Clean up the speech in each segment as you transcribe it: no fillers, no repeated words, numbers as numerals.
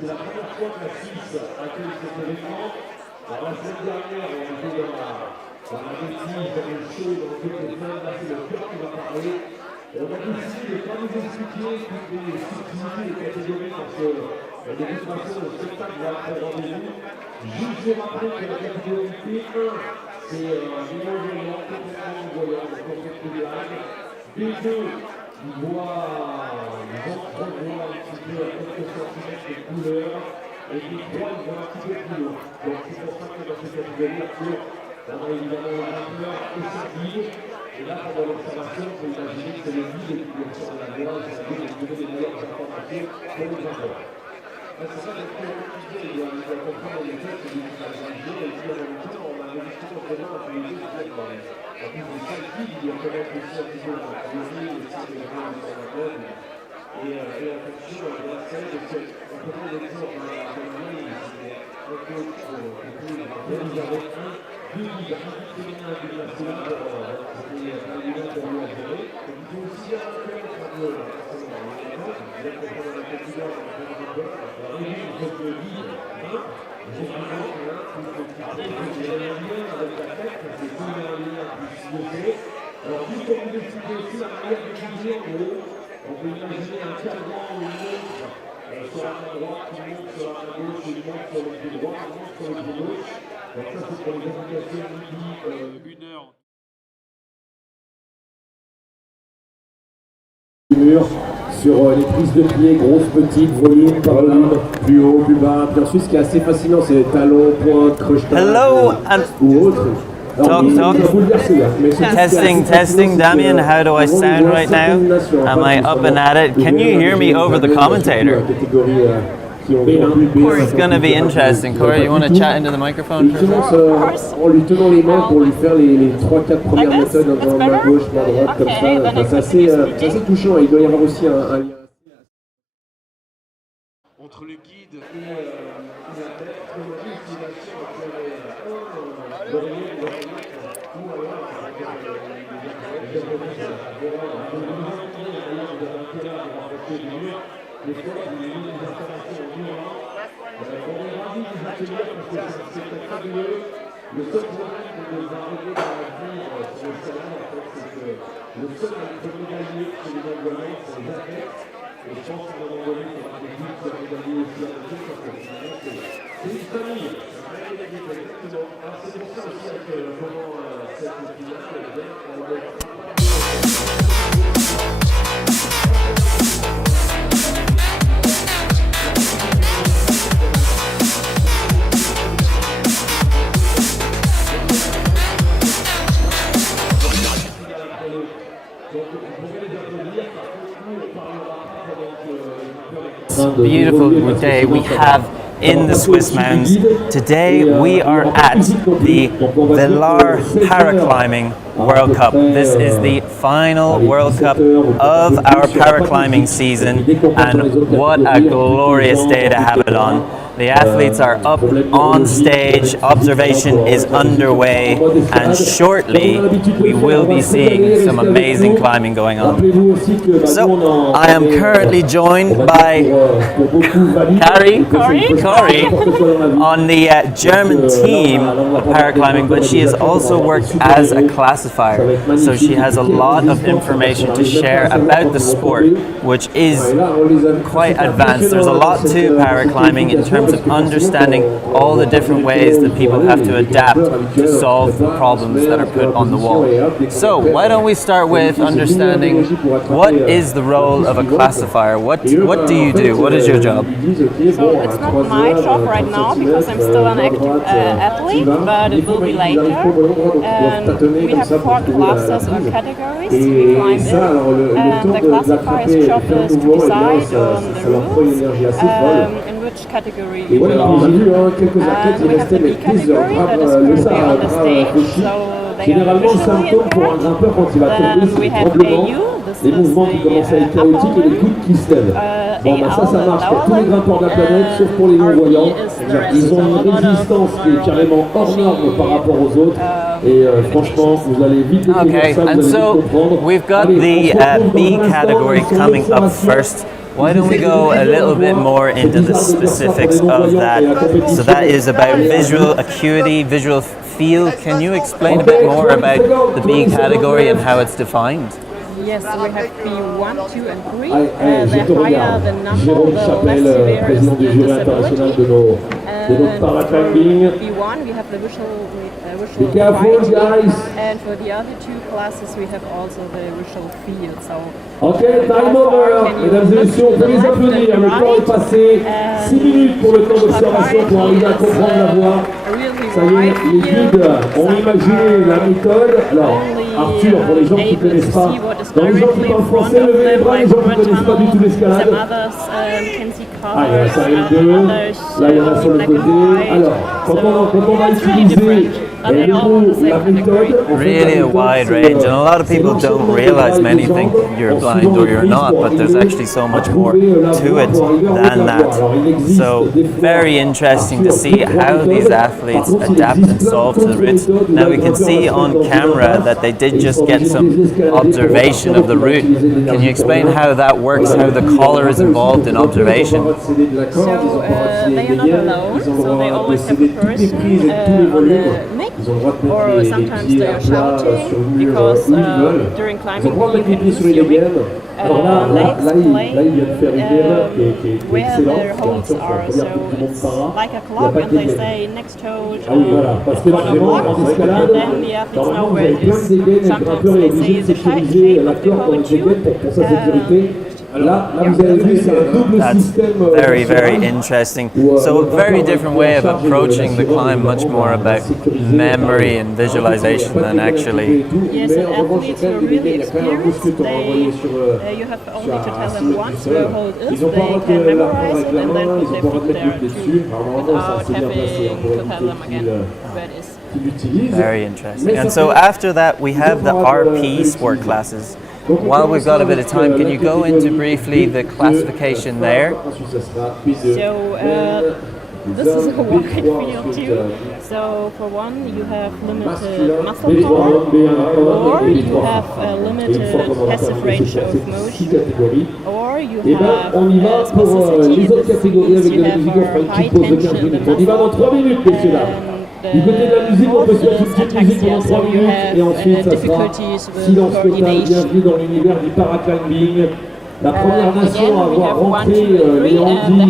C'est la première fois que la Suisse accueille cet événement. Alors la semaine dernière, on était dans la bêtise, dans le show, dans le côté plein, là c'est le cœur qui va parler. Et on a décidé de ne pas nous expliquer toutes les subtilités des catégories parce que de toute façon le spectacle va être rendez-vous. Juste vous rappeler que la catégorie B1, c'est des non-voyants, complètement non-voyants, donc on fait plus de blagues. B2, ils voient un petit peu à quelques centimètres de couleur. Et B3, ils voient un petit peu plus loin. Donc c'est pour ça que dans cette catégorie, on a évidemment le grimpeur et son guide. Et là, pendant l'observation, il faut imaginer que c'est le guide qui doit sur la voie, c'est-à-dire qu'il donner les meilleures informations pour le grimpeur. C'est ça d'être très compliqué, il doit comprendre les faits, c'est qu'il va grimpé, et puis en même temps, on a réussi vraiment à tous les deux, c'est-à-dire en plus, le seul guide, il doit connaître aussi un petit peu la théorie, le cycle de la information. Et attention, on va essayer de se... On peut prendre l'exemple de la théorie, c'est un coach vous avez deux guides, un guide féminin et un guide masculin, c'était un évident pour lui à gérer. Donc il faut aussi inventer un fameux, forcément, vous allez comprendre la catégorie, alors oui, il faut que le guide grimpe, j'ai besoin que là, tout le petit peu, j'ai un lien avec la tête, parce que tout est un lien plus piloté. Alors juste pour vous expliquer aussi la manière de guider en gros, on peut imaginer un cadran ou une montre sur la main droite, qui monte sur la main gauche, une montre sur le pied droit, une montre sur le pied gauche. Donc ça c'est pour les applications midi, 1 heure. Sur les prises de pied, grosses, petites, volume, par volume, plus haut, plus bas. Puis ensuite, ce qui est assez fascinant, c'est les talons, pointe, crochetage ou autre. Talk. Testing. Damien, how do I sound right now? Am I up and at it? Can you hear me over the commentator? It's going to be interesting. Corey, you want to chat into the microphone? En lui tenant les mains pour lui faire les 3-4 premières méthodes dans main gauche, main droite, comme ça. C'est assez touchant. Il doit y avoir aussi un lien entre le guide et la tête. Des fois, il y a des installations en mur. On est ravis de vous accueillir parce que c'est fabuleux. Le seul problème de nous arriver dans la vie sur le salon, en fait, c'est que le seul à être médaillé chez les non-voyants, c'est les athlètes. Et je pense qu'à un moment donné, il y aura des guides qui seront médaillés aussi avec eux parce que finalement, c'est une famille. Alors, c'est pour ça aussi que comment cette finale, elle vient. Beautiful day we have in the Swiss mountains. Today we are at the Villars Paraclimbing World Cup. This is the final World Cup of our paraclimbing season, and what a glorious day to have it on. The athletes are up on stage, observation is underway, and shortly we will be seeing some amazing climbing going on. So I am currently joined by Corey on the German team of paraclimbing, but she has also worked as a classifier, so she has a lot of information to share about the sport, which is quite advanced. There's a lot to paraclimbing in terms of understanding all the different ways that people have to adapt to solve the problems that are put on the wall. So why don't we start with understanding what is the role of a classifier? What do you do? What is your job? So it's not my job right now because I'm still an active athlete, but it will be later. We have 4 classes or categories we climb in, and the classifier's job is to decide on the rules, in which category you belong. And we have the B category that is currently on the stage, so they are visually impaired. Then we have AU, this les mouvements qui commencent à être chaotiques et les coudes qui se lèvent. Bon, ben ça marche pour tous les grimpeurs de la planète, sauf pour les non-voyants. Ils ont une résistance qui est carrément hors norme par rapport aux autres. Et franchement, vous allez vite découvrir ça, vous allez vite comprendre. We've got the B category coming up first. Why don't we go a little bit more into the specifics of that? So that is about visual acuity, visual field. Can you explain a bit more about the B category and how it's defined? Yes, we have B1, 2 and 3. The higher the number, the less severe is the disability. B1 we have the visual variety, and for the other two classes we have also the visual field. So ok, time over, mesdames et messieurs, on peut les applaudir. Le temps est passé, 6 minutes pour le temps d'observation pour arriver à comprendre la voix. Ça y est, les guides ont imaginé la méthode. Alors, Arthur, pour les gens qui ne connaissent pas, dans les gens qui parlent français, levez les bras, les gens qui ne connaissent pas du tout l'escalade. Ah, il y en a ça et deux. Là, il y en a sur le côté. Alors, quand on va utiliser la méthode, really a wide range, and a lot of people don't realize many think you're blind or you're not, but there's actually so much more to it than that. So very interesting to see how these athletes adapt and solve to the routes. Now we can see on camera that they did just get some observation of the route. Can you explain how that works, how the collar is involved in observation? So they are not alone, so they always have a person on the mic, or sometimes they are shouting, because during climbing you can use your mic. They explain where their holds are, so it's like a clock, and they say next hold 1 o'clock, and then the athletes know where it is. Sometimes they say the shape of the hold too. That's very, very interesting. So a very different way of approaching the climb, much more about memory and visualization than actually. Yes, and athletes who are really experienced, you have only to tell them once where a hold is, they can memorize it, and then put their foot there too, without having to tell them again where it is. Very interesting. And so after that we have the RP sport classes. While we've got a bit of time, can you go into briefly the classification there? So this is a wide field too. So for one, you have limited muscle power, or you have a limited passive range of motion, or you have spasticity. You have a high tension in the muscle. Du côté de la musique, on peut se petite musique pendant 3 minutes et ensuite ça sera silence total. Bienvenue dans l'univers du paraclimbing. La première nation à avoir rentré les handis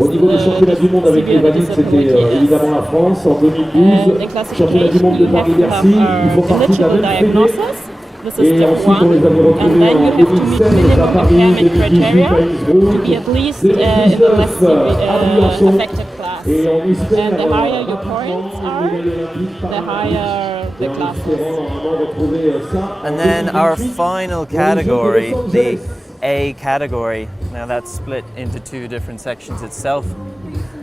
au niveau du championnat du monde avec les valides, c'était évidemment la France en 2012. Championnat du monde de Paris-Bercy, ils font partie de la même fédé. This is step one, and then you have to meet minimum impairment criteria to be at least in the less affected class. And the higher your points are, the higher the class is. And then our final category, the A category. Now that's split into 2 different sections itself.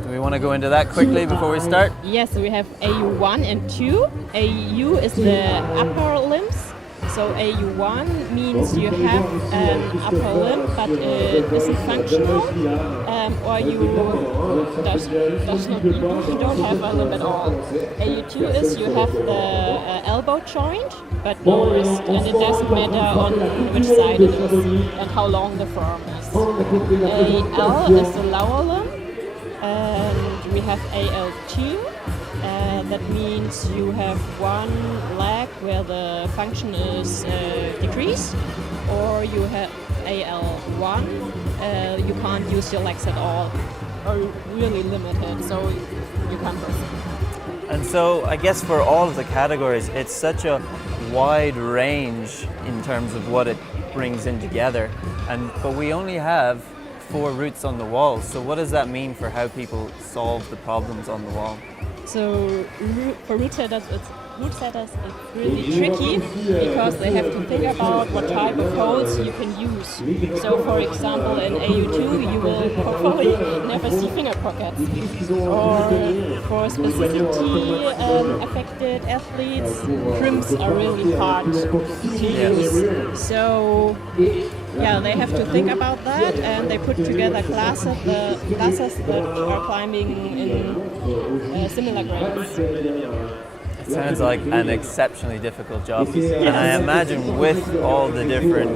Do we want to go into that quickly before we start? Yes, we have AU1 and 2. AU is the upper limbs. So AU1 means you have an upper limb, but it isn't functional, or you don't have a limb at all. AU2 is you have the elbow joint, but no wrist, and it doesn't matter on which side it is and how long the forearm is. AL is the lower limb, and we have AL2. That means you have one leg where the function is decreased, or you have AL1, you can't use your legs at all, or really limited, so you can't proceed. And so I guess for all of the categories, it's such a wide range in terms of what it brings in together, but we only have 4 routes on the wall. So what does that mean for how people solve the problems on the wall? So for route setters, it's really tricky because they have to think about what type of holds you can use. So for example, in AU2 you will hopefully never see finger pockets. Or for specificity affected athletes, crimps are really hard to use. So yeah, they have to think about that, and they put together classes that are climbing in similar grades. sounds like an exceptionally difficult job. And I imagine with all the different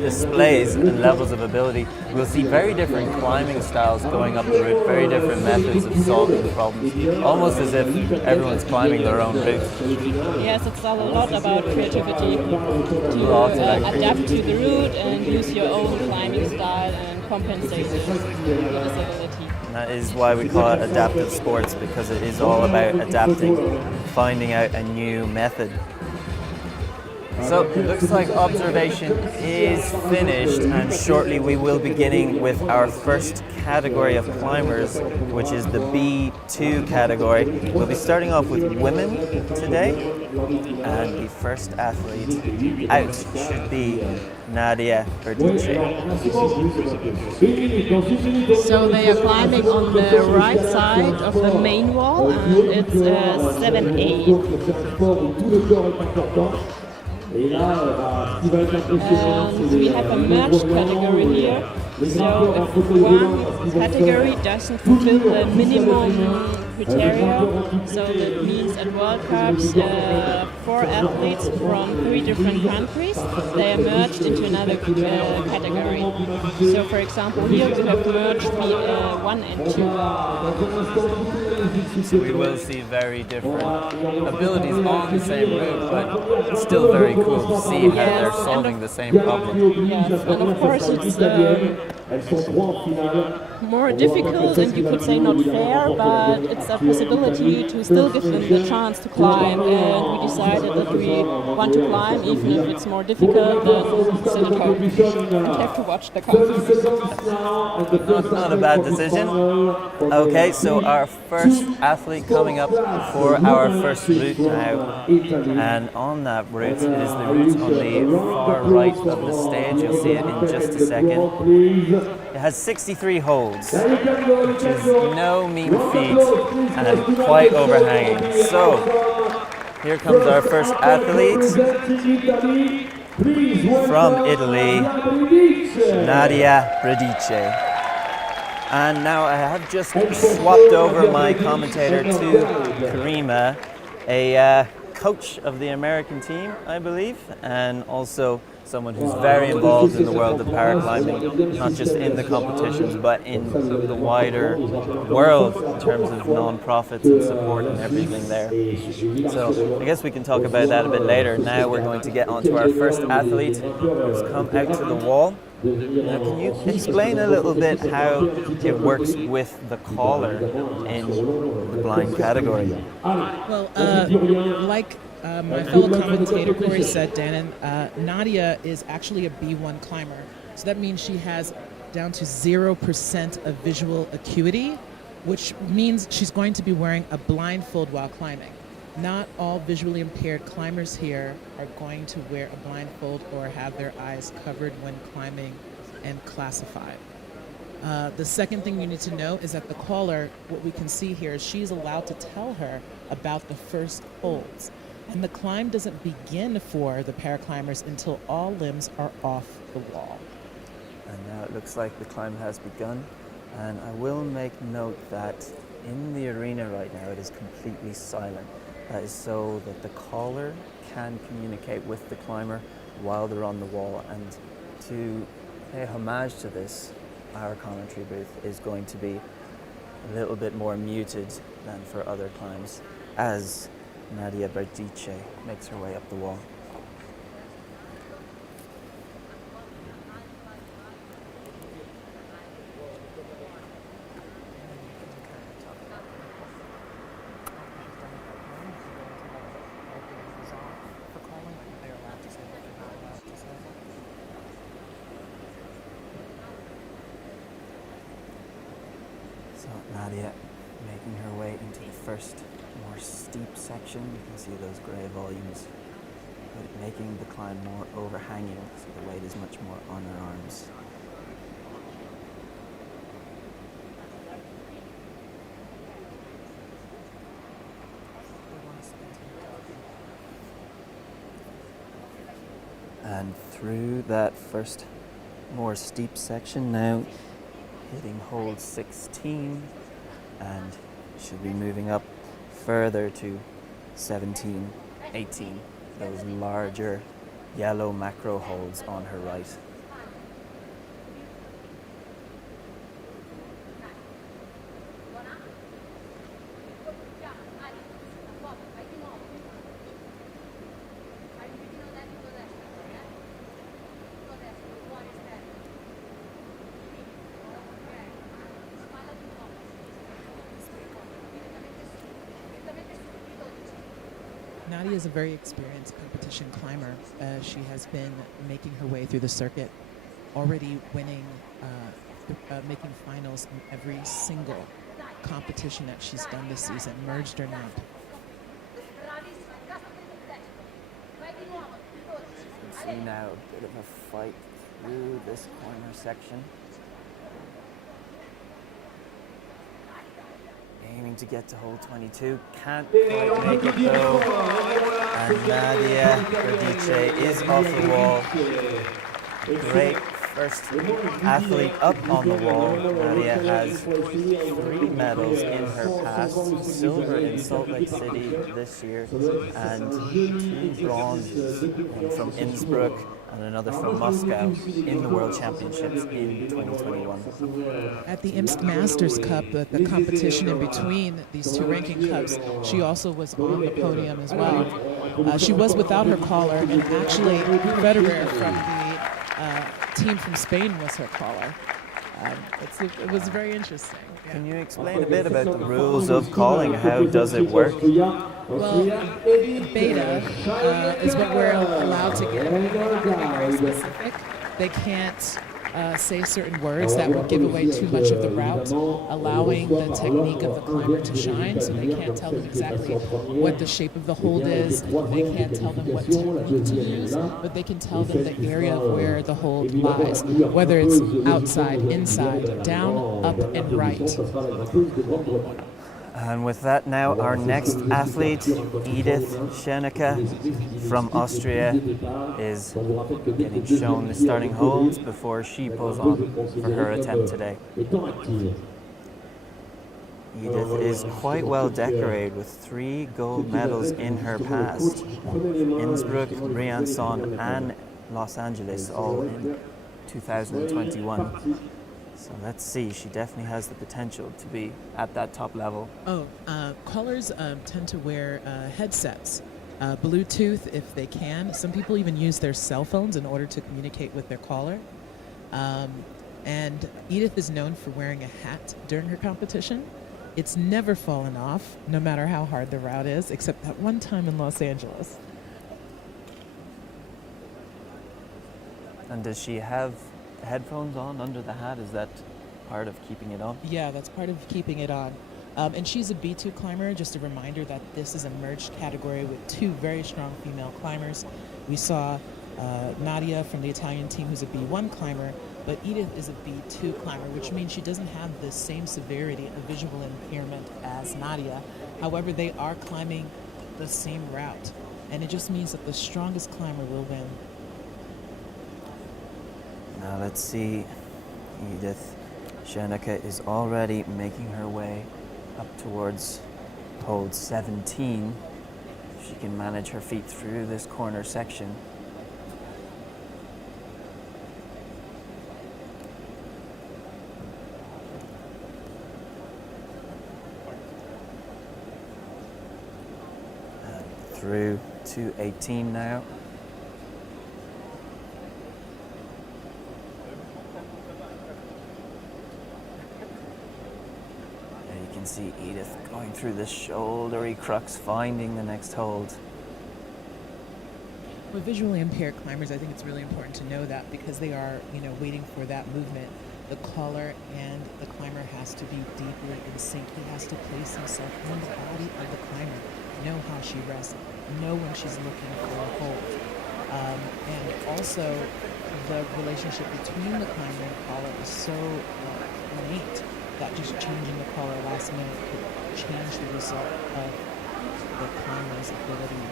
displays and levels of ability, we'll see very different climbing styles going up the route, very different methods of solving the problems, almost as if everyone's climbing their own route. Yes, it's a lot about creativity to adapt to the route and use your own climbing style and compensate the disability. And that is why we call it adaptive sports, because it is all about adapting, finding out a new method. So it looks like observation is finished, and shortly we will be beginning with our first category of climbers, which is the B2 category. We'll be starting off with women today, and the first athlete out should be Nadia Berdice. So they are climbing on the right side of the main wall, and it's 7A. And we have a merged category here. So if one category doesn't fulfill the minimum criteria, so that means at World Cups 4 athletes from 3 different countries, they are merged into another category. So for example here we have merged the 1 and 2. So we will see very different abilities on the same route, but it's still very cool to see how they're solving the same problem. Yes, and of course it's more difficult and you could say not fair, but it's a possibility to still give them the chance to climb, and we decided that we want to climb even if it's more difficult than sit at home and have to watch the Not a bad decision. Okay, so our first athlete coming up for our first route now, and on that route, it is the route on the far right of the stage. You'll see it in just a second. It has 63 holds, which is no mean feat and quite overhanging. So here comes our first athlete from Italy, Nadia Berdice. And now I have just swapped over my commentator to Karima, a coach of the American team, I believe, and also someone who's very involved in the world of paraclimbing, not just in the competitions, but in the wider world in terms of non-profits and support and everything there. So I guess we can talk about that a bit later. Now we're going to get on to our first athlete who's come out to the wall. Now, can you explain a little bit how it works with the collar in the blind category? Well, like my fellow commentator Corey said, Dan, Nadia is actually a B1 climber. So that means she has down to 0% of visual acuity, which means she's going to be wearing a blindfold while climbing. Not all visually impaired climbers here are going to wear a blindfold or have their eyes covered when climbing and classified. The second thing you need to know is that the caller, what we can see here, is she's allowed to tell her about the first holds. And the climb doesn't begin for the paraclimbers until all limbs are off the wall. And now it looks like the climb has begun. And I will make note that in the arena right now it is completely silent. That is so that the caller can communicate with the climber while they're on the wall. And to pay homage to this, our commentary booth is going to be a little bit more muted than for other climbs as Nadia Berdice makes her way up the wall. So Nadia making her way into the first more steep section. You can see those grey volumes, making the climb more overhanging, so the weight is much more on her arms. And through that first more steep section now, hitting hold 16, and should be moving up further to 17, 18. Those larger yellow macro holds on her right. Nadia is a very experienced competition climber. She has been making her way through the circuit, already winning, making finals in every single competition that she's done this season, merged or not. You can see now a bit of a fight through this corner section. Aiming to get to hole 22, can't quite make it though. And Nadia Raku is off the wall. Great first athlete up on the wall. Nadia has 3 medals in her past, silver in Salt Lake City this year, and 2 bronzes, one from Innsbruck and another from Moscow in the World Championships in 2021. At the IMSC Masters Cup, the competition in between these 2 ranking cups, she also was on the podium as well. She was without her collar, and actually Federer from the team from Spain was her caller. It was very interesting. Yeah. Can you explain a bit about the rules of calling? How does it work? Well, beta is what we're allowed to get. They're very specific. They can't say certain words that would give away too much of the route, allowing the technique of the climber to shine. So they can't tell them exactly what the shape of the hold is. They can't tell them what technique to use, but they can tell them the area where the hold lies, whether it's outside, inside, down, up, and right. And with that now, our next athlete, Edith Scheinecker from Austria, is getting shown the starting holds before she pulls on for her attempt today. Edith is quite well decorated with 3 gold medals in her past. Innsbruck, Briançon, and Los Angeles, all in 2021. So let's see, she definitely has the potential to be at that top level. Callers tend to wear headsets, Bluetooth if they can. Some people even use their cell phones in order to communicate with their caller. And Edith is known for wearing a hat during her competition. It's never fallen off, no matter how hard the route is, except that one time in Los Angeles. And does she have headphones on under the hat? Is that part of keeping it on? Yeah, that's part of keeping it on. And she's a B2 climber. Just a reminder that this is a merged category with 2 very strong female climbers. We saw Nadia from the Italian team, who's a B1 climber, but Edith is a B2 climber, which means she doesn't have the same severity of visual impairment as Nadia. However, they are climbing the same route, and it just means that the strongest climber will win. Now let's see, Edith Scheinecker is already making her way up towards hold 17. If she can manage her feet through this corner section. And through to 18 now. See Edith going through this shouldery crux, finding the next hold. With visually impaired climbers, I think it's really important to know that, because they are, waiting for that movement. The caller and the climber has to be deeply in sync. He has to place himself on the body of the climber, know how she rests, know when she's looking for a hold. And also, the relationship between the climber and caller is so innate that just changing the collar last minute could change the result of the climber's ability.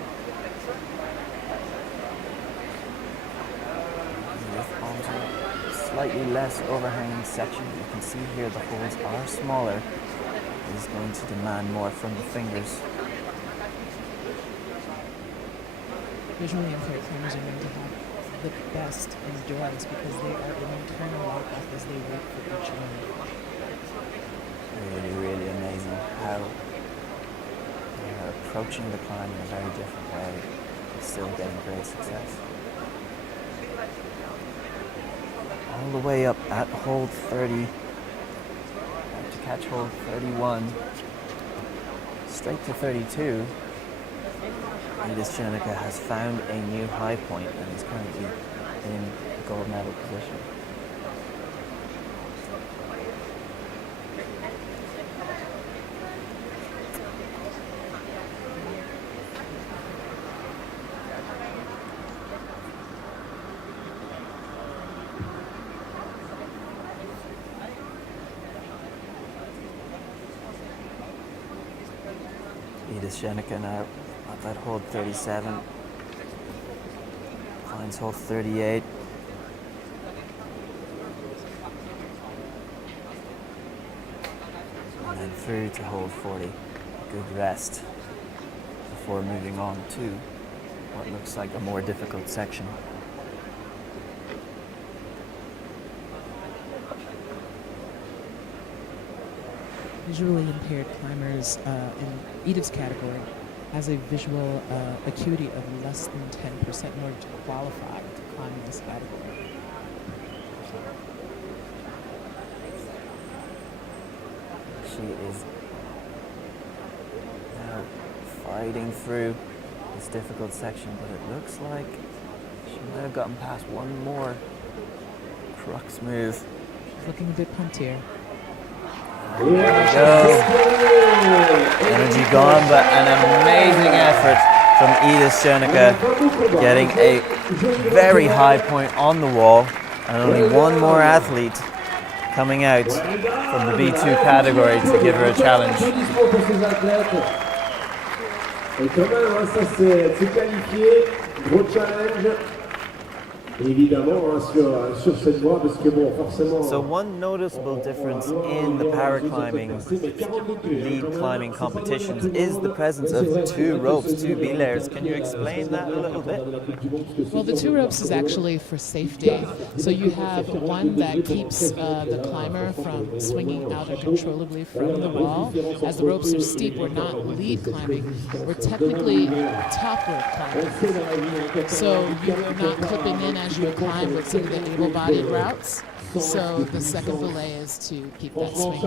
Onto a slightly less overhanging section. You can see here the holes are smaller. It is going to demand more from the fingers. visually impaired climbers are known to have the best endurance because they are in internal lockup as they wait for each run. Really, really amazing how they're approaching the climb in a very different way, but still getting great success. All the way up at hold 30, to catch hold 31, straight to 32. Edith Scheinecker has found a new high point and is currently in gold medal position. Edith Scheinecker now at hold 37, finds hold 38. And then through to hold 40. Good rest before moving on to what looks like a more difficult section. Visually impaired climbers in Edith's category has a visual acuity of less than 10% in order to qualify to climb in this category. She is now fighting through this difficult section, but it looks like she might have gotten past one more crux move. She's looking a bit pumped here. There we go. Energy gone, but an amazing effort from Edith Scheinecker, getting a very high point on the wall, and only one more athlete coming out from the B2 category to give her a challenge. Et quand même, hein, ça c'est qualifié, gros challenge. Évidemment, hein, sur cette voie, parce que bon, forcément. So one noticeable difference in the paraclimbing lead climbing competitions is the presence of two ropes, two Villars. Can you explain that a little bit? Well, the two ropes is actually for safety. So you have one that keeps the climber from swinging out uncontrollably from the wall. As the ropes are steep, we're not lead climbing, we're technically top rope climbing. So you're not clipping in as you climb with some of the able-bodied routes. So the second belay is to keep that swing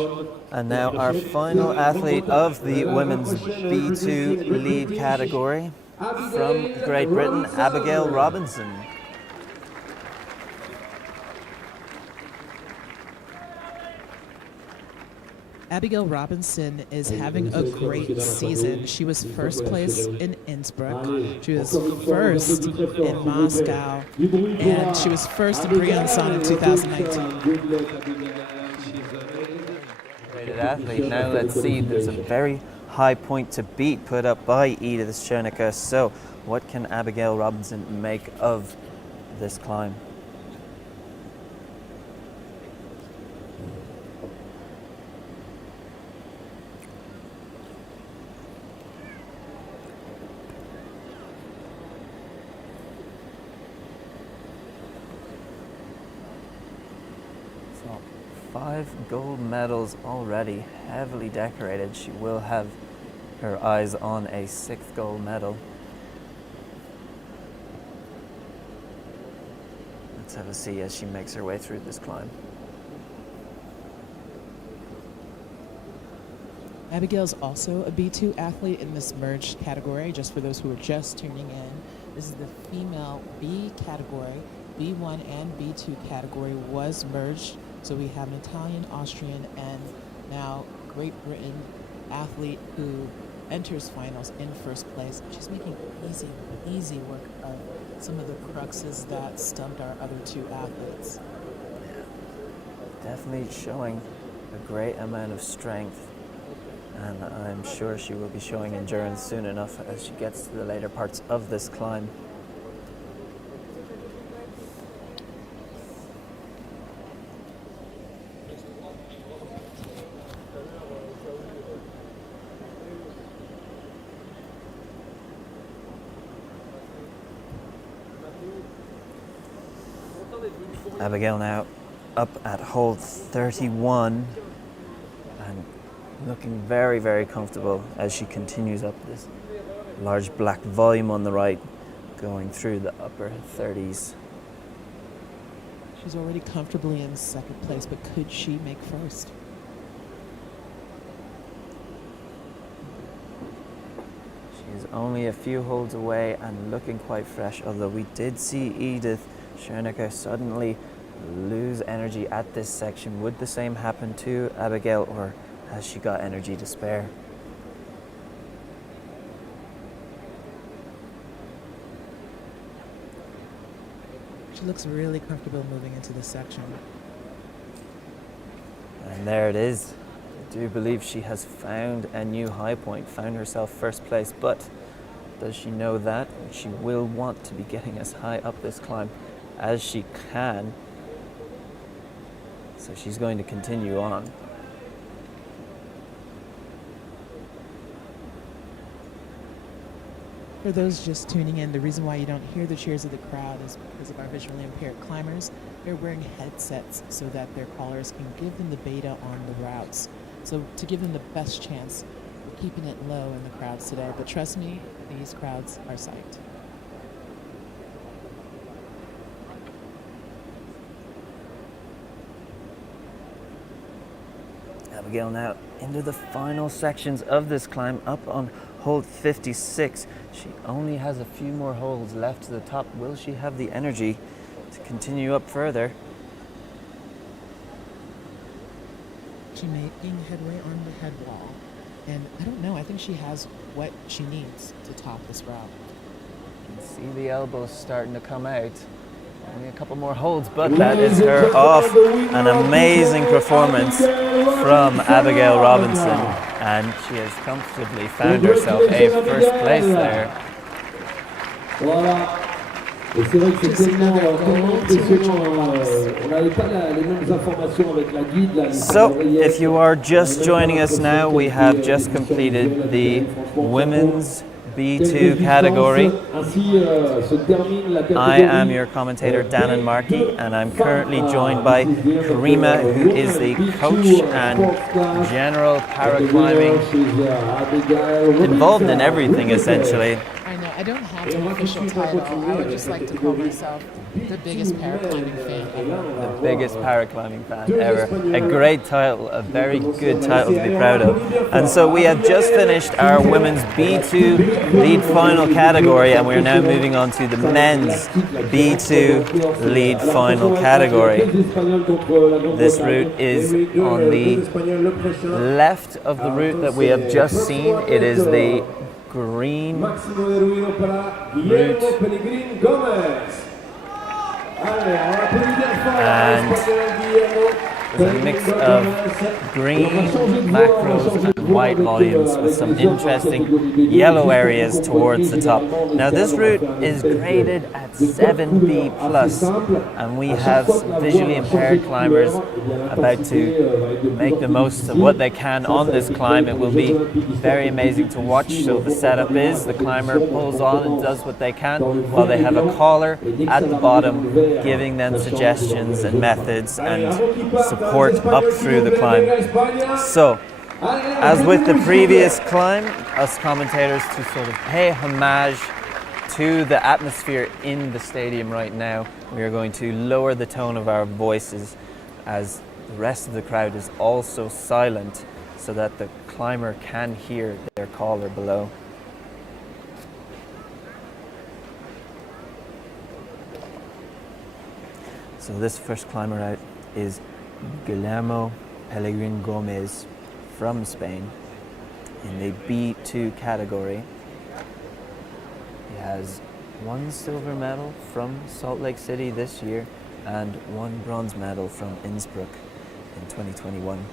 out. And now our final athlete of the women's B2 lead category from Great Britain, Abigail Robinson. Abigail Robinson is having a great season. She was first place in Innsbruck, she was first in Moscow, and she was first in Briançon in 2019. Great athlete. Now let's see, there's a very high point to beat put up by Edith Scheinecker. So what can Abigail Robinson make of this climb? So 5 gold medals already, heavily decorated. She will have her eyes on a 6th gold medal. Let's have a see as she makes her way through this climb. Abigail's also a B2 athlete in this merged category, just for those who are just tuning in. This is the female B category. B1 and B2 category was merged, so we have an Italian, Austrian, and now Great Britain athlete who enters finals in first place. She's making easy work of some of the cruxes that stumped our other two athletes. Definitely showing a great amount of strength, and I'm sure she will be showing endurance soon enough as she gets to the later parts of this climb. Abigail now up at hold 31 and looking very, very comfortable as she continues up this large black volume on the right, going through the upper 30s. She's already comfortably in second place, but could she make first? She's only a few holds away and looking quite fresh, although we did see Edith Scheinecker suddenly lose energy at this section. Would the same happen to Abigail, or has she got energy to spare? She looks really comfortable moving into this section. And there it is. I do believe she has found a new high point, found herself first place, but does she know that? She will want to be getting as high up this climb as she can. So she's going to continue on. For those just tuning in, the reason why you don't hear the cheers of the crowd is because of our visually impaired climbers. They're wearing headsets so that their callers can give them the beta on the routes. So to give them the best chance, we're keeping it low in the crowds today. But trust me, these crowds are psyched. Abigail now into the final sections of this climb, up on hold 56. She only has a few more holds left to the top. Will she have the energy to continue up further? She's making headway on the head wall. And I don't know, I think she has what she needs to top this route. You can see the elbows starting to come out. Only a couple more holds, but that is her off. An amazing performance from Abigail Robinson, and she has comfortably found herself a first place there. Voilà. Et c'est vrai que c'est tellement impressionnant. On n'avait pas les mêmes informations avec la guide. Là, So, if you are just joining us now, we have just completed the women's B2 category. I am your commentator, Dan Markey, and I'm currently joined by Karima, who is the coach and general paraclimbing, involved in everything essentially. I know, I don't have an official title. I would just like to call myself the biggest paraclimbing fan ever. The biggest paraclimbing fan ever. A great title, a very good title to be proud of. And so we have just finished our women's B2 lead final category, and we're now moving on to the men's B2 lead final category. This route is on the left of the route that we have just seen. It is the green route, and there's a mix of green macros and white volumes with some interesting yellow areas towards the top. Now this route is graded at 7B+, and we have some visually impaired climbers about to make the most of what they can on this climb. It will be very amazing to watch. So the setup is the climber pulls on and does what they can, while they have a caller at the bottom giving them suggestions and methods and support up through the climb. So, as with the previous climb, us commentators, to sort of pay homage to the atmosphere in the stadium right now, we are going to lower the tone of our voices as the rest of the crowd is also silent, so that the climber can hear their caller below. So this first climber out is Guillermo Pellegrin Gomez from Spain in the B2 category. He has one silver medal from Salt Lake City this year and one bronze medal from Innsbruck in 2021.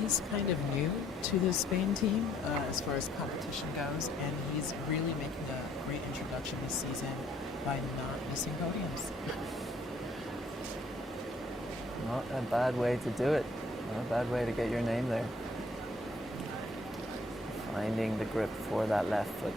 He's kind of new to the Spain team as far as competition goes, and he's really making a great introduction this season by not missing podiums. Not a bad way to do it. Not a bad way to get your name there. Finding the grip for that left foot.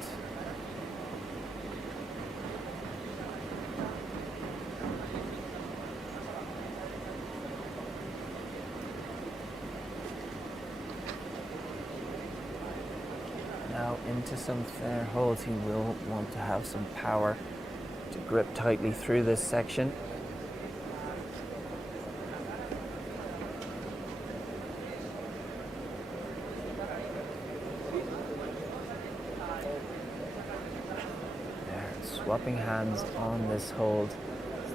into some thinner holds, he will want to have some power to grip tightly through this section. Swapping hands on this hold so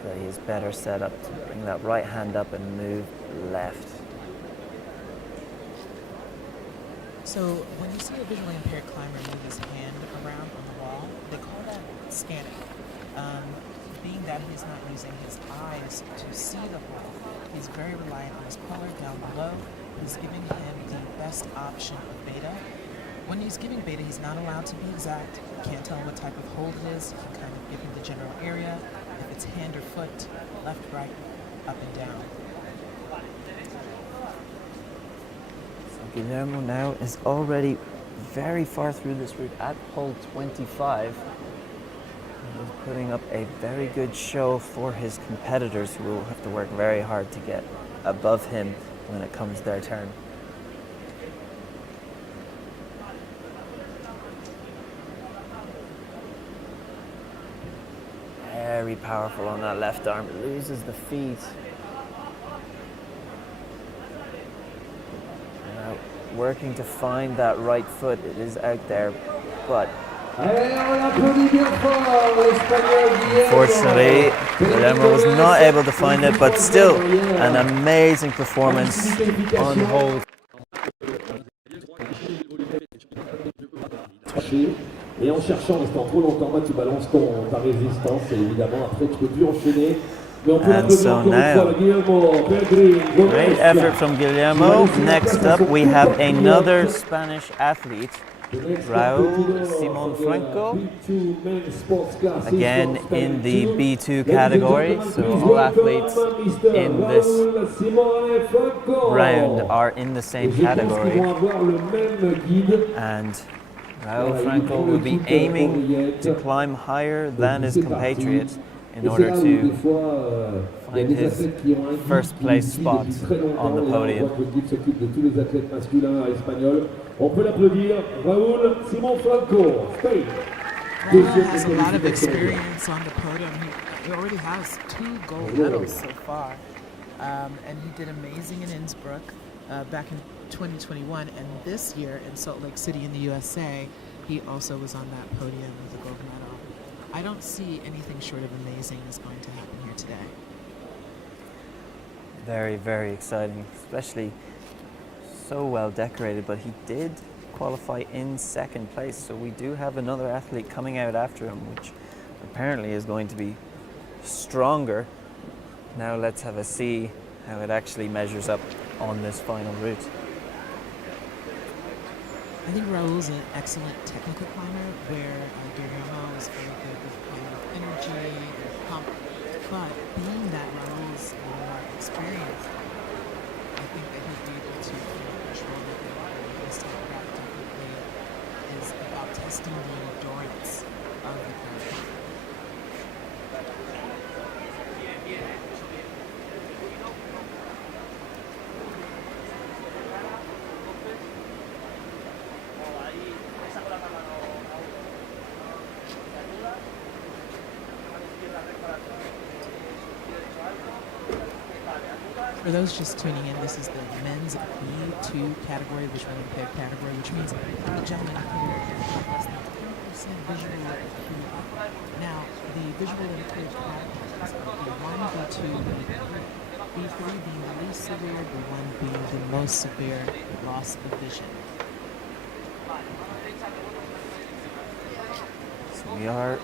that he is better set up to bring that right hand up and move left. So when you see a visually impaired climber move his hand around on the wall, they call that scanning. Being that he's not using his eyes to see the hole, he's very reliant on his puller down below. He's giving him the best option of beta. When he's giving beta, he's not allowed to be exact. You can't tell him what type of hold it is. You can kind of give him the general area. If it's hand or foot, left, right, up and down. So Guillermo now is already very far through this route at hole 25. He's putting up a very good show for his competitors, who will have to work very hard to get above him when it comes their turn. Very powerful on that left arm, loses the feet. Now working to find that right foot, it is out there, but unfortunately, Guillermo was not able to find it, but still an amazing performance on hold. Et en cherchant, en restant trop longtemps, tu balances ta résistance et évidemment après tu peux plus enchaîner. And so now, great effort from Guillermo. Next up, we have another Spanish athlete, Raúl Simón Franco, again in the B2 category. So all athletes in this round are in the same category. And Raúl Franco will be aiming to climb higher than his compatriots in order to find his first place spot on the podium. Raúl has a lot of experience on the podium. He already has 2 gold medals so far. And he did amazing in Innsbruck back in 2021, and this year in Salt Lake City in the USA, he also was on that podium with a gold medal. I don't see anything short of amazing is going to happen here today. Very, very exciting, especially so well decorated, but he did qualify in second place, so we do have another athlete coming out after him, which apparently is going to be stronger. Now let's have a see how it actually measures up on this final route. I think Raúl's an excellent technical climber, where Guillermo is very good with energy and pump. But being that Raúl's more experienced, I think that he'll be able to control the thing. This type of definitely is about testing the endurance of the climber. For those just tuning in, this is the men's B2 category, visually impaired category, which means the gentleman here has less than 10% visual acuity. Now, the visual impaired categories are B1, B2, B3. B3 being the least severe, B1 being the most severe loss of vision. So we are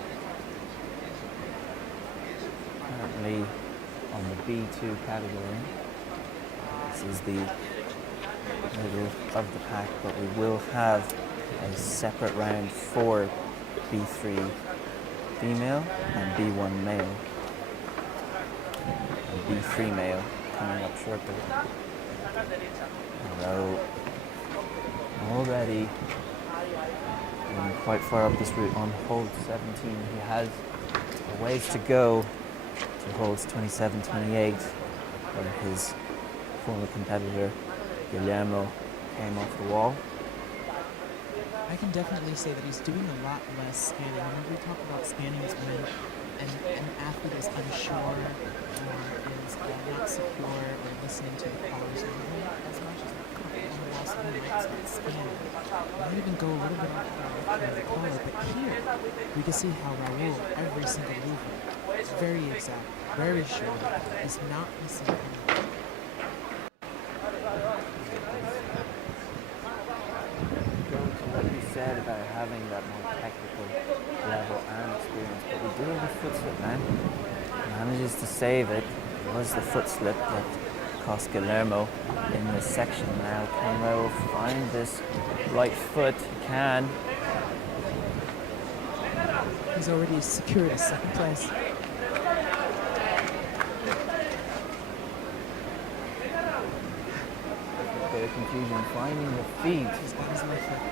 currently on the B2 category. This is the middle of the pack, but we will have a separate round for B3 female and B1 male. And B3 male coming up shortly. Although already quite far up this route on hold 17, he has a ways to go to holds 27, 28, where his former competitor Guillermo came off the wall. I can definitely say that he's doing a lot less scanning. Remember we talked about scanning is when an athlete is unsure or is not secure or listening to the caller's movement as much as a couple on the wall, so he might start scanning. He might even go a little bit off the caller, but here we can see how Raul, every single movement, is very exact, very sure, is not missing anything. What you said about having that more technical level and experience, but we do have a foot slip now. Manages to save it. It was the foot slip that cost Guillermo in this section. Now can Raul find this right foot? He can. He's already secured a second place. A bit of confusion finding the feet. He's got his left foot.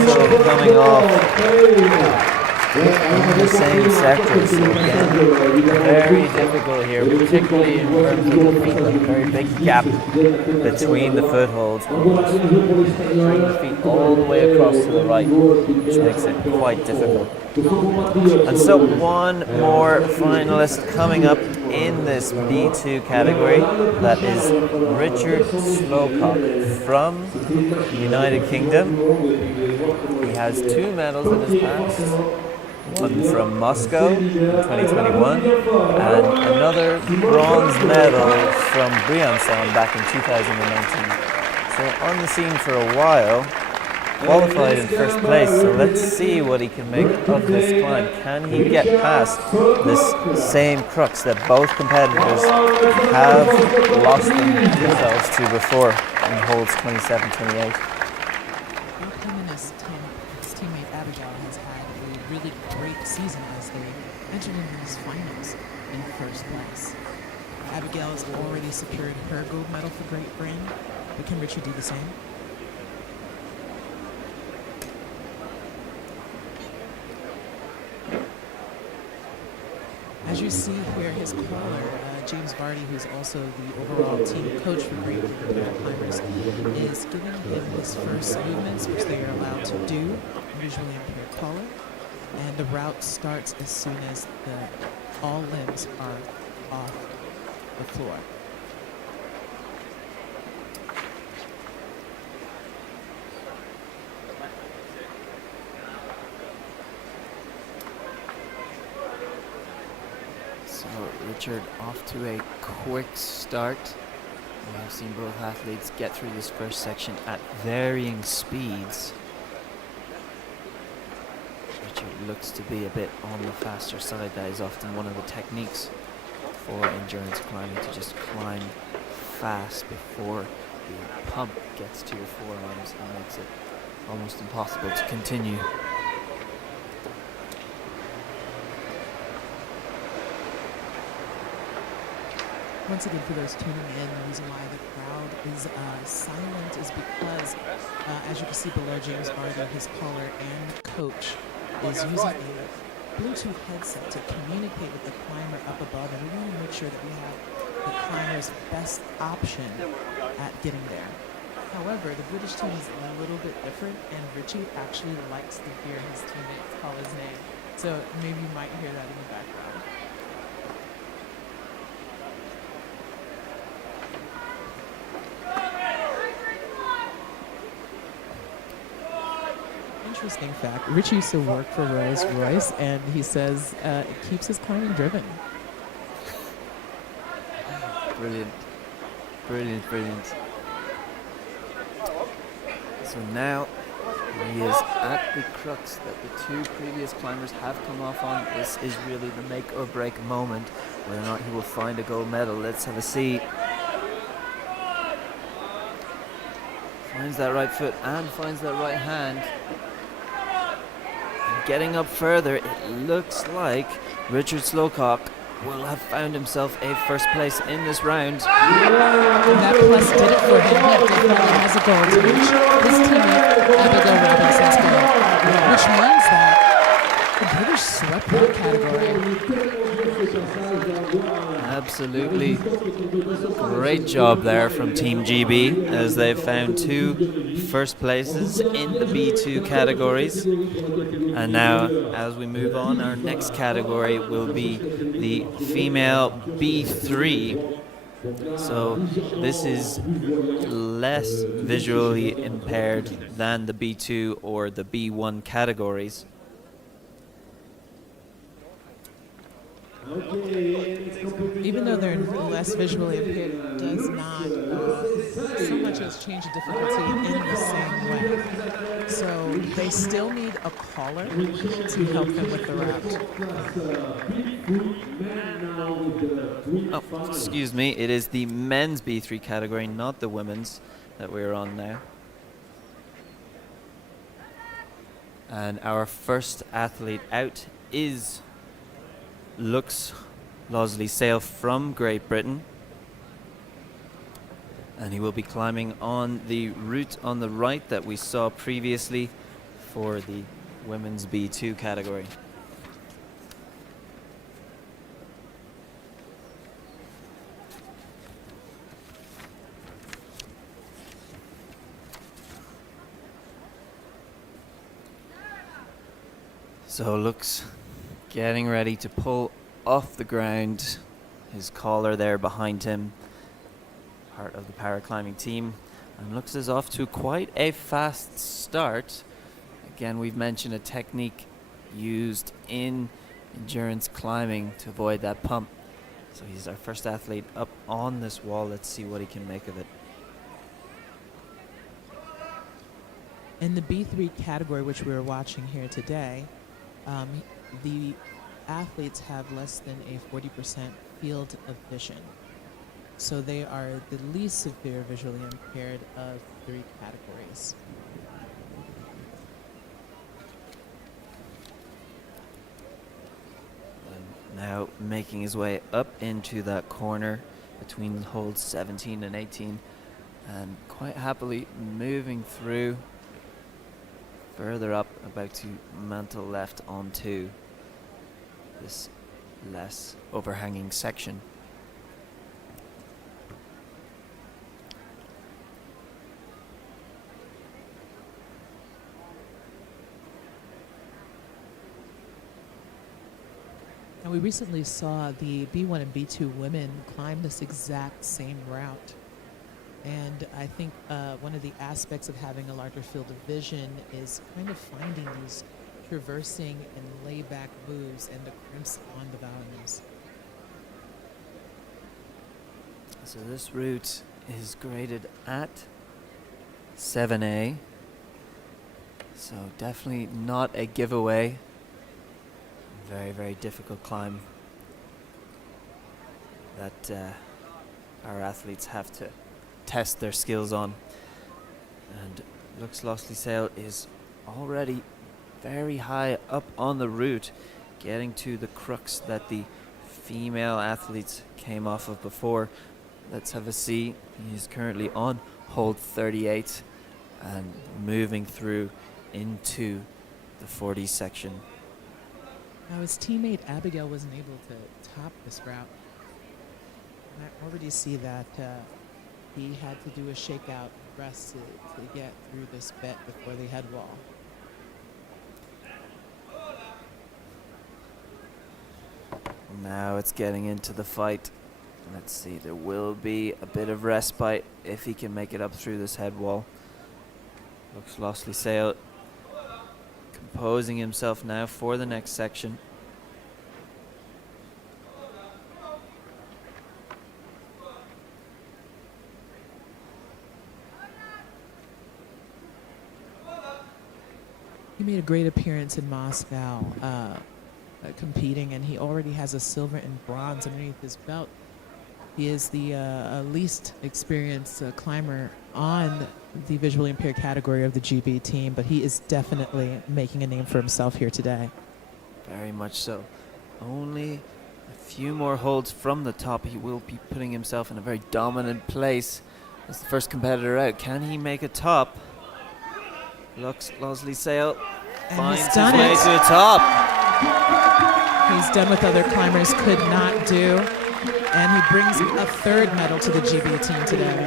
So coming off in the same sector, so again, very difficult here, particularly in terms of the feet, a very big gap between the footholds. Bring the feet all the way across to the right, which makes it quite difficult. And so one more finalist coming up in this B2 category, that is Richard Slowcock from the United Kingdom. He has 2 medals in his past, one from Moscow in 2021 and another bronze medal from Briançon back in 2019. So on the scene for a while, qualified in first place, so let's see what he can make of this climb. Can he get past this same crux that both competitors have lost themselves to before in holds 27-28? Both him and his teammate Abigail has had a really great season as they entered into these finals in first place. Abigail has already secured her gold medal for Great Britain, but can Richard do the same? As you see here, his caller, James Vardy, who's also the overall team coach for Great Britain climbers, is giving him his first movements, which they are allowed to do, usually impaired caller. And the route starts as soon as all limbs are off the floor. So Richard off to a quick start. We have seen both athletes get through this first section at varying speeds. Richard looks to be a bit on the faster side. That is often one of the techniques for endurance climbing, to just climb fast before the pump gets to your forearms and makes it almost impossible to continue. Once again, for those tuning in, the reason why the crowd is silent is because, as you can see below, James Vardy, his caller and coach, is using a Bluetooth headset to communicate with the climber up above, and we want to make sure that we have the climber's best option at getting there. However, the British team is a little bit different, and Richie actually likes to hear his teammates call his name. So maybe you might hear that in the background. Interesting fact, Richie used to work for Rolls-Royce, and he says it keeps his climbing driven. Brilliant. Brilliant, brilliant. So now he is at the crux that the 2 previous climbers have come off on. This is really the make or break moment, whether or not he will find a gold medal. Let's have a see. Finds that right foot and finds that right hand. And getting up further, it looks like Richard Slowcock will have found himself a first place in this round. That plus did it for him. He definitely has a goal to reach his teammate Abigail Robinson's goal, which means that the British swept that category. Absolutely great job there from Team GB as they've found 2 first places in the B2 categories. And now, as we move on, our next category will be the female B3. So this is less visually impaired than the B2 or the B1 categories. Even though they're less visually impaired, it does not so much as change the difficulty in the same way. So they still need a caller to help them with the route. Oh, excuse me, it is the men's B3 category, not the women's that we're on now. And our first athlete out is Lux Losley Sale from Great Britain. And he will be climbing on the route on the right that we saw previously for the women's B2 category. So Lux getting ready to pull off the ground. His caller there behind him, part of the paraclimbing team, and Lux is off to quite a fast start. Again, we've mentioned a technique used in endurance climbing to avoid that pump. So he's our first athlete up on this wall. Let's see what he can make of it. In the B3 category, which we're watching here today, the athletes have less than a 40% field of vision. So they are the least severe visually impaired of 3 categories. And now making his way up into that corner between holds 17 and 18, and quite happily moving through further up, about to mantle left onto this less overhanging section. And we recently saw the B1 and B2 women climb this exact same route. And I think one of the aspects of having a larger field of vision is kind of finding these traversing and layback moves and the crimps on the volumes. So this route is graded at 7A. So definitely not a giveaway. Very, very difficult climb that our athletes have to test their skills on. And Lux Losley Sale is already very high up on the route, getting to the crux that the female athletes came off of before. Let's have a see. He is currently on hold 38 and moving through into the 40 section. Now his teammate Abigail wasn't able to top this route. And I already see that he had to do a shakeout rest to get through this bit before the head wall. Now it's getting into the fight. Let's see, there will be a bit of respite if he can make it up through this head wall. Lux Losley Sale composing himself now for the next section. He made a great appearance in Moscow competing, and he already has a silver and bronze underneath his belt. He is the least experienced climber on the visually impaired category of the GB team, but he is definitely making a name for himself here today. Very much so. Only a few more holds from the top. He will be putting himself in a very dominant place as the first competitor out. Can he make a top? Lux Losley Sale finds his way to the top. He's done what other climbers could not do. and he brings a third medal to the GB team today.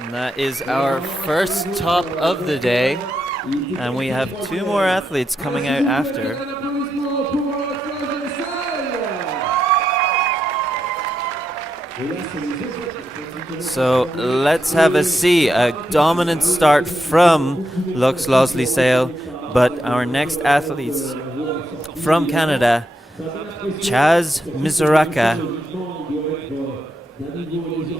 And that is our first top of the day. And we have 2 more athletes coming out after. So let's have a see. A dominant start from Lux Losley Sale, but our next athletes from Canada, Chaz Misuraca.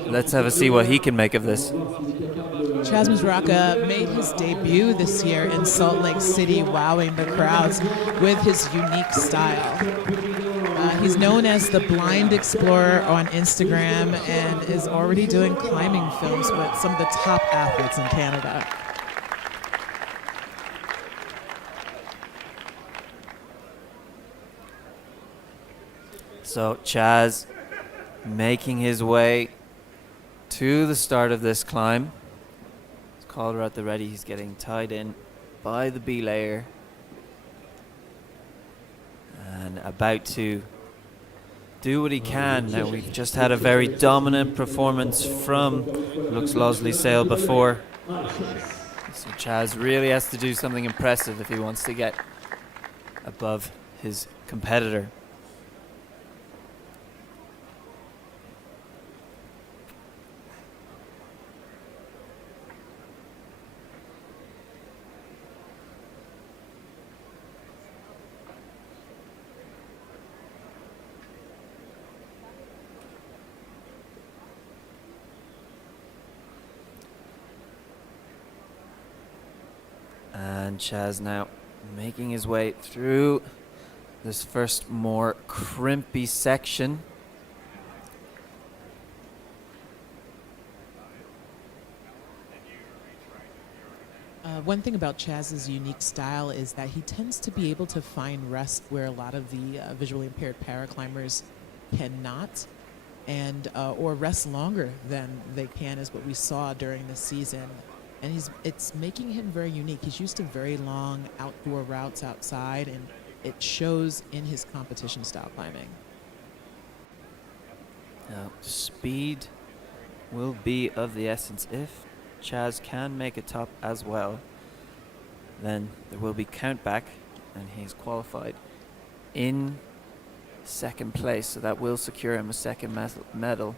Let's have a see what he can make of this. Chaz Misuraca made his debut this year in Salt Lake City, wowing the crowds with his unique style. He's known as the Blind Explorer on Instagram and is already doing climbing films with some of the top athletes in Canada. So Chaz making his way to the start of this climb. His collar at the ready. He's getting tied in by the belayer. And about to do what he can. Now, we've just had a very dominant performance from Lux Losley Sale before. So Chaz really has to do something impressive if he wants to get above his competitor. And Chaz now making his way through this first more crimpy section. One thing about Chaz's unique style is that he tends to be able to find rest where a lot of the visually impaired paraclimbers cannot, and or rest longer than they can, is what we saw during the season. And it's making him very unique. He's used to very long outdoor routes outside, and it shows in his competition style climbing. Now, speed will be of the essence. If Chaz can make a top as well, then there will be count back, and he's qualified in second place, so that will secure him a second medal.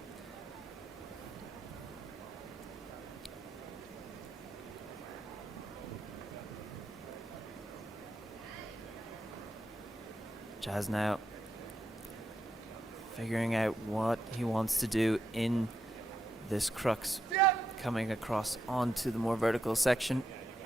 Chaz now figuring out what he wants to do in this crux, coming across onto the more vertical section. You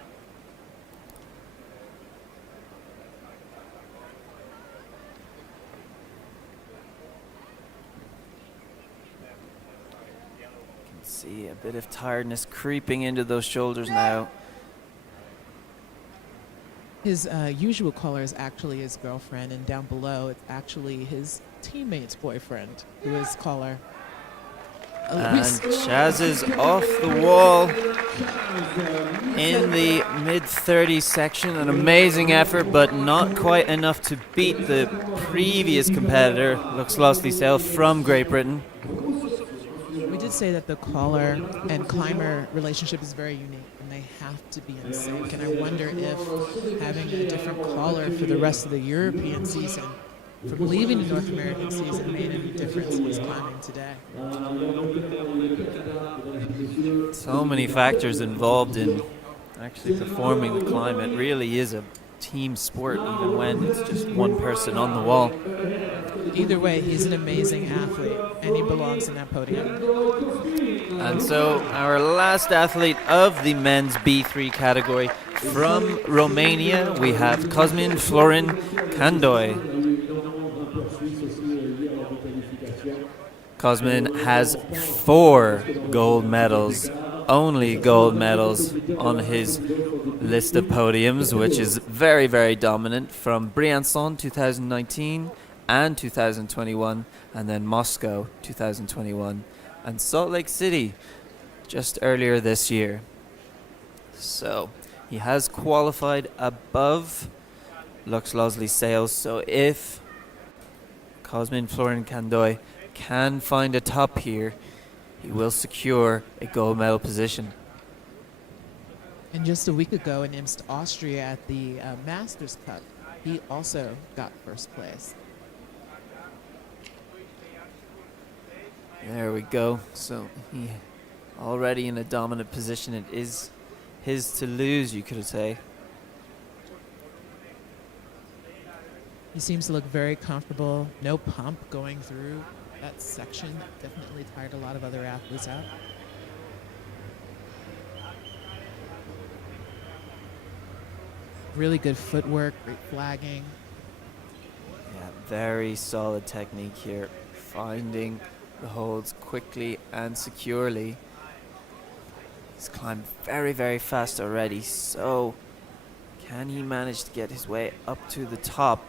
can see a bit of tiredness creeping into those shoulders now. His usual caller is actually his girlfriend, and down below it's actually his teammate's boyfriend who is caller. And Chaz is off the wall in the mid-30s section. An amazing effort, but not quite enough to beat the previous competitor, Lux Losley Sale from Great Britain. We did say that the caller and climber relationship is very unique, and they have to be in sync. And I wonder if having a different caller for the rest of the European season, from leaving the North American season, made any difference in his climbing today. So many factors involved in actually performing the climb. It really is a team sport, even when it's just one person on the wall. Either way, he's an amazing athlete, and he belongs in that podium. And so our last athlete of the men's B3 category from Romania, we have Cosmin Florin Candoi. Cosmin has 4 gold medals, only gold medals on his list of podiums, which is very, very dominant, from Briançon 2019 and 2021, and then Moscow 2021, and Salt Lake City just earlier this year. So he has qualified above Lux Losley Sale. So if Cosmin Florin Candoi can find a top here, he will secure a gold medal position. And just a week ago in Imst, Austria at the Masters Cup, he also got first place. There we go. So he already in a dominant position. It is his to lose, you could say. He seems to look very comfortable. No pump going through that section. Definitely tired a lot of other athletes out. Really good footwork, great flagging. Yeah, very solid technique here. Finding the holds quickly and securely. He's climbed very, very fast already. So can he manage to get his way up to the top?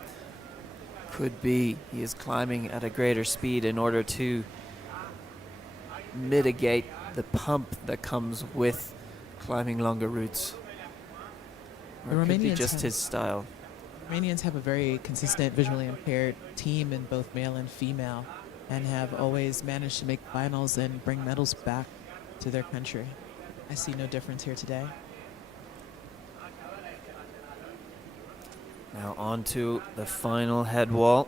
Could be he is climbing at a greater speed in order to mitigate the pump that comes with climbing longer routes. Or it could be just his style. Romanians have a very consistent visually impaired team in both male and female, and have always managed to make finals and bring medals back to their country. I see no difference here today. Now on to the final head wall.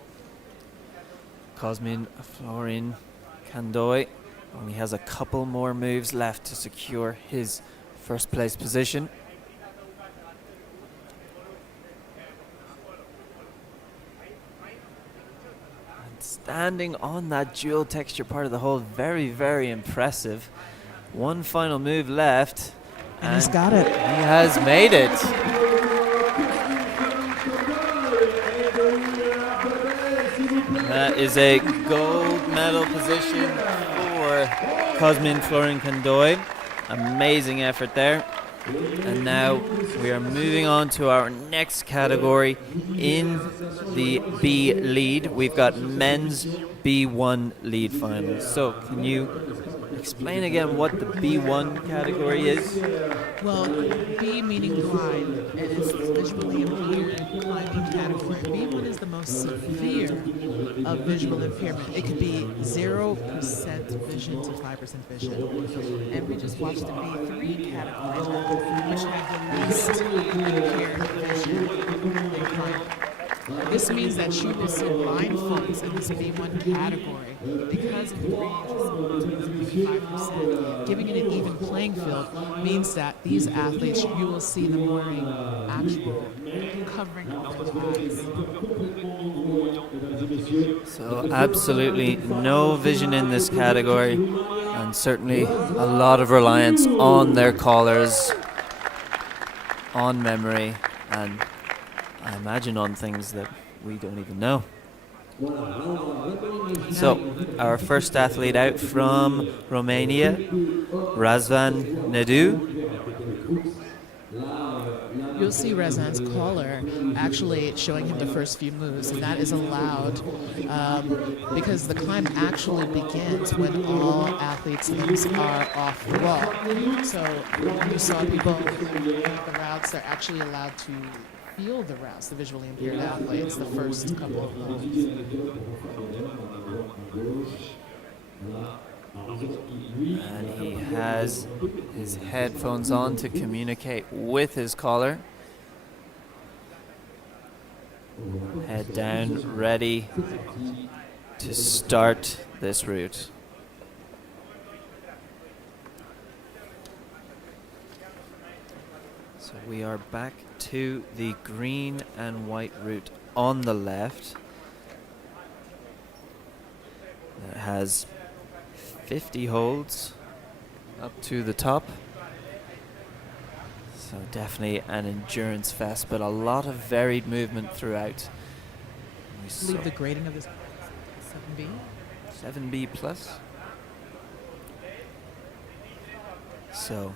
Cosmin Florin Candoi only has a couple more moves left to secure his first place position. And standing on that dual texture part of the hold, very, very impressive. One final move left. And he's got it. He has made it. That is a gold medal position for Cosmin Florin Candoi. Amazing effort there. And now we are moving on to our next category in the B lead. We've got men's B1 lead finals. So can you explain again what the B1 category is? Well, B meaning blind, and it's visually impaired climbing category. B1 is the most severe of visual impairment. It could be 0% vision to 5% vision. And we just watched the B3 category, which had the least impaired vision in climbing. This means that you will see blind folks in this B1 category because of the range of 5%. Giving it an even playing field means that these athletes, you will see them wearing actual covering of their eyes. So absolutely no vision in this category, and certainly a lot of reliance on their collars, on memory, and I imagine on things that we don't even know. So, our first athlete out from Romania, Razvan Nedu. You'll see Razvan's collar actually showing him the first few moves, and that is allowed because the climb actually begins when all athletes' limbs are off the wall. So you saw people the routes, they're actually allowed to feel the routes, the visually impaired athletes, the first couple of moves. And he has his headphones on to communicate with his collar. Head down, ready to start this route. So we are back to the green and white route on the left. It has 50 holds up to the top. So definitely an endurance fest, but a lot of varied movement throughout. I believe the grading of this 7B? 7B plus. So,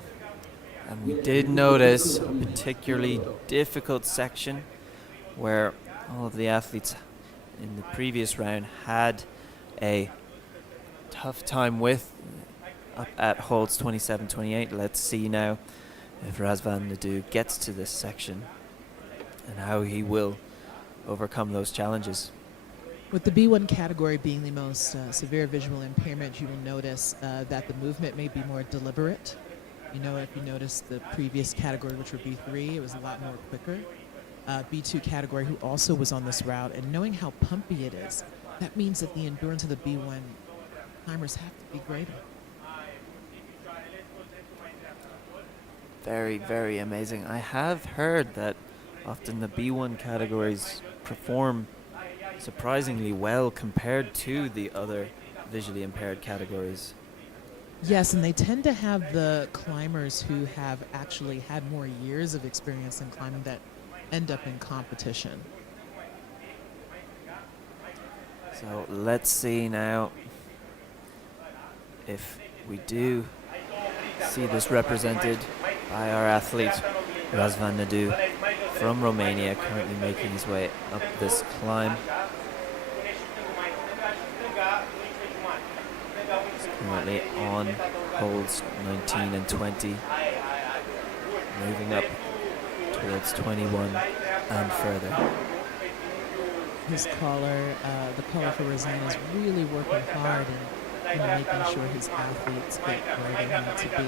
and we did notice a particularly difficult section where all of the athletes in the previous round had a tough time with, up at holds 27, 28. Let's see now if Razvan Nedu gets to this section and how he will overcome those challenges. With the B1 category being the most severe visual impairment, you will notice that the movement may be more deliberate. You know, if you notice the previous category, which were B3, it was a lot more quicker. B2 category, who also was on this route, and knowing how pumpy it is, that means that the endurance of the B1 climbers have to be greater. Very, very amazing. I have heard that often the B1 categories perform surprisingly well compared to the other visually impaired categories. Yes, and they tend to have the climbers who have actually had more years of experience in climbing that end up in competition. So let's see now if we do see this represented by our athlete Razvan Nadu from Romania, currently making his way up this climb. He's currently on holds 19 and 20, moving up towards 21 and further. His caller, the caller for Razvan, is really working hard and making sure his athletes get where they need to be.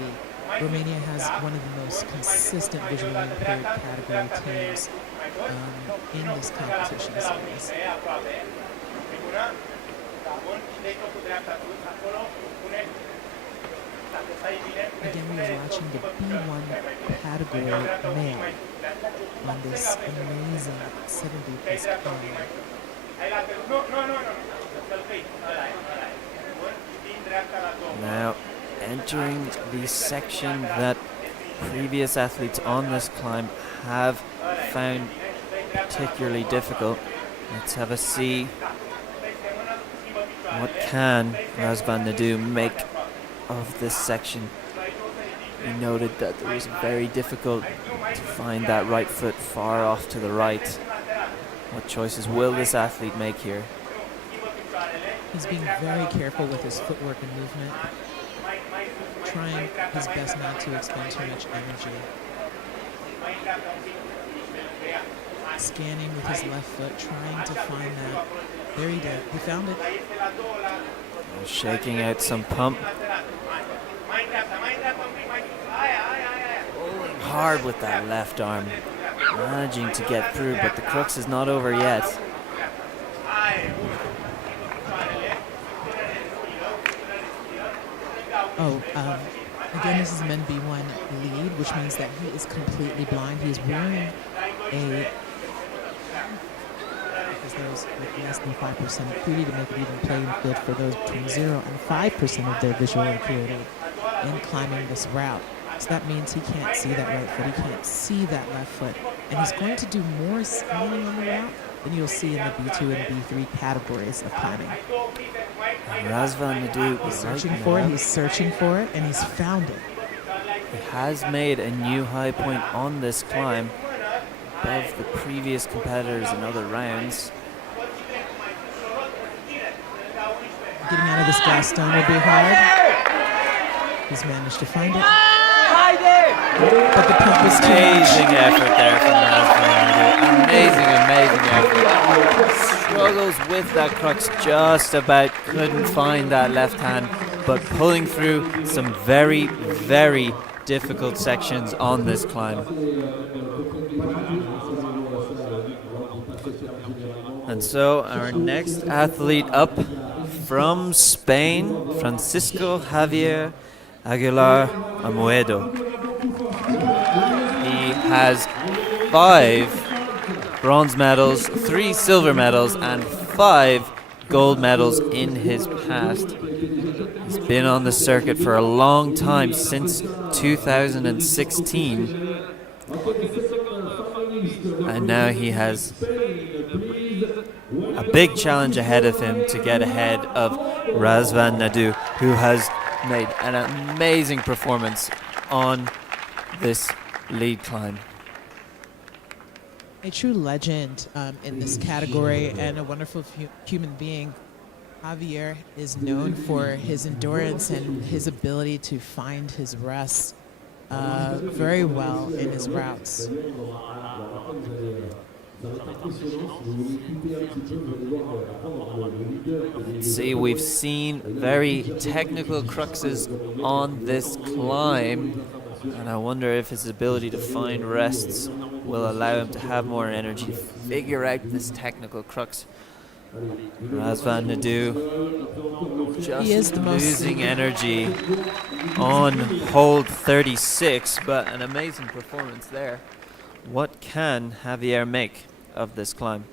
Romania has one of the most consistent visually impaired category teams in this competition series. Again, we are watching the B1 category male on this amazing 70-plus climb. Now, entering the section that previous athletes on this climb have found particularly difficult. Let's have a see what can Razvan Nadu make of this section. He noted that it was very difficult to find that right foot far off to the right. What choices will this athlete make here? He's being very careful with his footwork and movement, trying his best not to expend too much energy. Scanning with his left foot, trying to find that. There he did. He found it. Shaking out some pump. Pulling hard with that left arm. Managing to get through, but the crux is not over yet. Again, this is men B1 lead, which means that he is completely blind. He is wearing a, because there's less than 5% acuity to make it even playing field for those between 0 and 5% of their visual acuity in climbing this route. So that means he can't see that right foot, he can't see that left foot. And he's going to do more scanning on the route than you'll see in the B2 and B3 categories of climbing. Razvan Nadu is searching for it, he's searching for it, and he's found it. He has made a new high point on this climb above the previous competitors in other rounds. Getting out of this gas stone will be hard. He's managed to find it. But the pump was too much. Amazing effort there from Razvan Nadu. Amazing effort. Struggles with that crux, just about couldn't find that left hand, but pulling through some very, very difficult sections on this climb. And so our next athlete up from Spain, Francisco Javier Aguilar Amoedo. He has 5 bronze medals, 3 silver medals, and 5 gold medals in his past. He's been on the circuit for a long time, since 2016. And now he has a big challenge ahead of him to get ahead of Razvan Nadu, who has made an amazing performance on this lead climb. A true legend in this category and a wonderful human being. Javier is known for his endurance and his ability to find his rest very well in his routes. Ça va être impressionnant. Si vous voulez écouter un petit peu, vous allez voir apprendre le leader. See, we've seen very technical cruxes on this climb, and I wonder if his ability to find rests will allow him to have more energy to figure out this technical crux. Razvan Nadeau just losing energy on hold 36, but an amazing performance there. What can Javier make of this climb?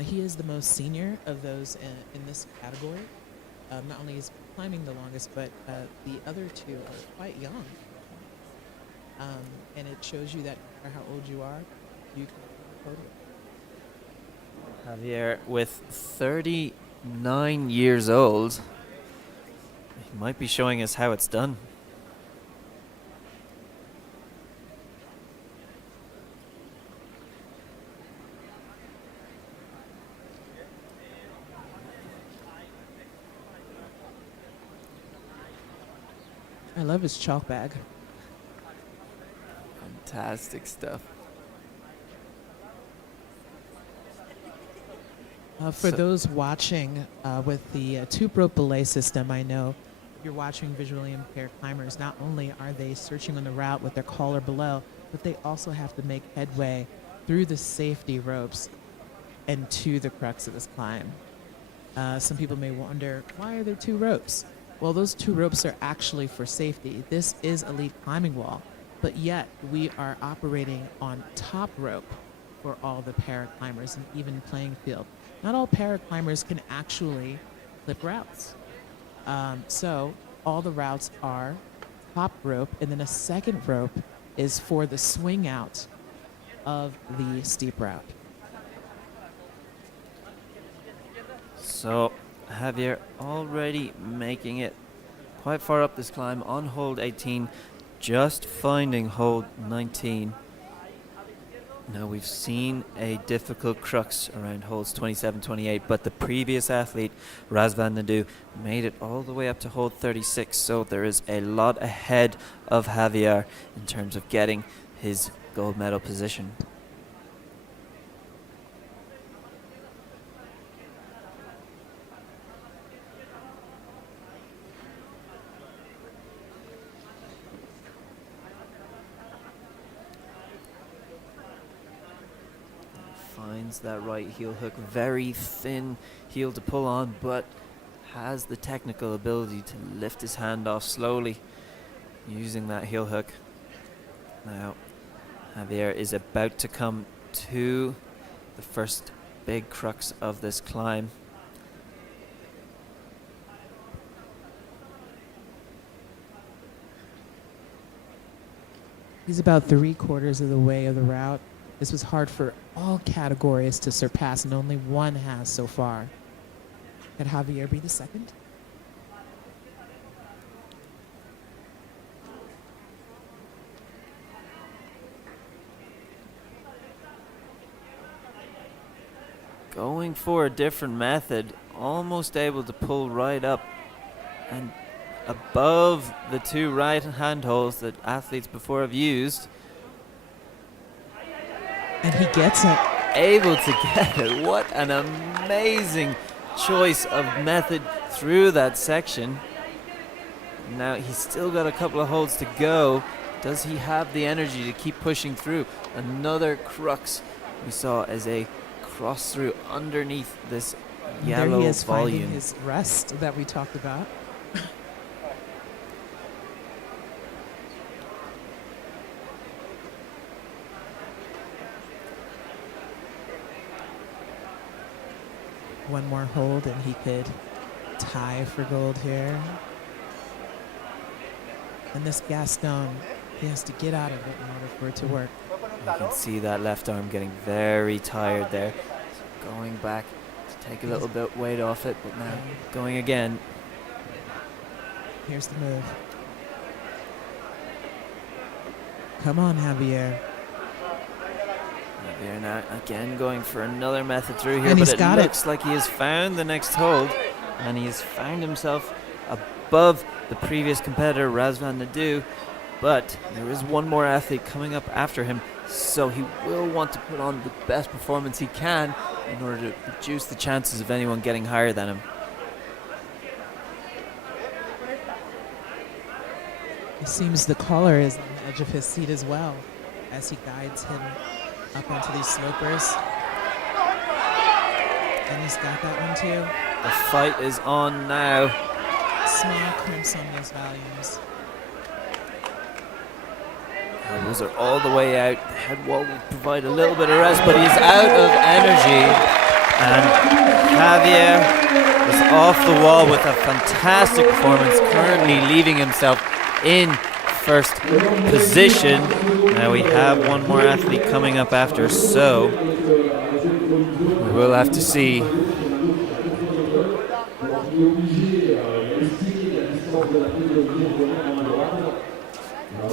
He is the most senior of those in this category. Not only is climbing the longest, but the other two are quite young. And it shows you that no matter how old you are, you can podium. Javier, with 39 years old, he might be showing us how it's done. I love his chalk bag. Fantastic stuff. For those watching with the two-rope belay system, I know if you're watching visually impaired climbers, not only are they searching on the route with their collar below, but they also have to make headway through the safety ropes and to the crux of this climb. Some people may wonder, why are there two ropes? Well, those two ropes are actually for safety. This is elite climbing wall, but yet we are operating on top rope for all the paraclimbers and even playing field. Not all paraclimbers can actually clip routes. So all the routes are top rope, and then a second rope is for the swing out of the steep route. So Javier already making it quite far up this climb on hold 18, just finding hold 19. Now we've seen a difficult crux around holes 27, 28, but the previous athlete, Razvan Nadeau, made it all the way up to hold 36, so there is a lot ahead of Javier in terms of getting his gold medal position. Finds that right heel hook, very thin heel to pull on, but has the technical ability to lift his hand off slowly using that heel hook. Now Javier is about to come to the first big crux of this climb. He's about 3/4 of the way of the route. This was hard for all categories to surpass, and only one has so far. Could Javier be the second? Going for a different method, almost able to pull right up and above the two right hand holes that athletes before have used. And he gets it. Able to get it. What an amazing choice of method through that section. Now he's still got a couple of holds to go. Does he have the energy to keep pushing through? Another crux we saw as a cross through underneath this yellow there he is, volume. finding his rest that we talked about. One more hold and he could tie for gold here. And this Gaston, he has to get out of it in order for it to work. You can see that left arm getting very tired there. Going back to take a little bit weight off it, but now going again. Here's the move. Come on, Javier. Javier now again going for another method through here, And but he's it got looks like he has found the next hold, and he has found himself above the previous competitor, Razvan Nadeau. But there is one more athlete coming up after him, So he will want to put on the best performance he can in order to reduce the chances of anyone getting higher than him. It seems the caller is on the edge of his seat as well as he guides him up onto these slopers. And he's got that one too. The fight is on now. Small crimps on those volumes. Those are all the way out. The head wall will provide a little bit of rest, but he's out of energy. And Javier is off the wall with a fantastic performance, currently leaving himself in first position. Now we have one more athlete coming up after, so we will have to see.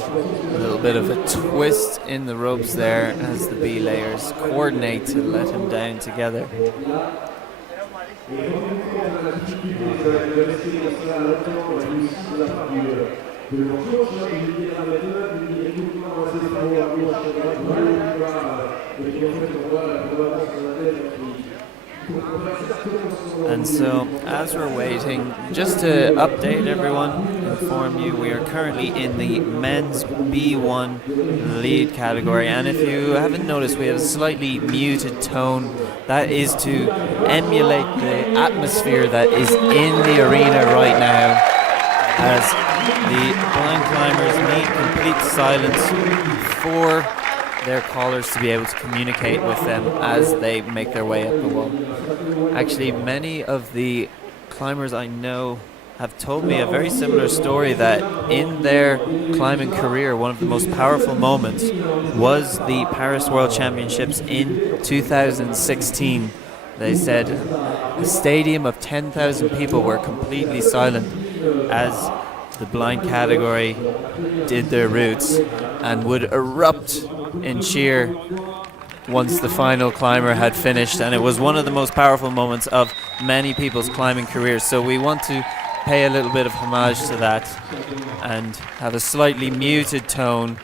A little bit of a twist in the ropes there as the B layers coordinate to let him down together. And so, as we're waiting, just to update everyone, inform you, we are currently in the men's B1 lead category, and if you haven't noticed, we have a slightly muted tone. That is to emulate the atmosphere that is in the arena right now, as the blind climbers need complete silence for their callers to be able to communicate with them as they make their way up the wall. Actually, many of the climbers I know have told me a very similar story, that in their climbing career, one of the most powerful moments was the Paris World Championships in 2016. They said a stadium of 10,000 people were completely silent as the blind category did their routes and would erupt in cheer once the final climber had finished, and it was one of the most powerful moments of many people's climbing careers. So we want to pay a little bit of homage to that and have a slightly muted tone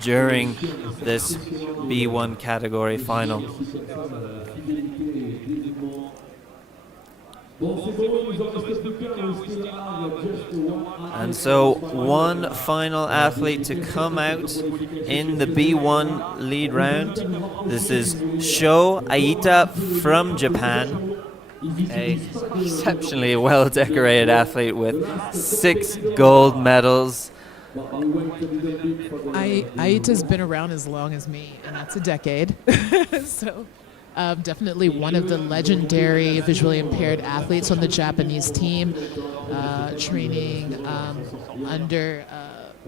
during this B1 category final. And so one final athlete to come out in the B1 lead round. This is Sho Aayita from Japan, a exceptionally well decorated athlete with 6 gold medals. Aayita's been around as long as me, and that's a decade. So definitely one of the legendary visually impaired athletes on the Japanese team, training under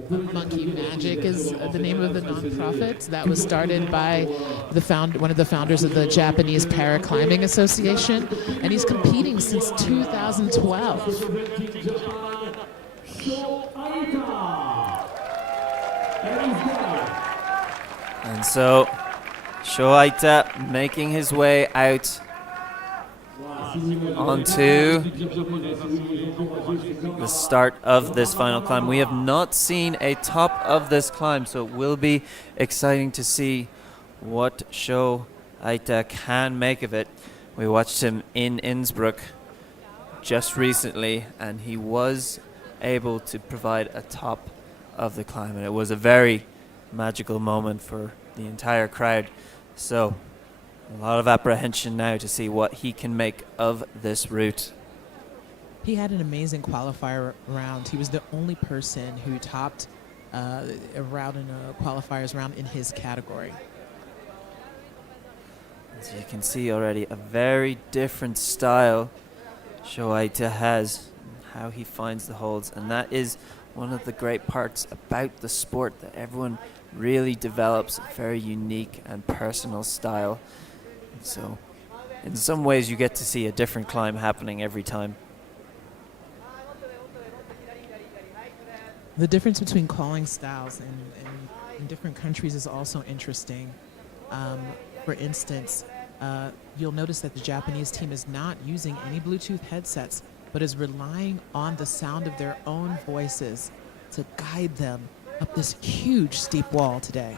Monkey Magic is the name of the nonprofit that was started by one of the founders of the Japanese Paraclimbing Association, and he's competing since 2012. And so Sho Aayita making his way out onto the start of this final climb. We have not seen a top of this climb, so it will be exciting to see what Sho Aayita can make of it. We watched him in Innsbruck just recently, and he was able to provide a top of the climb, and it was a very magical moment for the entire crowd. So a lot of apprehension now to see what he can make of this route. He had an amazing qualifier round. He was the only person who topped a round in a qualifiers round in his category. As you can see already, a very different style Sho Aayita has, how he finds the holds, and that is one of the great parts about the sport, that everyone really develops a very unique and personal style. So in some ways you get to see a different climb happening every time. The difference between calling styles in different countries is also interesting. For instance, you'll notice that the Japanese team is not using any Bluetooth headsets, but is relying on the sound of their own voices to guide them up this huge steep wall today.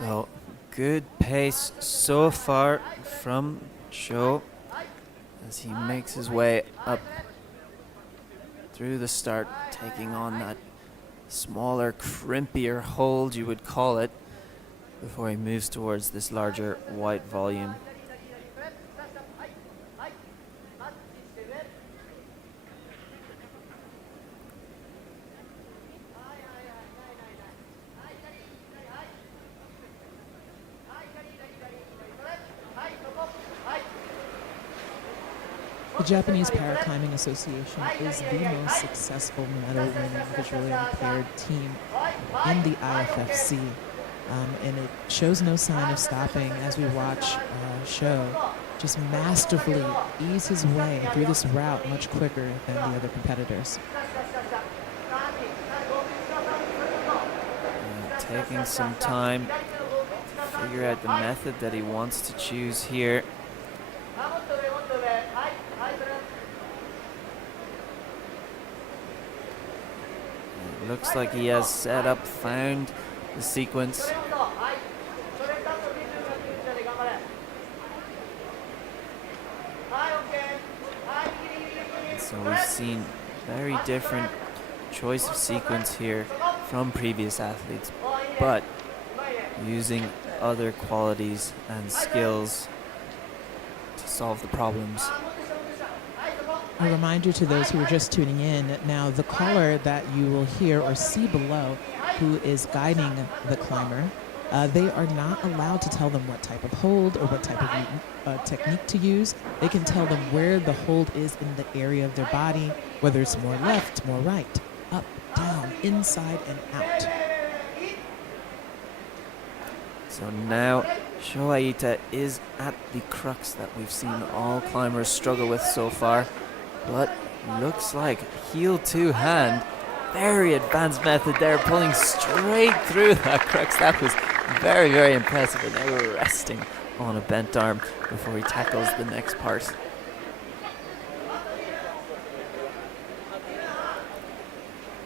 So, good pace so far from Sho as he makes his way up through the start, taking on that smaller, crimpier hold, you would call it, before he moves towards this larger white volume. The Japanese Paraclimbing Association is the most successful medal-winning visually impaired team in the IFFC, and it shows no sign of stopping as we watch Sho just masterfully ease his way through this route much quicker than the other competitors. Taking some time to figure out the method that he wants to choose here. Looks like he has set up, found the sequence. And so we've seen very different choice of sequence here from previous athletes, but using other qualities and skills to solve the problems. A reminder to those who are just tuning in, now the caller that you will hear or see below who is guiding the climber, they are not allowed to tell them what type of hold or what type of technique to use. They can tell them where the hold is in the area of their body, whether it's more left, more right, up, down, inside, and out. So now Sho Aayita is at the crux that we've seen all climbers struggle with so far. But looks like heel to hand, very advanced method there, pulling straight through that crux. That was very, very impressive. And now we're resting on a bent arm before he tackles the next part.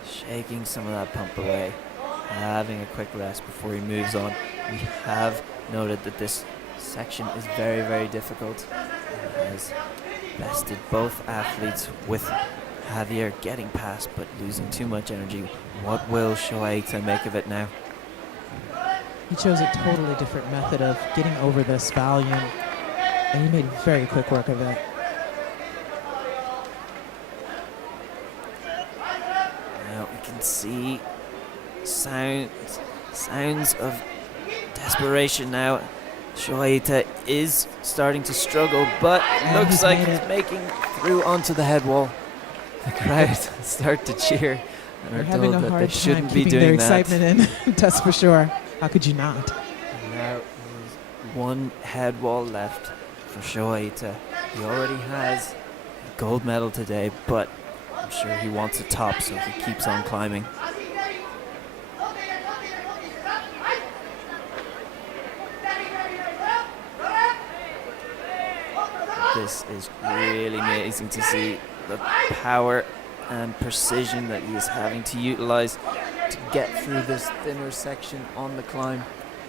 Shaking some of that pump away, having a quick rest before he moves on. We have noted that this section is very, very difficult. As bested both athletes, with Javier getting past but losing too much energy. What will Sho Aayita make of it now? He chose a totally different method of getting over this volume, and he made very quick work of it. Now we can see sounds of desperation now. Sho Aayita is starting to struggle, but looks like he's making through onto the head wall. The crowd start to cheer and are told that they shouldn't be doing that. Their excitement in, that's for sure. How could you not? And now there's one head wall left for Sho Aayita. He already has a gold medal today, but I'm sure he wants a top, so he keeps on climbing. This is really amazing to see the power and precision that he is having to utilize to get through this thinner section on the climb.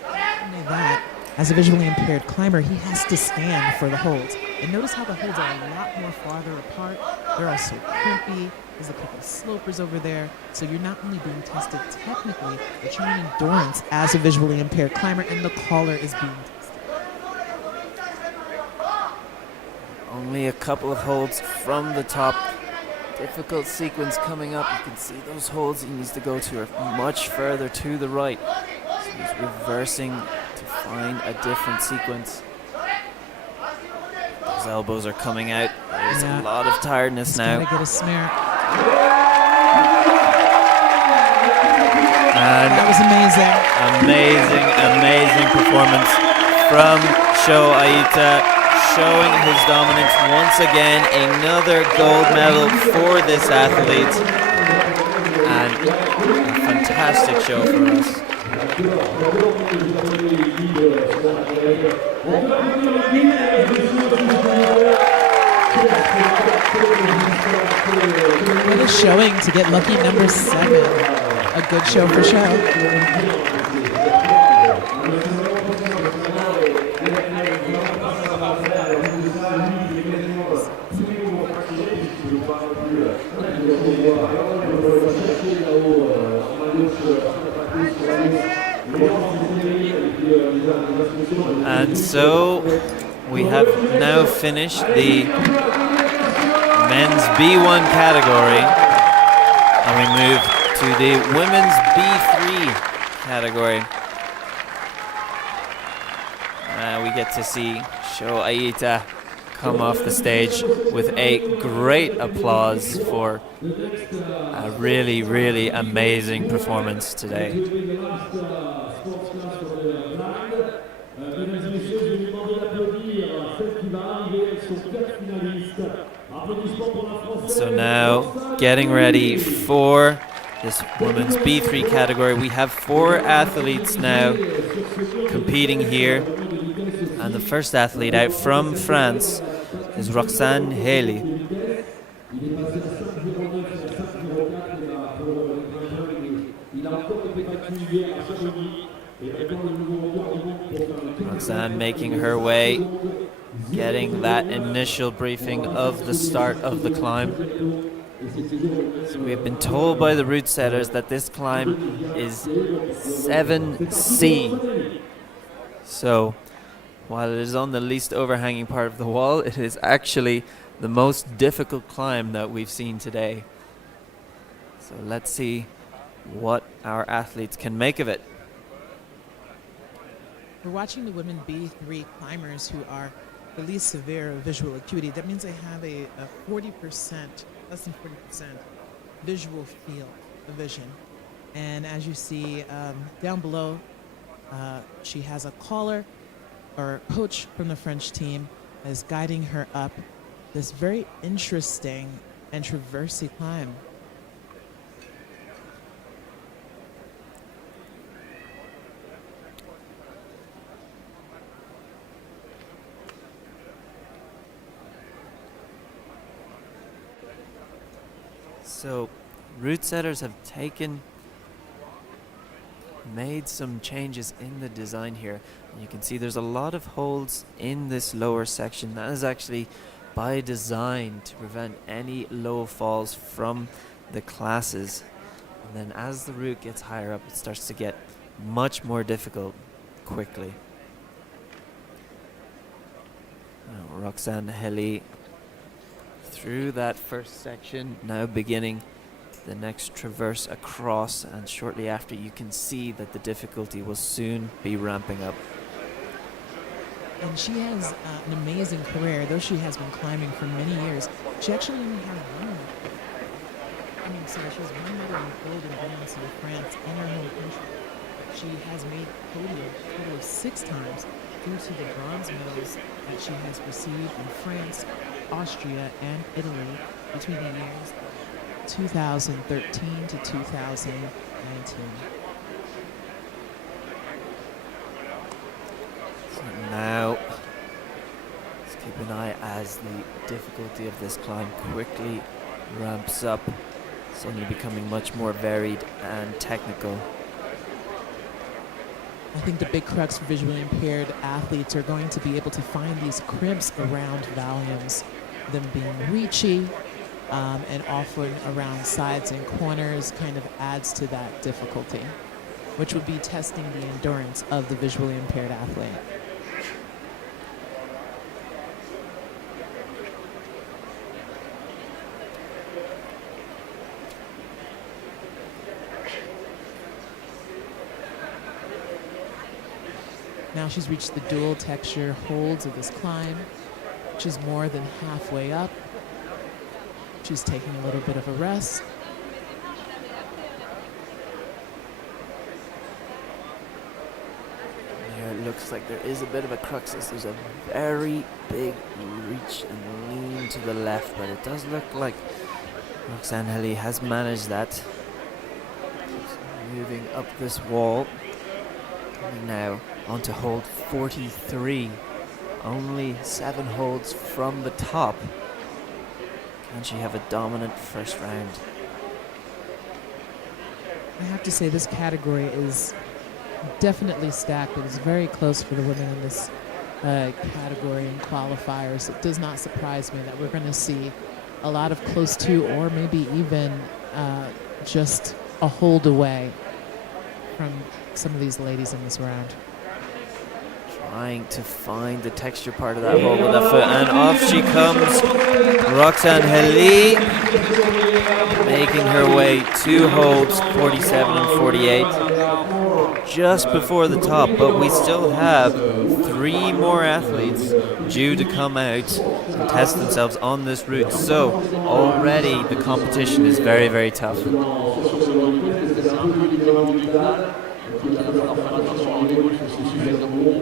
Not only that, as a visually impaired climber, he has to stand for the holds. And notice how the holds are a lot more farther apart. They're also creepy. There's a couple of slopers over there. So you're not only being tested technically, but showing endurance as a visually impaired climber, and the caller is being tested. Only a couple of holds from the top. Difficult sequence coming up. You can see those holds he needs to go to are much further to the right. So he's reversing to find a different sequence. His elbows are coming out. There's a lot of tiredness now. He's gotta get a smear. And that was amazing performance from Sho Aayita, showing his dominance once again. Another gold medal for this athlete, and a fantastic show for us. What a showing to get lucky number 7. A good show for Sho. And so we have now finished the men's B1 category, and we move to the women's B3 category. We get to show Aayita come off the stage with a great applause for a really, really amazing performance today. So now, getting ready for this women's B3 category, we have 4 athletes now competing here. And the first athlete out from France is Roxane Haley. Roxane making her way, getting that initial briefing of the start of the climb. So we have been told by the route setters that this climb is 7C. So while it is on the least overhanging part of the wall, it is actually the most difficult climb that we've seen today. So let's see what our athletes can make of it. We're watching the women B3 climbers who are the least severe of visual acuity. That means they have a 40%, less than 40% visual field of vision. And as you see down below, she has a caller or coach from the French team is guiding her up this very interesting and traversy climb. So route setters have made some changes in the design here. And you can see there's a lot of holds in this lower section. That is actually by design to prevent any low falls from the classes. And then as the route gets higher up, it starts to get much more difficult quickly. Roxane Haley through that first section, now beginning the next traverse across, and shortly after you can see that the difficulty will soon be ramping up. And she has an amazing career, though she has been climbing for many years. She actually only has she has one medal in gold and bronze in France in her home country. She has made podium a total of 6 times due to the bronze medals that she has received in France, Austria, and Italy between the years 2013 to 2019. So now, let's keep an eye as the difficulty of this climb quickly ramps up, suddenly becoming much more varied and technical. I think the big crux for visually impaired athletes are going to be able to find these crimps around volumes, them being reachy, and often around sides and corners kind of adds to that difficulty, which would be testing the endurance of the visually impaired athlete. Now she's reached the dual texture holds of this climb. She's more than halfway up. She's taking a little bit of a rest. Here it looks like there is a bit of a crux. There's a very big reach and lean to the left, but it does look like Roxane Haley has managed that. Keeps moving up this wall. Coming now onto hold 43. Only 7 holds from the top. Can she have a dominant first round? I have to say this category is definitely stacked. It is very close for the women in this category and qualifiers. It does not surprise me that we're going to see a lot of close to, or maybe even just a hold away from some of these ladies in this round. Trying to find the texture part of that hole with that foot, and off she comes. Roxane Heli making her way 2 holds, 47 and 48, just before the top, but we still have 3 more athletes due to come out and test themselves on this route, so already the competition is very, very tough.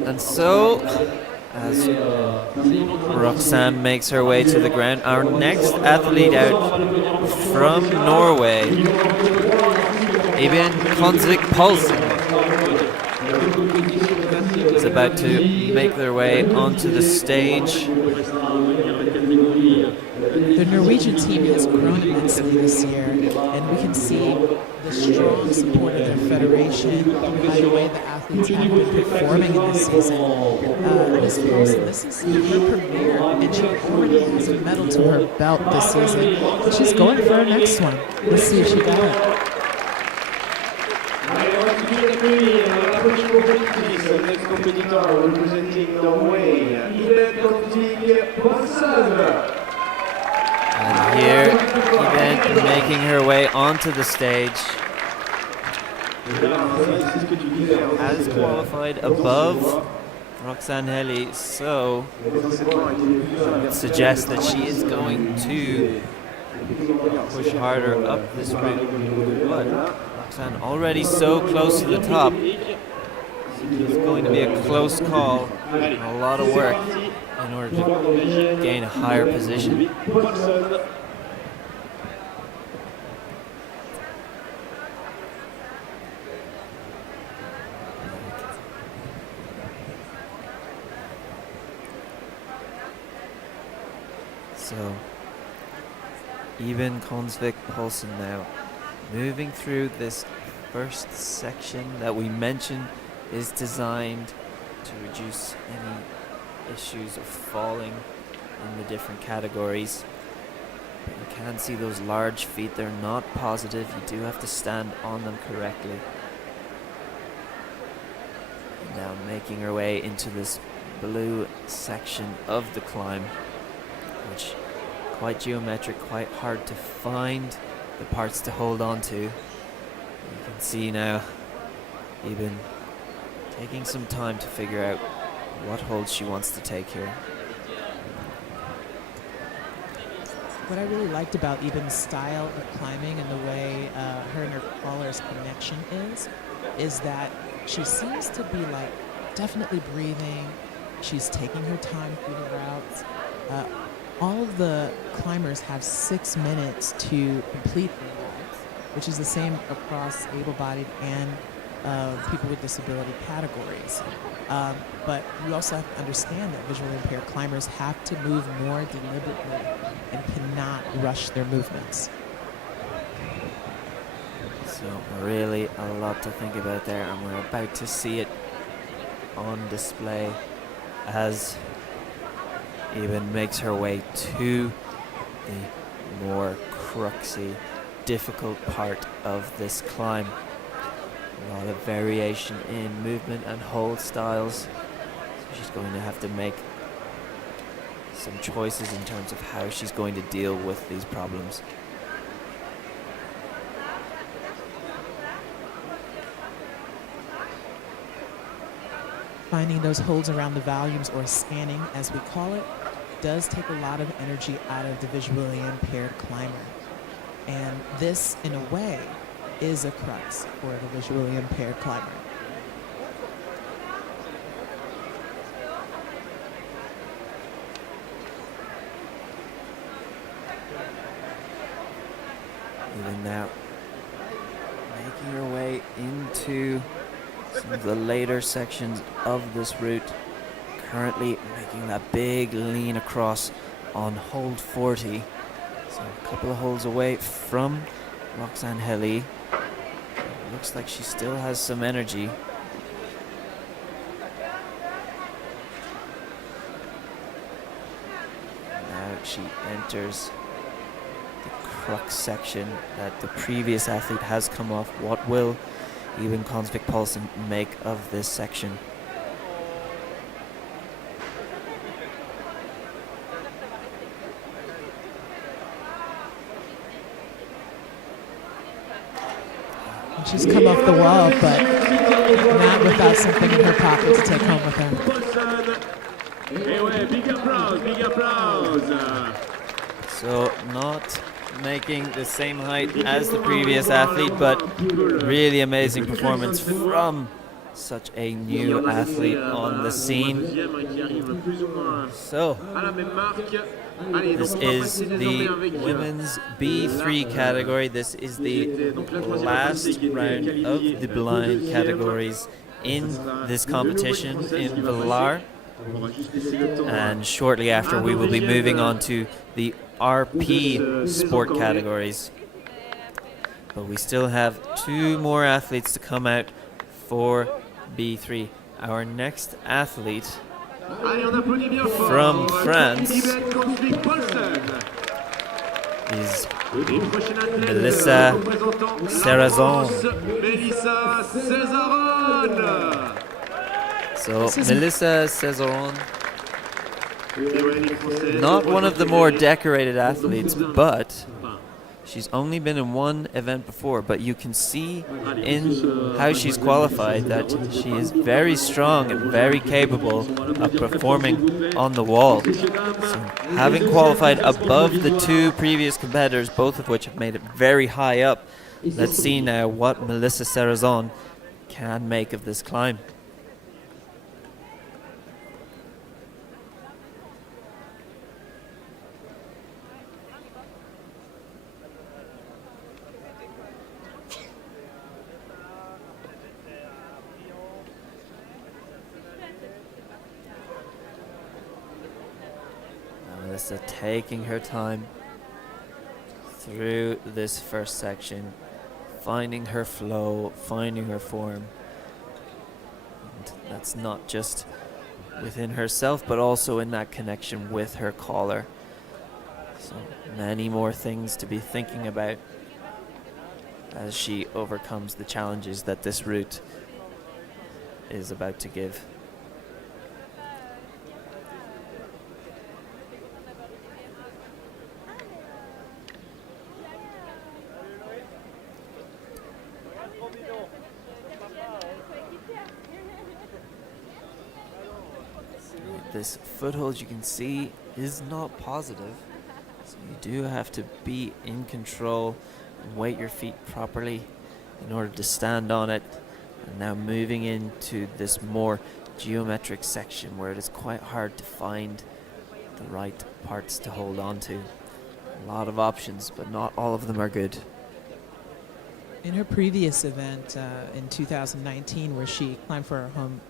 And so, as Roxane makes her way to the ground, our next athlete out from Norway, Eben Konsvik Poulsen, is about to make their way onto the stage. The Norwegian team has grown immensely this year, and we can see the strong support of their federation by the way the athletes have been performing in this season. Miss Poulsen, this is her premiere, and she already has a medal to her belt this season. And she's going for her next one. Let's see if she got it. Next competitor representing Norway, Edith Scheinecker. And here, Eben making her way onto the stage. Has qualified above Roxane Heli, so it suggests that she is going to push harder up this route. But Roxane already so close to the top. It's going to be a close call and a lot of work in order to gain a higher position. So, Eben Konsvik Poulsen now moving through this first section that we mentioned is designed to reduce any issues of falling in the different categories. But you can see those large feet, they're not positive. You do have to stand on them correctly. Now making her way into this blue section of the climb, which quite geometric, quite hard to find the parts to hold on to. You can see now Eben taking some time to figure out what holds she wants to take here. What I really liked about Eben's style of climbing and the way her and her crawler's connection is that she seems to be like definitely breathing. She's taking her time through the routes. All of the climbers have 6 minutes to complete their routes, which is the same across able-bodied and people with disability categories. But we also have to understand that visually impaired climbers have to move more deliberately and cannot rush their movements. So really a lot to think about there, and we're about to see it on display as Eben makes her way to the more cruxy, difficult part of this climb. A lot of variation in movement and hold styles. So she's going to have to make some choices in terms of how she's going to deal with these problems. Finding those holds around the volumes, or scanning as we call it, does take a lot of energy out of the visually impaired climber. And this, in a way, is a crux for the visually impaired climber. Even now, making her way into some of the later sections of this route. Currently making that big lean across on hold 40. So a couple of holds away from Roxane Heli. Looks like she still has some energy. Now she enters the crux section that the previous athlete has come off. What will Eben Konsvik Paulsen make of this section. And she's come off the wall, but not without something in her pocket to take home with her. Big applause, big applause. So not making the same height as the previous athlete, but really amazing performance from such a new athlete on the scene. So this is the women's B3 category. This is the last round of the blind categories in this competition in Villars. And shortly after, we will be moving on to the RP sport categories. But we still have 2 more athletes to come out for B3. Our next athlete from France is Melissa Serrazon. So Melissa Serrazon, not one of the more decorated athletes, but she's only been in one event before, but you can see in how she's qualified that she is very strong and very capable of performing on the wall. So having qualified above the 2 previous competitors, both of which have made it very high up, let's see now what Melissa Serrazon can make of this climb. Melissa taking her time through this first section, finding her flow, finding her form. And that's not just within herself, but also in that connection with her caller. So many more things to be thinking about as she overcomes the challenges that this route is about to give. This foothold, you can see, is not positive, so you do have to be in control and weight your feet properly in order to stand on it. And now moving into this more geometric section where it is quite hard to find the right parts to hold on to. A lot of options, but not all of them are good. In her previous event in 2019, where she climbed for her home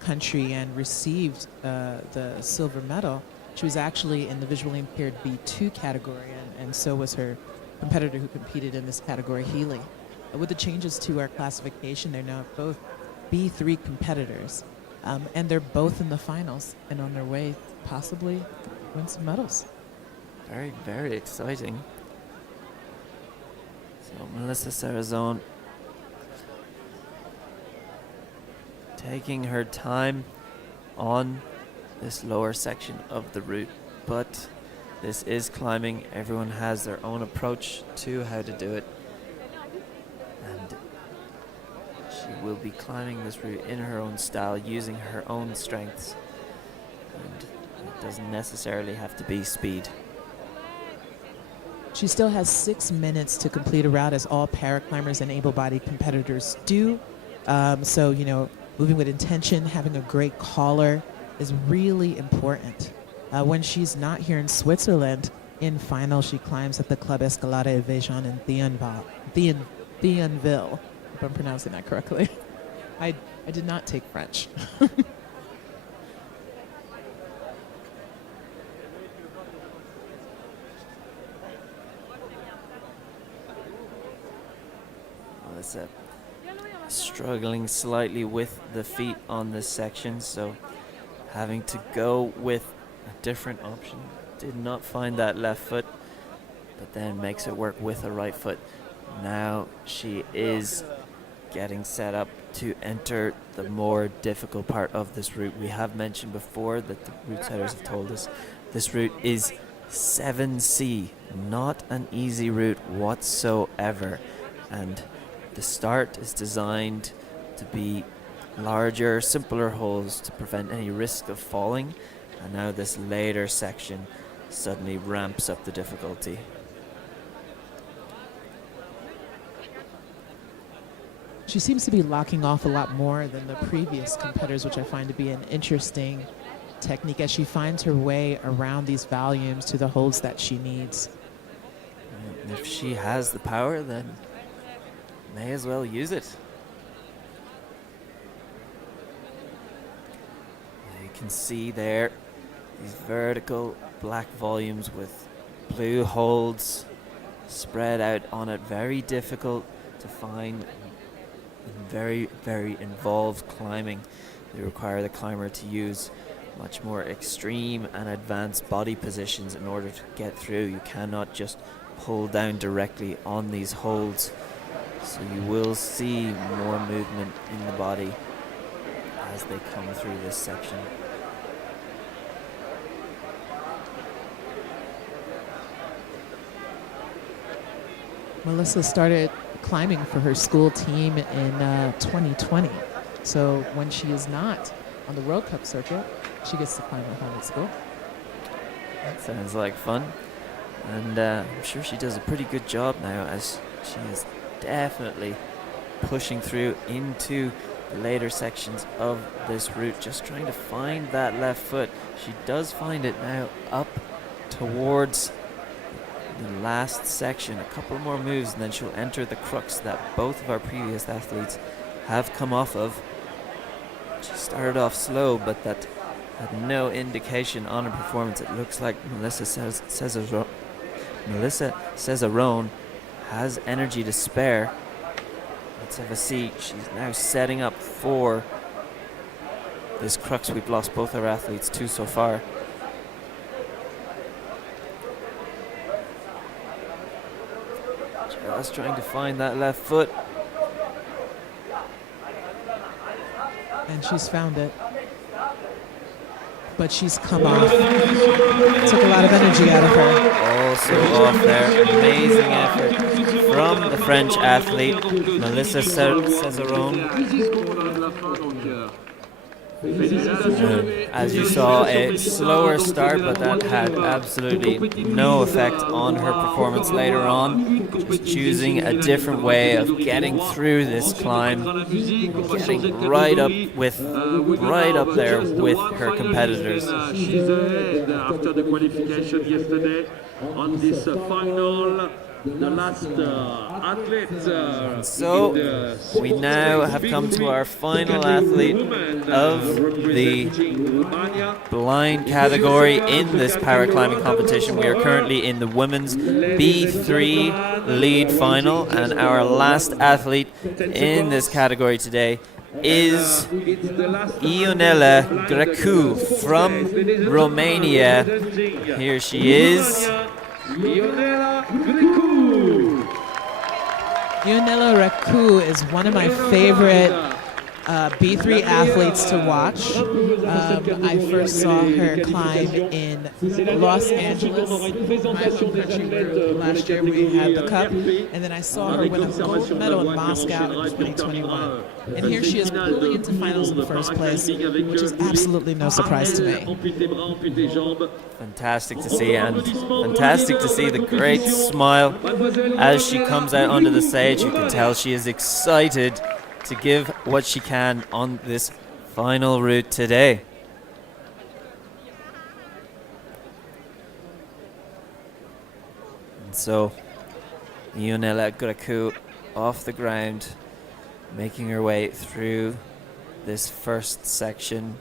country and received the silver medal, she was actually in the visually impaired B2 category, and so was her competitor who competed in this category, Healy. With the changes to our classification, they're now both B3 competitors, and they're both in the finals and on their way to possibly win some medals. Very, very exciting. So Melissa Serrazon taking her time on this lower section of the route, but this is climbing. Everyone has their own approach to how to do it, and she will be climbing this route in her own style, using her own strengths, and it doesn't necessarily have to be speed. She still has 6 minutes to complete a route, as all paraclimbers and able-bodied competitors do. So, you know, moving with intention, having a great caller is really important. When she's not here in Switzerland, in final, she climbs at the Club Escalade et Vejan in Thionville, if I'm pronouncing that correctly. I did not take French. Melissa struggling slightly with the feet on this section, so having to go with a different option. Did not find that left foot, but then makes it work with a right foot. Now she is getting set up to enter the more difficult part of this route. We have mentioned before that the route setters have told us this route is 7C, not an easy route whatsoever. And the start is designed to be larger, simpler holes to prevent any risk of falling. And now this later section suddenly ramps up the difficulty. She seems to be locking off a lot more than the previous competitors, which I find to be an interesting technique as she finds her way around these volumes to the holds that she needs. And if she has the power, then may as well use it. You can see there these vertical black volumes with blue holds spread out on it. Very difficult to find. Very, very involved climbing. They require the climber to use much more extreme and advanced body positions in order to get through. You cannot just pull down directly on these holds. So you will see more movement in the body as they come through this section. Melissa started climbing for her school team in 2020. So when she is not on the World Cup circuit, she gets to climb at home at school. That sounds like fun. And I'm sure she does a pretty good job now, as she is definitely pushing through into the later sections of this route, just trying to find that left foot. She does find it now up towards the last section. A couple more moves and then she'll enter the crux that both of our previous athletes have come off of. She started off slow, but that had no indication on her performance. It looks like Melissa Cesarone has energy to spare. Let's have a seat. She's now setting up for this crux we've lost both our athletes to so far. Just trying to find that left foot. And she's found it. But she's come off. Took a lot of energy out of her. Also off there. Amazing effort from the French athlete, Melissa Cesarone. As you saw, a slower start, but that had absolutely no effect on her performance later on. Just choosing a different way of getting through this climb, getting right up there with her competitors. She's ahead after the qualification yesterday on this final. The last athlete. So we now have come to our final athlete of the blind category in this paraclimbing competition. We are currently in the women's B3 lead final, and our last athlete in this category today is Ionella Raku from Romania. Here she is. Ionella Raku is one of my favorite B3 athletes to watch. I first saw her climb in Los Angeles, my home country, where last year we had the cup, and then I saw her win a gold medal in Moscow in 2021. And here she is pulling into finals in the first place, which is absolutely no surprise to me. Fantastic to see, and fantastic to see the great smile as she comes out onto the stage. You can tell she is excited to give what she can on this final route today. And so Ionella Raku off the ground, making her way through this first section.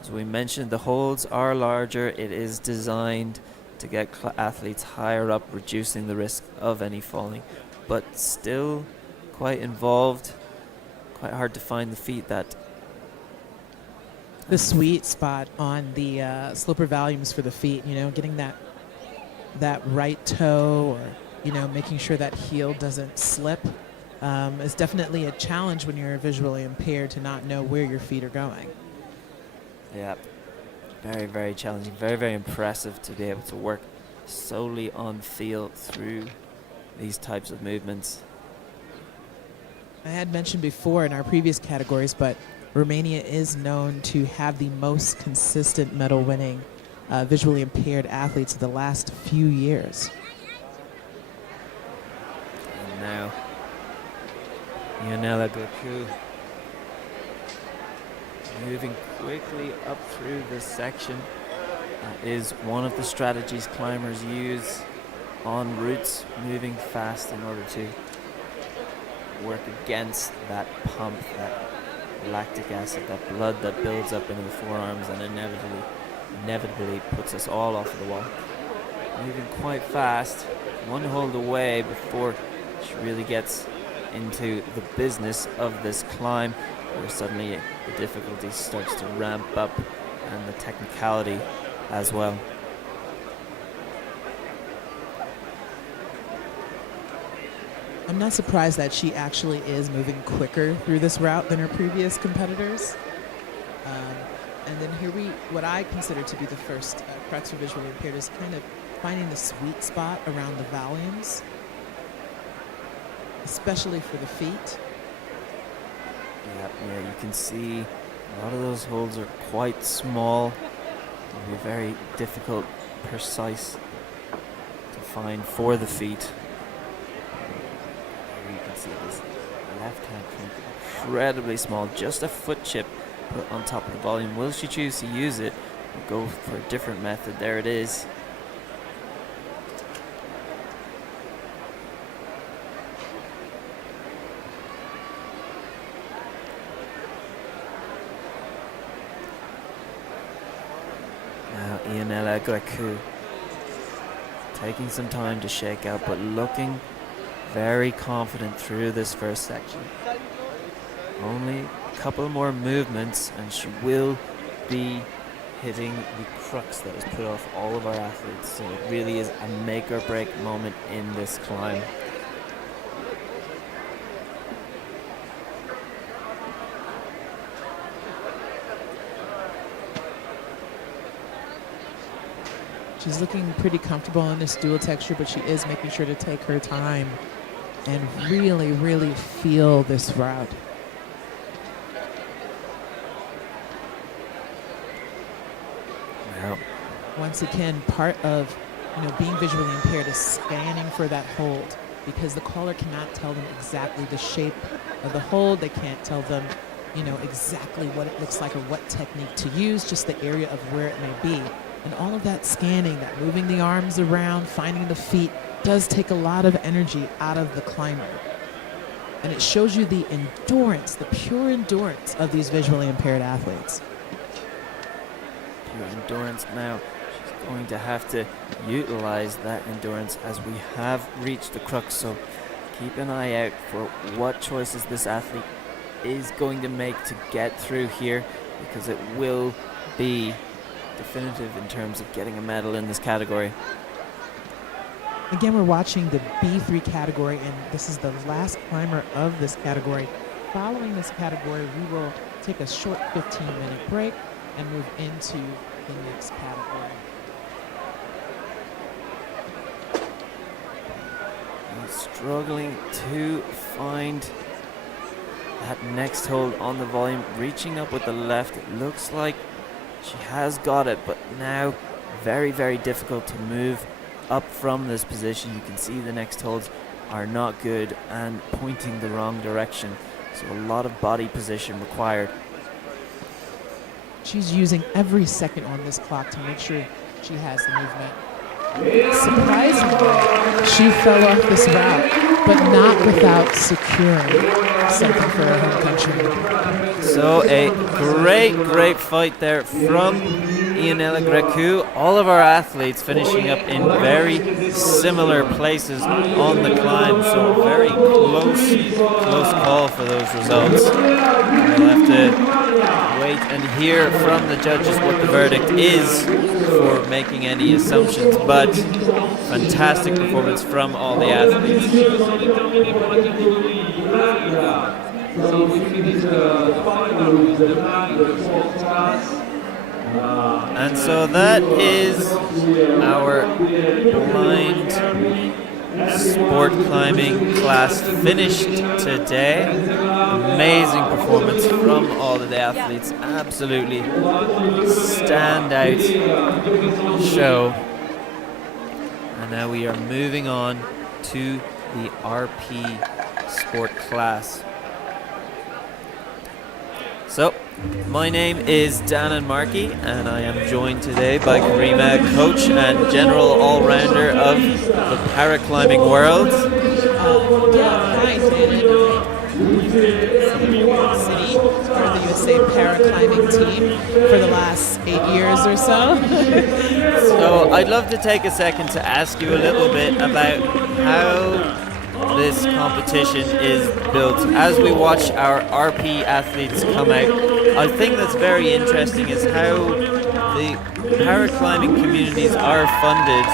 As we mentioned, the holds are larger. It is designed to get athletes higher up, reducing the risk of any falling, but still quite involved, quite hard to find the feet that the sweet spot on the sloper volumes for the feet, you know, getting that right toe, or, you know, making sure that heel doesn't slip It's definitely a challenge when you're visually impaired to not know where your feet are going. Yeah, very, very challenging, very, very impressive to be able to work solely on feel through these types of movements. I had mentioned before in our previous categories, but Romania is known to have the most consistent medal winning visually impaired athletes of the last few years. And now, Ionella Raku moving quickly up through this section. That is one of the strategies climbers use on routes, moving fast in order to work against that pump, that lactic acid, that blood that builds up into the forearms and inevitably puts us all off of the wall. Moving quite fast, one hold away before she really gets into the business of this climb, where suddenly the difficulty starts to ramp up and the technicality as well. I'm not surprised that she actually is moving quicker through this route than her previous competitors. And then here what I consider to be the first crux for visually impaired is kind of finding the sweet spot around the volumes, especially for the feet. Yeah, you can see a lot of those holds are quite small. It'll be very difficult, precise to find for the feet. Here you can see this left hand crank, incredibly small, just a foot chip put on top of the volume. Will she choose to use it or go for a different method? There it is. Now Ionella Raku taking some time to shake out, but looking very confident through this first section. Only a couple more movements and she will be hitting the crux that has put off all of our athletes. So it really is a make or break moment in this climb. She's looking pretty comfortable in this dual texture, but she is making sure to take her time and really, really feel this route. Wow. Once again, part of being visually impaired is scanning for that hold, because the caller cannot tell them exactly the shape of the hold. They can't tell them, exactly what it looks like or what technique to use, just the area of where it may be. And all of that scanning, that moving the arms around, finding the feet, does take a lot of energy out of the climber. And it shows you the endurance, the pure endurance of these visually impaired athletes. Pure endurance now. She's going to have to utilize that endurance as we have reached the crux. So keep an eye out for what choices this athlete is going to make to get through here, because it will be definitive in terms of getting a medal in this category. Again, we're watching the B3 category, and this is the last climber of this category. Following this category, we will take a short 15-minute break and move into the next category. And struggling to find that next hold on the volume, reaching up with the left. It looks like she has got it, but now very, very difficult to move up from this position. You can see the next holds are not good and pointing the wrong direction. So a lot of body position required. She's using every second on this clock to make sure she has the movement. Surprisingly, she fell off this route, but not without securing something for her home country. So a great fight there from Ionella Raku. All of our athletes finishing up in very similar places on the climb. So a very close call for those results. We'll have to wait and hear from the judges what the verdict is for making any assumptions, but fantastic performance from all the athletes. So we finished the final with the man, the fourth class. And so that is our blind sport climbing class finished today. Amazing performance from all of the athletes. Absolutely standout show. And now we are moving on to the RP sport class. So, my name is Dan Markey, and I am joined today by Karima, coach and general all-rounder of the paraclimbing world. Hi, David. New York City, part of the USA paraclimbing team for the last 8 years or so. So, I'd love to take a second to ask you a little bit about how this competition is built. As we watch our RP athletes come out, I think that's very interesting is how the paraclimbing communities are funded,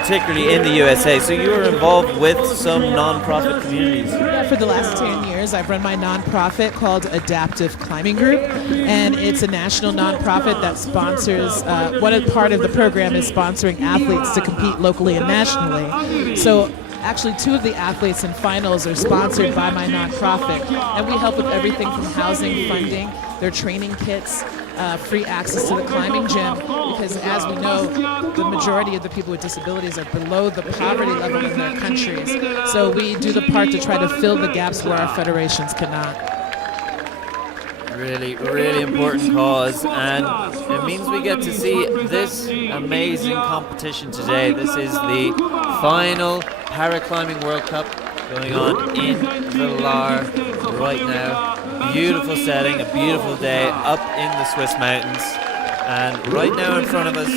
particularly in the USA. So you are involved with some non-profit communities. For the last 10 years, I've run my non-profit called Adaptive Climbing Group, and it's a national non-profit that sponsors, one part of the program is sponsoring athletes to compete locally and nationally. So actually, 2 of the athletes in finals are sponsored by my nonprofit, and we help with everything from housing, funding, their training kits, free access to the climbing gym, because as we know, the majority of the people with disabilities are below the poverty level in their countries. So we do the part to try to fill the gaps where our federations cannot. Really, really important cause, and it means we get to see this amazing competition today. This is the final Paraclimbing World Cup going on in Villars right now. Beautiful setting, a beautiful day up in the Swiss mountains, and right now in front of us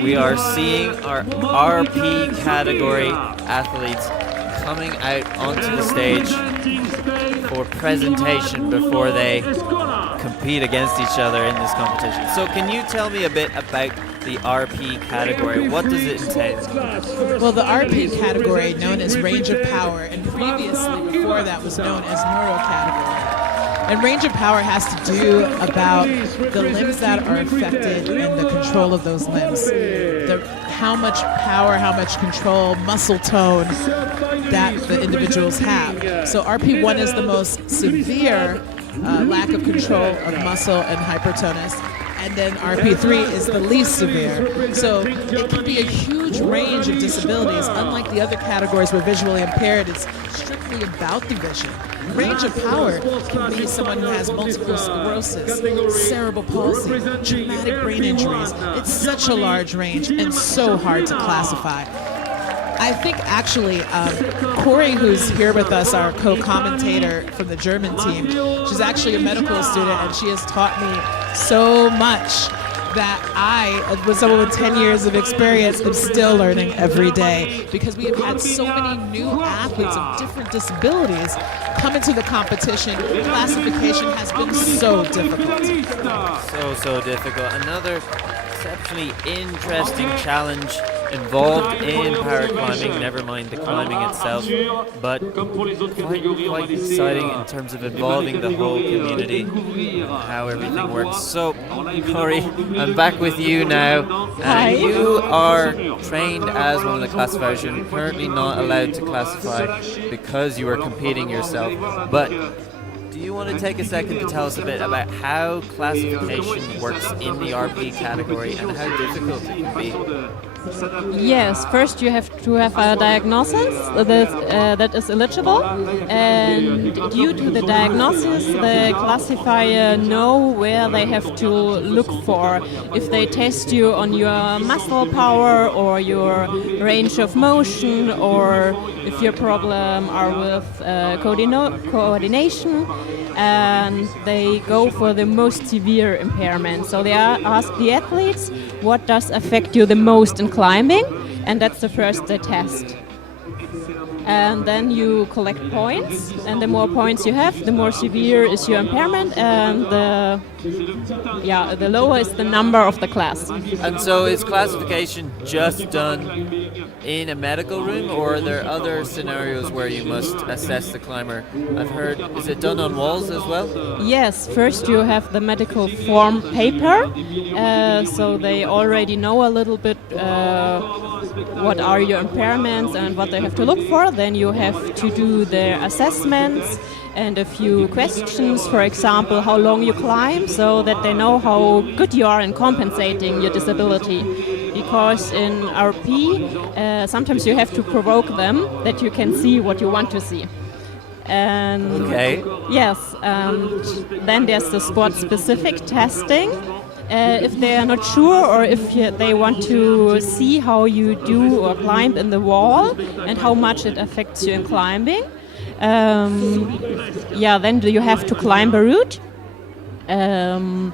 we are seeing our RP category athletes coming out onto the stage for presentation before they compete against each other in this competition. So can you tell me a bit about the RP category? What does it entail? Well, the RP category, known as range of power, and previously before that was known as neuro category. And range of power has to do about the limbs that are affected and the control of those limbs. How much power, how much control, muscle tone that the individuals have. So RP1 is the most severe lack of control of muscle and hypertonus, and then RP3 is the least severe. So it can be a huge range of disabilities. Unlike the other categories where visually impaired, it's strictly about the vision. Range of power can be someone who has multiple sclerosis, cerebral palsy, traumatic brain injuries. It's such a large range and so hard to classify. I think actually Corey, who's here with us, our co-commentator from the German team, she's actually a medical student, and she has taught me so much that I, with someone with 10 years of experience, am still learning every day, because we have had so many new athletes of different disabilities come into the competition. Classification has been so difficult. So difficult. Another exceptionally interesting challenge involved in paraclimbing, never mind the climbing itself, but quite exciting in terms of involving the whole community and how everything works. So, Corey, I'm back with you now. Hi. You are trained as one of the classifiers. You're currently not allowed to classify because you are competing yourself, but do you want to take a second to tell us a bit about how classification works in the RP category and how difficult it can be? Yes, first you have to have a diagnosis that is eligible, and due to the diagnosis, the classifier know where they have to look for. If they test you on your muscle power or your range of motion, or if your problem are with coordination, and they go for the most severe impairment. So they ask the athletes, what does affect you the most in climbing? And that's the first they test. And then you collect points, and the more points you have, the more severe is your impairment, and the lower is the number of the class. And so is classification just done in a medical room, or are there other scenarios where you must assess the climber? I've heard, is it done on walls as well? Yes, first you have the medical form paper, so they already know a little bit what are your impairments and what they have to look for. Then you have to do their assessments and a few questions, for example, how long you climb, so that they know how good you are in compensating your disability. Because in RP, sometimes you have to provoke them that you can see what you want to see. And yes, then there's the sport-specific testing. If they are not sure, or if they want to see how you do or climb in the wall and how much it affects you in climbing, then you have to climb a route, and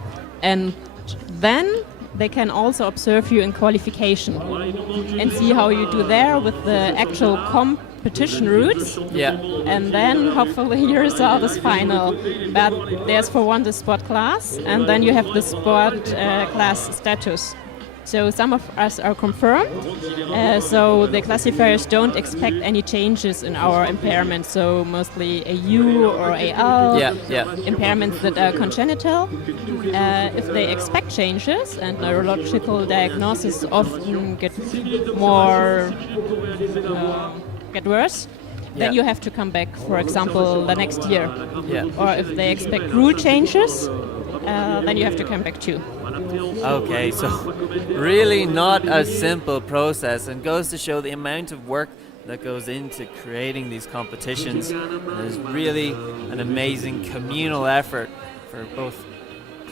then they can also observe you in qualification and see how you do there with the actual competition routes. Yeah. And then hopefully your result is final. But there's for one the sport class, and then you have the sport class status. So some of us are confirmed, so the classifiers don't expect any changes in our impairment, so mostly AU or AL, impairments that are congenital. If they expect changes, and neurological diagnosis often get worse, then you have to come back, for example, the next year. Or if they expect rule changes, then you have to come back too. Okay, so really not a simple process, and goes to show the amount of work that goes into creating these competitions. There's really an amazing communal effort for both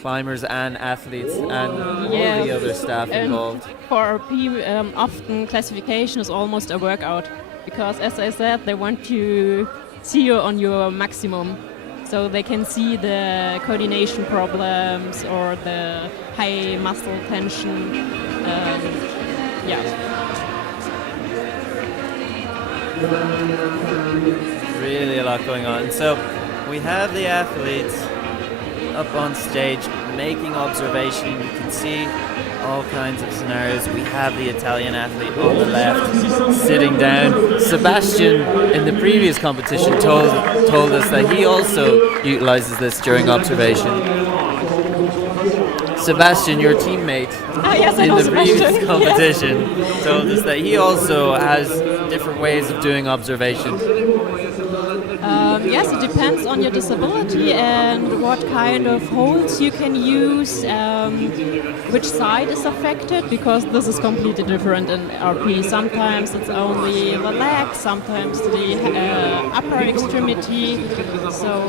climbers and athletes and all the other staff involved. For RP, often classification is almost a workout, because as I said, they want to see you on your maximum. So they can see the coordination problems or the high muscle tension. Really a lot going on. So we have the athletes up on stage making observation. You can see all kinds of scenarios. We have the Italian athlete on the left sitting down. Sebastian in the previous competition told us that he also utilizes this during observation. Sebastian, your teammate in the previous competition, told us that he also has different ways of doing observation. Yes, it depends on your disability and what kind of holds you can use, which side is affected, because this is completely different in RP. Sometimes it's only the leg, sometimes the upper extremity. So,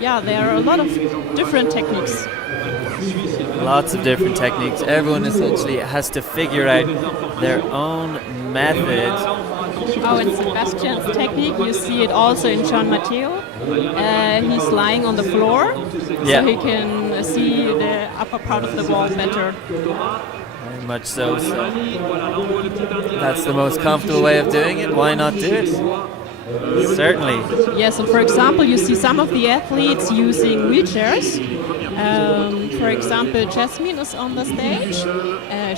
there are a lot of different techniques. Lots of different techniques. Everyone essentially has to figure out their own method. Oh, in Sebastian's technique, you see it also in John Matteo. He's lying on the floor, so he can see the upper part of the wall better. Very much so. That's the most comfortable way of doing it. Why not do it? Certainly. Yes, and for example, you see some of the athletes using wheelchairs. For example, Cosmin is on the stage.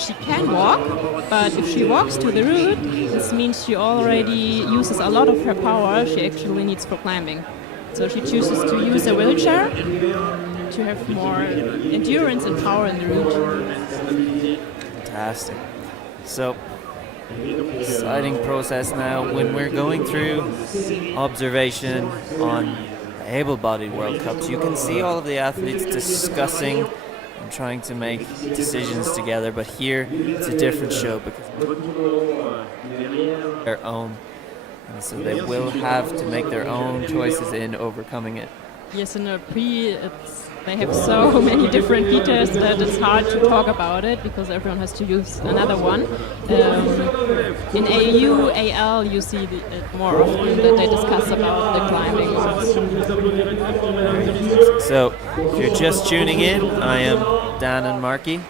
She can walk, but if she walks to the route, this means she already uses a lot of her power she actually needs for climbing. So she chooses to use a wheelchair to have more endurance and power in the route. Fantastic. So, exciting process now when we're going through observation on able-bodied World Cups. You can see all of the athletes discussing and trying to make decisions together, but here it's a different show because their own, and so they will have to make their own choices in overcoming it. Yes, in a they have so many different features that it's hard to talk about it because everyone has to use another one. In AU, AL, you see it more often that they discuss about the climbing. So, if you're just tuning in, I am Dan and Marky,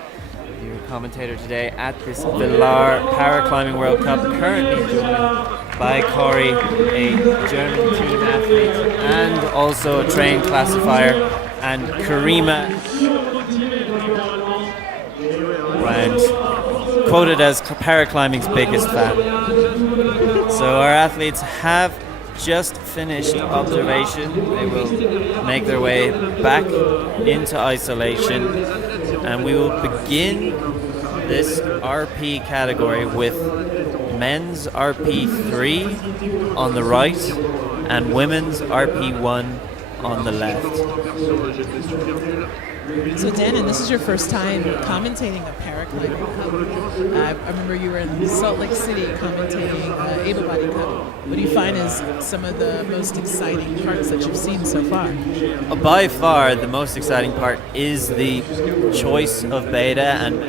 your commentator today at this Villars Paraclimbing World Cup, currently joined by Corey, a German team athlete and also a trained classifier, and Karima around quoted as paraclimbing's biggest fan. So our athletes have just finished observation. They will make their way back into isolation, and we will begin this RP category with men's RP3 on the right and women's RP1 on the left. So Dan, this is your first time commentating a paraclimbing cup. I remember you were in Salt Lake City commentating Able Body Cup. What do you find is some of the most exciting parts that you've seen so far? By far, the most exciting part is the choice of beta and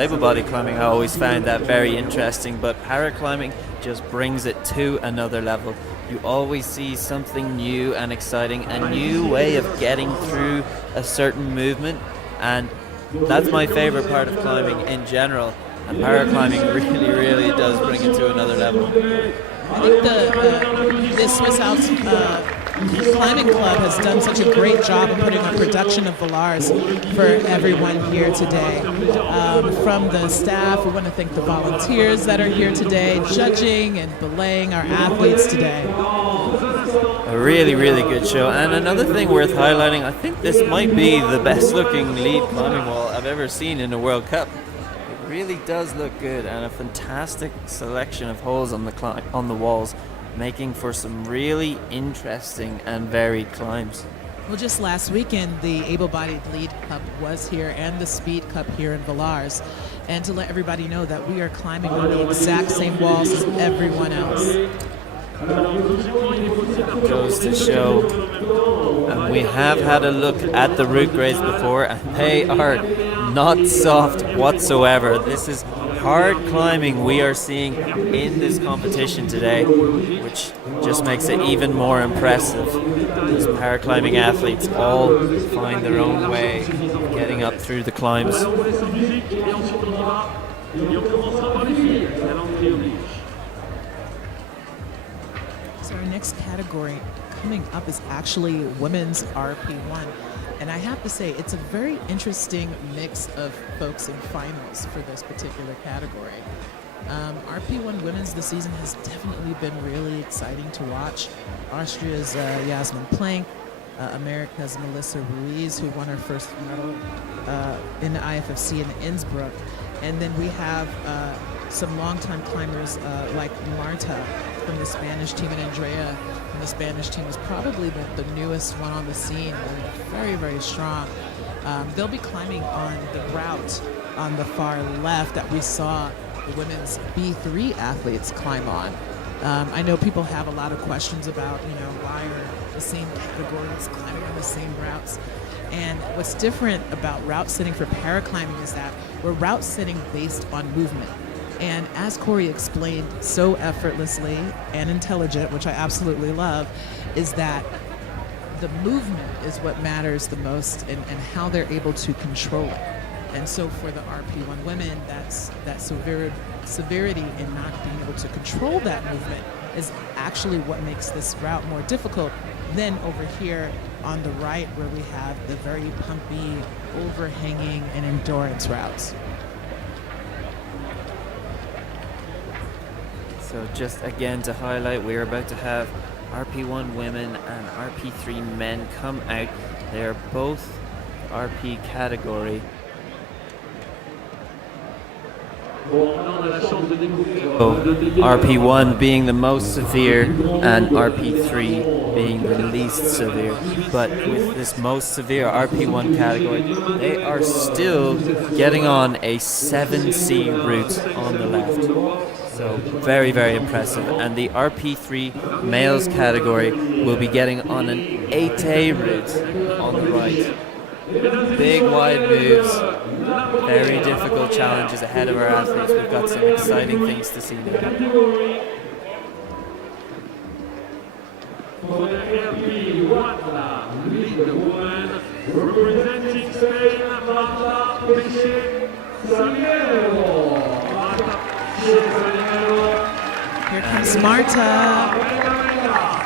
able body climbing. I always found that very interesting, but paraclimbing just brings it to another level. You always see something new and exciting, a new way of getting through a certain movement, and that's my favorite part of climbing in general. And paraclimbing really does bring it to another level. I think the Swiss Alps Climbing Club has done such a great job of putting on production of Villars for everyone here today. From the staff, we want to thank the volunteers that are here today, judging and belaying our athletes today. A really good show. And another thing worth highlighting, I think this might be the best looking lead climbing wall I've ever seen in a World Cup. It really does look good, and a fantastic selection of holes on the walls, making for some really interesting and varied climbs. Well, just last weekend, the Able-Bodied Lead Cup was here, and the Speed Cup here in Villars. And to let everybody know that we are climbing on the exact same walls as everyone else. Goes to show, and we have had a look at the route grades before, and they are not soft whatsoever. This is hard climbing we are seeing in this competition today, which just makes it even more impressive. These paraclimbing athletes all find their own way of getting up through the climbs. So our next category coming up is actually women's RP1. And I have to say, it's a very interesting mix of folks in finals for this particular category. RP1 women's this season has definitely been really exciting to watch. Austria's Yasmin Plank, America's Melissa Ruiz, who won her first medal in the IFFC in Innsbruck. And then we have some longtime climbers like Marta from the Spanish team, and Andrea from the Spanish team is probably the newest one on the scene, and very strong. They'll be climbing on the route on the far left that we saw the women's B3 athletes climb on. I know people have a lot of questions about, why are the same categories climbing on the same routes? And what's different about route setting for paraclimbing is that we're route setting based on movement. And as Corey explained so effortlessly and intelligent, which I absolutely love, is that the movement is what matters the most, and how they're able to control it. And so for the RP1 women, that severity in not being able to control that movement is actually what makes this route more difficult than over here on the right, where we have the very pumpy, overhanging, and endurance routes. So just again to highlight, we're about to have RP1 women and RP3 men come out. They are both RP category. RP1 being the most severe and RP3 being the least severe. But with this most severe RP1 category, they are still getting on a 7C route on the left. So very impressive. And the RP3 males category will be getting on an 8A route on the right. Big wide moves, very difficult challenges ahead of our athletes. We've got some exciting things to see now. For the RP1 lead woman, representing Spain, Marta Peche Salero. Here comes Marta.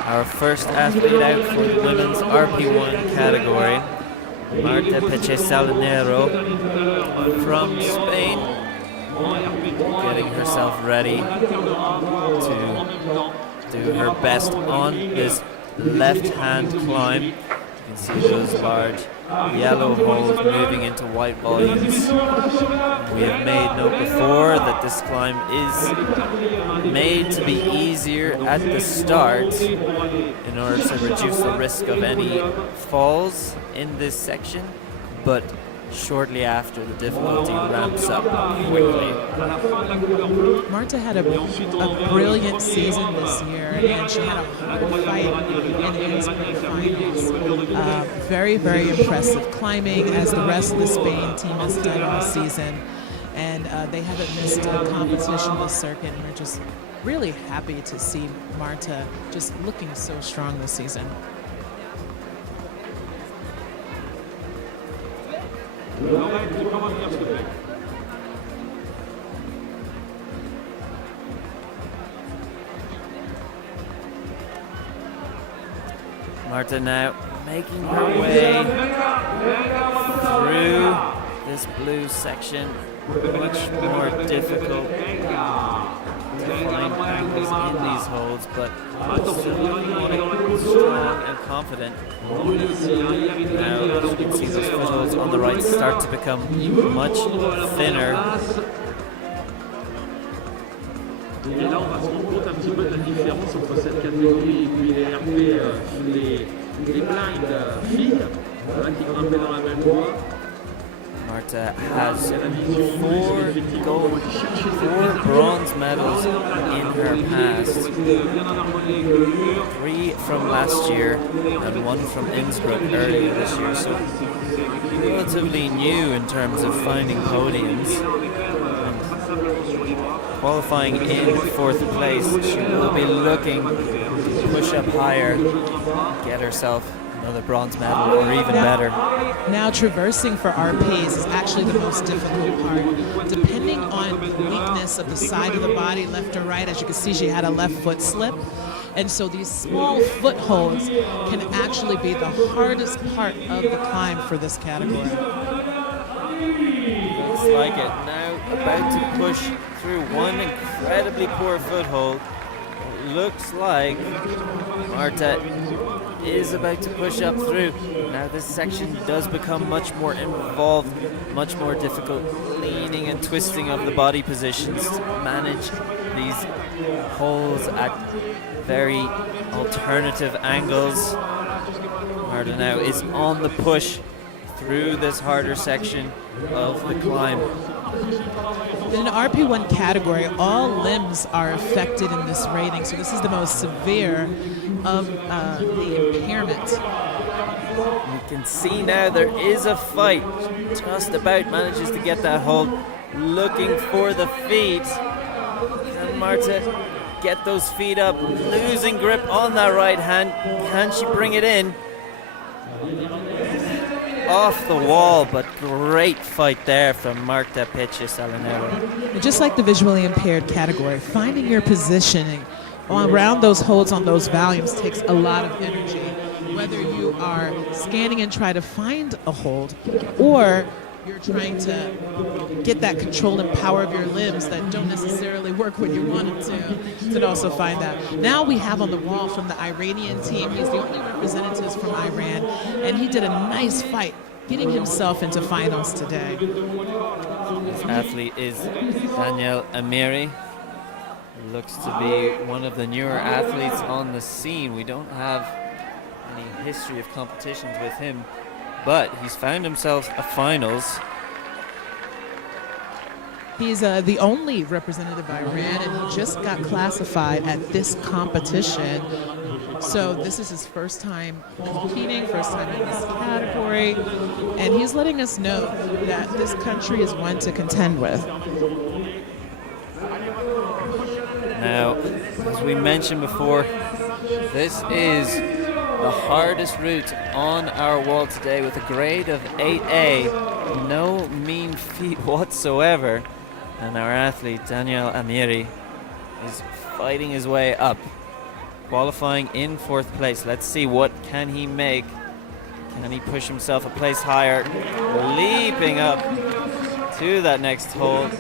Our first athlete out for the women's RP1 category. Marta Peche Salero from Spain, getting herself ready to do her best on this left-hand climb. You can see those large yellow holes moving into white volumes. We have made note before that this climb is made to be easier at the start in order to reduce the risk of any falls in this section, but shortly after the difficulty ramps up quickly. Marta had a brilliant season this year, and she had a hard fight in the Innsbruck finals. Very, very impressive climbing, as the rest of the Spain team has done all season. And they haven't missed a competition this circuit, and we're just really happy to see Marta just looking so strong this season. Marta now making her way through this blue section. Much more difficult to find angles in these holds, but still strong and confident. Now, as you can see, those footholds on the right start to become much thinner. Et là, on va se rendre compte un petit peu de la différence entre cette catégorie et puis les RP, les blind filles, qui grimpaient dans la même voie. Marta has 4 gold, 4 bronze medals in her past. 3 from last year and 1 from Innsbruck earlier this year, so relatively new in terms of finding podiums. Qualifying in 4th place, she will be looking to push up higher, get herself another bronze medal or even better. Now traversing for RPs is actually the most difficult part. Depending on the weakness of the side of the body, left or right, as you can see, she had a left foot slip. And so these small footholds can actually be the hardest part of the climb for this category. Looks like it. Now about to push through one incredibly poor foothold. It looks like Marta is about to push up through. Now this section does become much more involved, much more difficult, leaning and twisting of the body positions to manage these holes at very alternative angles. Marta now is on the push through this harder section of the climb. In the RP1 category, all limbs are affected in this rating, so this is the most severe of the impairment. You can see now there is a fight. Just about manages to get that hold, looking for the feet. Can Marta get those feet up? Losing grip on that right hand. Can she bring it in? Off the wall, but great fight there from Marta Peche Salero. Just like the visually impaired category, finding your positioning around those holds on those volumes takes a lot of energy. Whether you are scanning and try to find a hold, or you're trying to get that control and power of your limbs that don't necessarily work when you want them to also find that. Now we have on the wall from the Iranian team, he's the only representative from Iran, and he did a nice fight, getting himself into finals today. This athlete is Daniel Amiri. Looks to be one of the newer athletes on the scene. We don't have any history of competitions with him, but he's found himself a finals. He's the only representative of Iran, and he just got classified at this competition. So this is his first time competing, first time in this category, and he's letting us know that this country is one to contend with. Now, as we mentioned before, this is the hardest route on our wall today with a grade of 8A. No mean feat whatsoever. And our athlete, Daniel Amiri, is fighting his way up, qualifying in 4th place. Let's see, what can he make? Can he push himself a place higher? Leaping up to that next hold.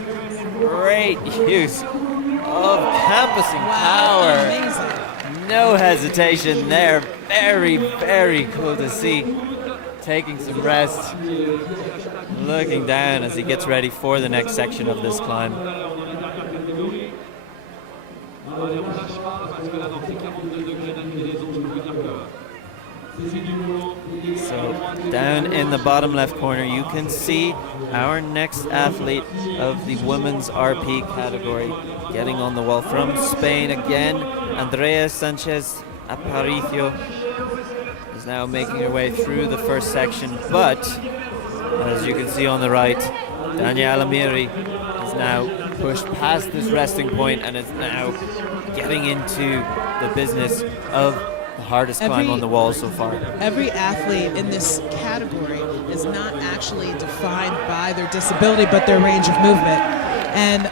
Great use of campusing power. Amazing. No hesitation there. Very, very cool to see. Taking some rest. Looking down as he gets ready for the next section of this climb. So down in the bottom left corner you can see our next athlete of the women's RP category getting on the wall from Spain again. Andrea Sanchez Aparicio is now making her way through the first section, but as you can see on the right, Daniela Miri is now pushed past this resting point and is now getting into the business of the hardest climb on the wall so far. Every athlete in this category is not actually defined by their disability, but their range of movement. And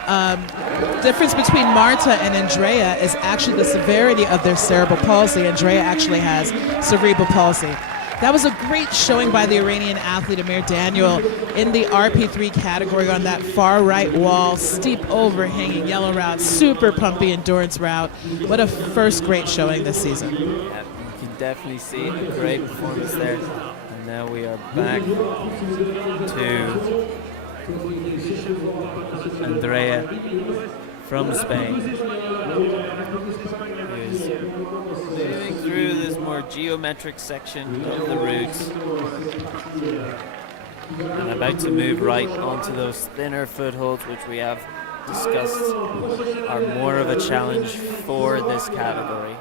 difference between Marta and Andrea is actually the severity of their cerebral palsy. Andrea actually has cerebral palsy. That was a great showing by the Iranian athlete Amir Daniel in the RP3 category on that far right wall, steep overhanging yellow route, super pumpy endurance route. What a first great showing this season. Yeah, you can definitely see a great performance there. And now we are back to Andrea from Spain, who's moving through this more geometric section of the route and about to move right onto those thinner footholds, which we have discussed are more of a challenge for this category.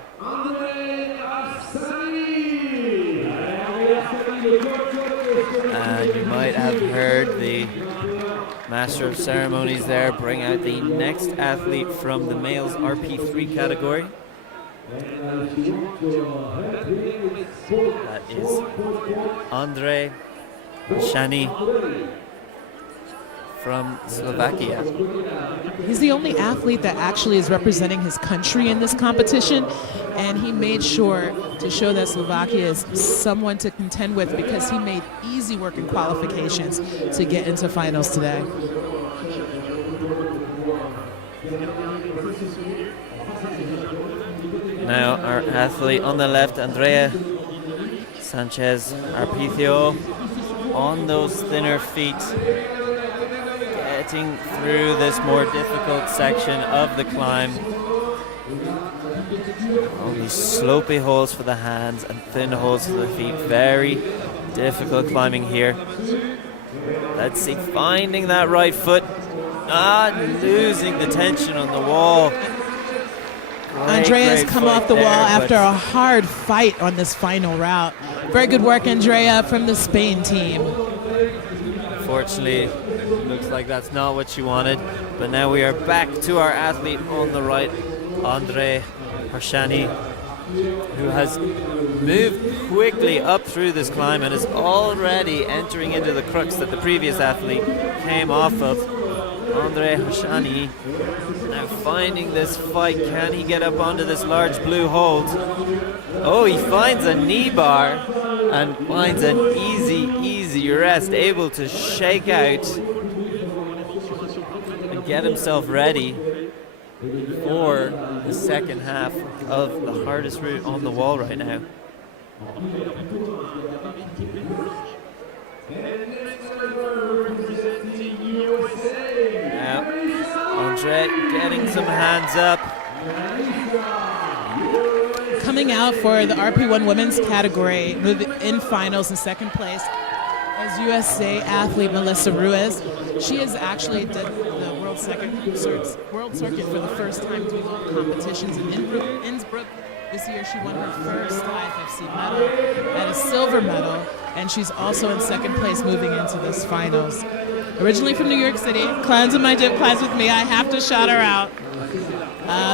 And you might have heard the Master of Ceremonies there bring out the next athlete from the males RP3 category. That is Andre Shani from Slovakia. He's the only athlete that actually is representing his country in this competition, and he made sure to show that Slovakia is someone to contend with because he made easy work in qualifications to get into finals today. Now our athlete on the left, Andrea Sanchez Arpicio, on those thinner feet, getting through this more difficult section of the climb. Only slopey holes for the hands and thin holes for the feet. Very difficult climbing here. Let's see, finding that right foot, not losing the tension on the wall. Andrea's come off the wall after a hard fight on this final route. Very good work, Andrea, from the Spain team. Unfortunately, looks like that's not what she wanted. But now we are back to our athlete on the right, Andre Harshani, who has moved quickly up through this climb and is already entering into the crux that the previous athlete came off of. Andre Harshani now finding this fight. Can he get up onto this large blue hold? Oh, he finds a knee bar and finds an easy rest, able to shake out and get himself ready for the second half of the hardest route on the wall right now. Now, Andre getting some hands up. Coming out for the RP1 women's category, in finals in second place, is USA athlete Melissa Ruiz. She has actually did the world circuit for the first time doing all competitions in Innsbruck. This year she won her first IFFC medal and a silver medal, and she's also in second place moving into this finals. Originally from New York City, climbs in my gym, climbs with me. I have to shout her out.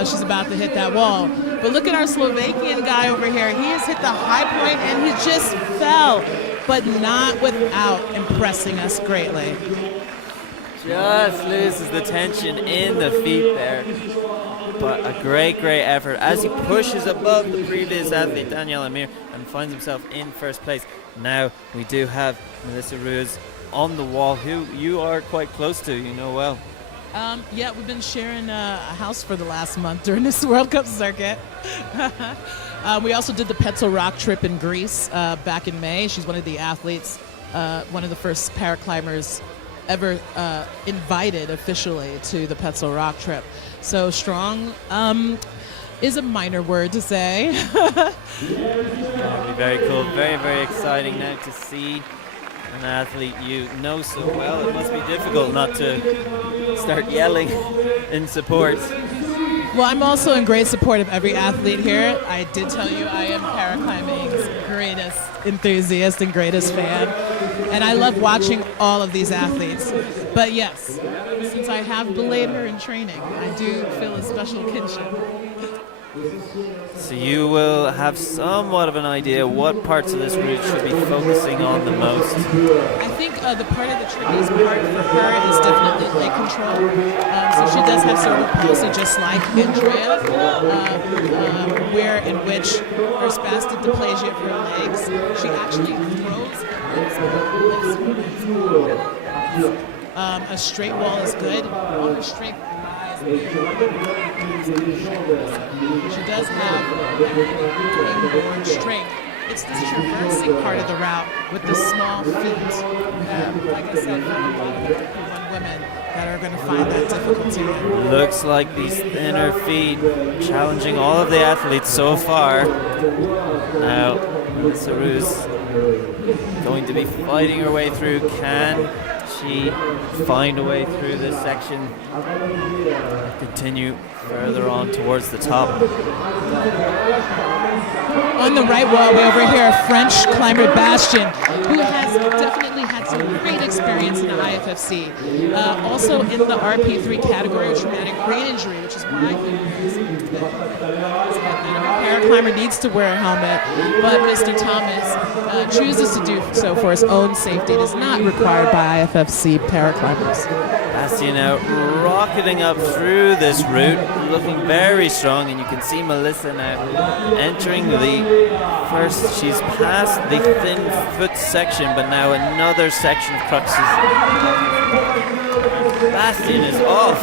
She's about to hit that wall. But look at our Slovakian guy over here. He has hit the high point and he just fell, but not without impressing us greatly. Just loses the tension in the feet there. but a great effort as he pushes above the previous athlete, Daniel Amir, and finds himself in first place. Now we do have Melissa Ruiz on the wall, who you are quite close to, you know well. Yeah, we've been sharing a house for the last month during this World Cup circuit. We also did the Petzl Rock trip in Greece back in May. She's one of the athletes, one of the first paraclimbers ever invited officially to the Petzl Rock trip. So strong is a minor word to say. That'll be very cool, very exciting now to see an athlete you know so well. It must be difficult not to start yelling in support. Well, I'm also in great support of every athlete here. I did tell you I am paraclimbing's greatest enthusiast and greatest fan, and I love watching all of these athletes. But yes, since I have belayed her in training, I do feel a special kinship. So you will have somewhat of an idea what parts of this route should be focusing on the most. I think the part of the trickiest part for her is definitely leg control. So she does have cerebral palsy, just like Andrea, in which her spastic dysplasia of her legs, she actually throws. A straight wall is good. On her straight she does have inboard strength. It's this traversing part of the route with the small feet. Like I said, women that are going to find that difficulty. Looks like these thinner feet challenging all of the athletes so far. Now, Saru's going to be fighting her way through. Can she find a way through this section? Continue further on towards the top. On the right wall, we overhear French climber Bastien, who has definitely had some great experience in the IFFC. Also in the RP3 category of traumatic brain injury, which is why a paraclimber needs to wear a helmet, but Mr. Thomas chooses to do so for his own safety. It is not required by IFFC paraclimbers. Bastien now rocketing up through this route, looking very strong, and you can see Melissa now entering the first. She's past the thin foot section, but now another section of cruxes. Bastien is off.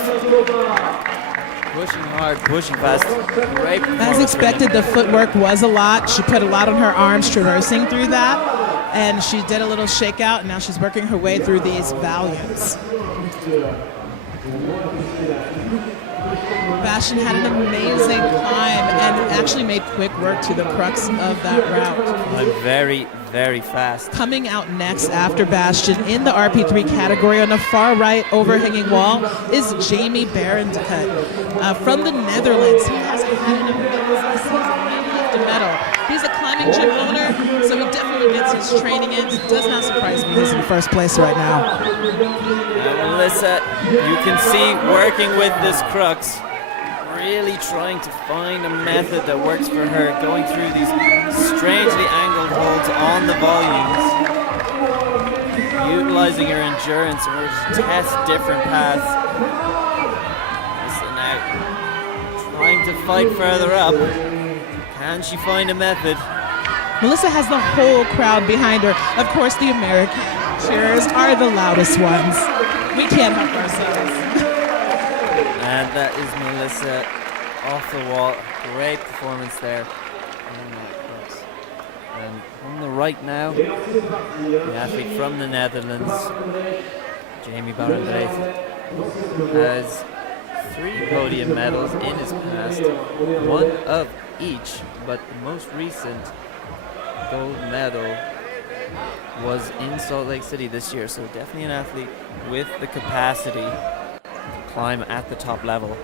Pushing hard, pushing fast. Great As expected, the footwork was a lot. She put a lot on her arms traversing through that, and she did a little shakeout, and now she's working her way through these valiants. Bastien had an amazing climb and actually made quick work to the crux of that route. I'm very fast. Coming out next after Bastien in the RP3 category on the far right overhanging wall is Jamie Barendcut from the Netherlands. He has had an amazing season, medal after medal. He's a climbing gym owner, so he definitely gets his training in. It does not surprise me he's in first place right now. Melissa, you can see working with this crux, really trying to find a method that works for her, going through these strangely angled holds on the volumes, utilizing her endurance in order to test different paths. Melissa now trying to fight further up. Can she find a method? Melissa has the whole crowd behind her. Of course, the American cheers are the loudest ones. We can't help ourselves. And that is Melissa off the wall. Great performance there. And on the right now, the athlete from the Netherlands, Jamie Barendrecht, has 3 podium medals in his past, 1 of each, but the most recent gold medal was in Salt Lake City this year, so definitely an athlete with the capacity to climb at the top level.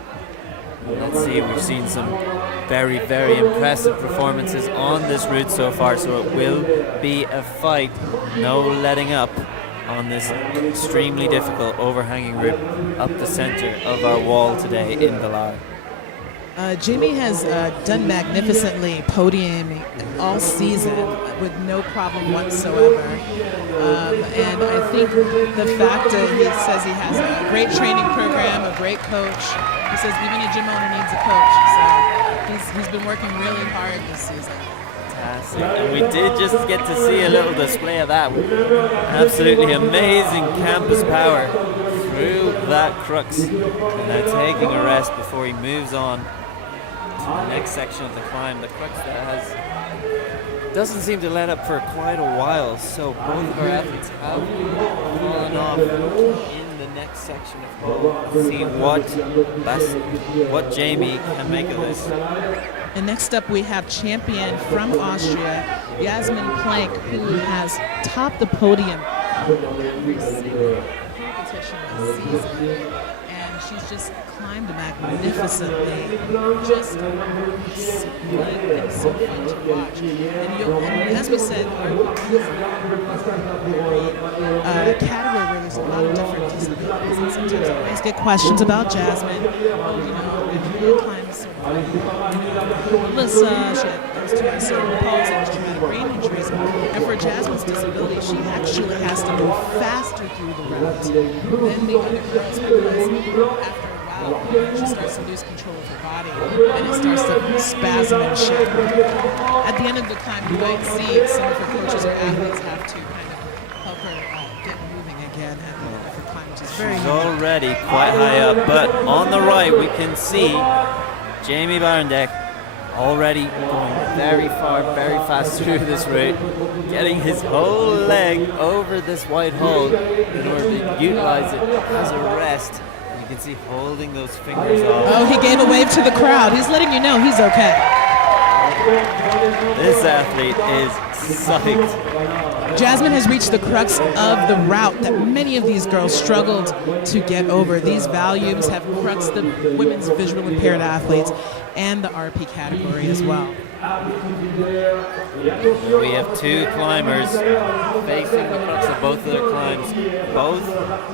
Let's see, we've seen some very impressive performances on this route so far, so it will be a fight, no letting up on this extremely difficult overhanging route up the center of our wall today in Villars. Jamie has done magnificently podiuming all season with no problem whatsoever. And I think the fact that he says he has a great training program, a great coach, He says even a gym owner needs a coach. So he's been working really hard this season. Fantastic. And we did just get to see a little display of that. Absolutely amazing campus power through that crux. And now taking a rest before he moves on to the next section of the climb. The crux that doesn't seem to let up for quite a while. So both of our athletes have fallen off in the next section of hole. Let's see what Jamie can make of this. And next up, we have champion from Austria, Yasmin Plank, who has topped the podium every single competition this season. And she's just climbed magnificently. Just so good and so fun to watch. And as we said, category where there's a lot of different disabilities. And sometimes I always get questions about Jasmine. Who climbs so well? Melissa, she had those two cerebral palsy and traumatic brain injuries. And for Jasmine's disability, she actually has to move faster through the route than the other girls because after a while, she starts to lose control of her body and it starts to spasm and shake. At the end of the climb, you might see some of her coaches or athletes have to kind of help her get moving again at the end of her climb, which is very She's already quite high up, but on the right we can see Jamie Barendek already going very far, very fast through this route, getting his whole leg over this white hole in order to utilize it as a rest. You can see holding those fingers off. Oh, he gave a wave to the crowd. He's letting you know he's okay. This athlete is psyched. Jasmine has reached the crux of the route that many of these girls struggled to get over. These volumes have cruxed the women's visual impaired athletes and the RP category as well. We have two climbers facing the crux of both of their climbs, both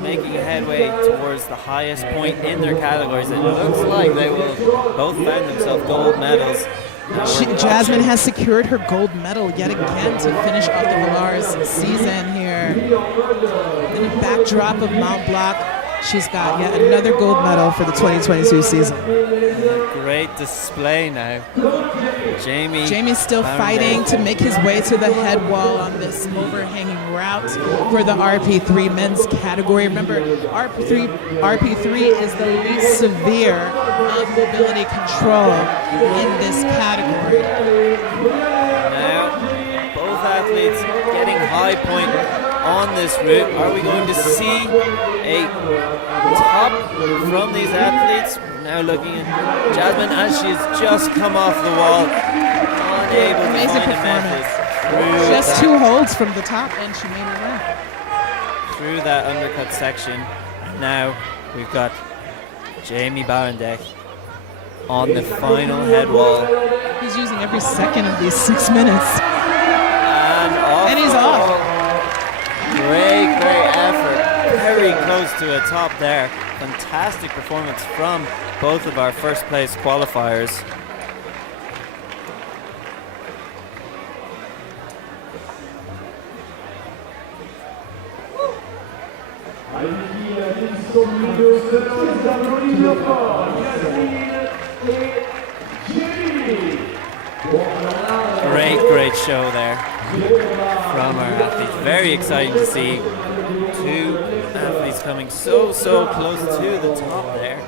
making headway towards the highest point in their categories. And it looks like they will both find themselves gold medals. Jasmine has secured her gold medal yet again to finish off the Villars season here. In the backdrop of Mount Blanc, she's got yet another gold medal for the 2022 season. Great display now. Jamie's still fighting to make his way to the head wall on this overhanging route for the RP3 men's category. Remember, RP3 is the least severe of mobility control in this category. Now, both athletes getting high point on this route. Are we going to see a top from these athletes? Now looking at Jasmine as she's just come off the wall, unable to Amazing find a method performance. Just two holds from the top and she made her win. Through that undercut section. Now we've got Jamie Barendek on the final head wall. He's using every second of these 6 minutes. And he's off. Great effort. Very close to a top there. Fantastic performance from both of our first place qualifiers. Great show there from our athletes. Very exciting to see two athletes coming so close to the top there.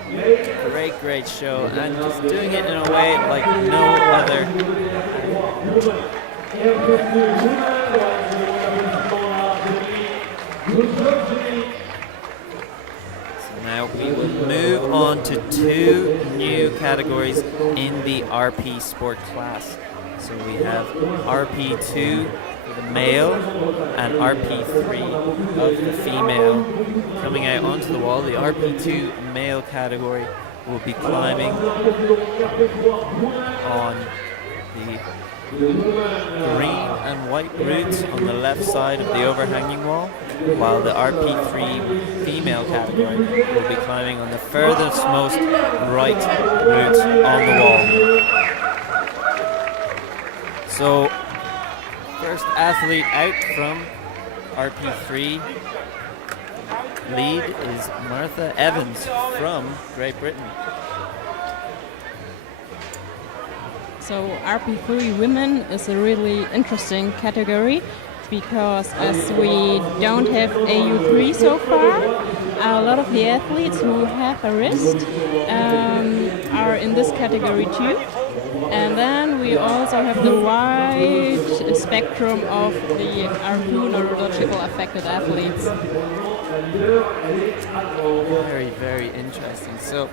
Great show, and just doing it in a way like no other. So now we will move on to two new categories in the RP sport class. So we have RP2 for the male and RP3 of the female. Coming out onto the wall, the RP2 male category will be climbing on the green and white route on the left side of the overhanging wall, while the RP3 female category will be climbing on the furthest most right route on the wall. So, first athlete out from RP3 lead is Martha Evans from Great Britain. So RP3 women is a really interesting category because as we don't have AU3 so far, a lot of the athletes who have a wrist are in this category too. And then we also have the wide spectrum of the RP neurological affected athletes. Very, very interesting. So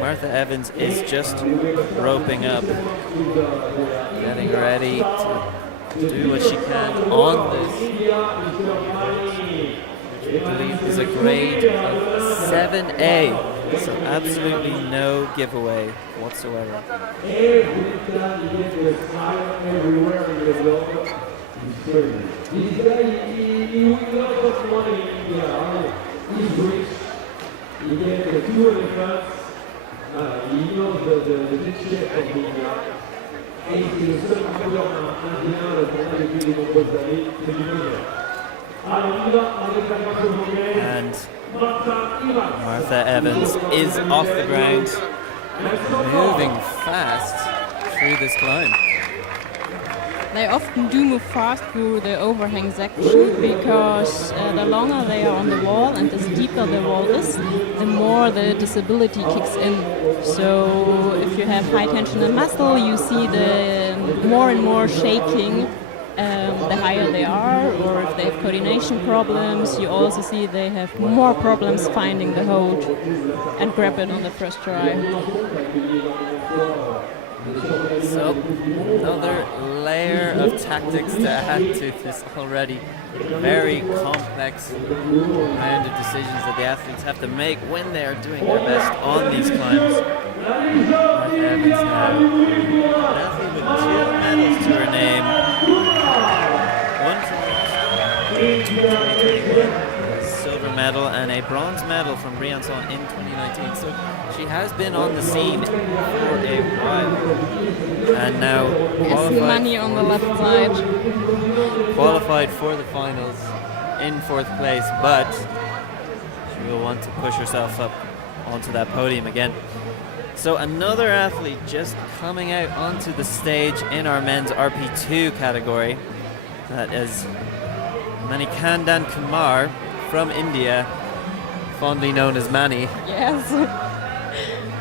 Martha Evans is just roping up, getting ready to do what she can on this, which I believe is a grade of 7A. So absolutely no giveaway whatsoever. Il knows the texture of the et c'est le seul marqueur indien qu'on a depuis de nombreuses années, c'est du Niger. Alors on y va avec la marche européenne. And Martha Evans is off the ground, moving fast through this climb. They often do move fast through the overhang section because the longer they are on the wall and the steeper the wall is, the more the disability kicks in. So if you have high tension in muscle, you see the more and more shaking the higher they are, or if they have coordination problems, you also see they have more problems finding the hold and grab it on the first try. So, another layer of tactics to add to this already very complex round of decisions that the athletes have to make when they are doing their best on these climbs. Martha Evans now, an athlete with 2 medals to her name. One from 2021, silver medal, and a bronze medal from Briançon in 2019. So she has been on the scene for a while, and now Yes, money on the left side. qualified for the finals in 4th place, but she will want to push herself up onto that podium again. So another athlete just coming out onto the stage in our men's RP2 category. That is Manikandan Kumar from India, fondly known as Mani. Yes.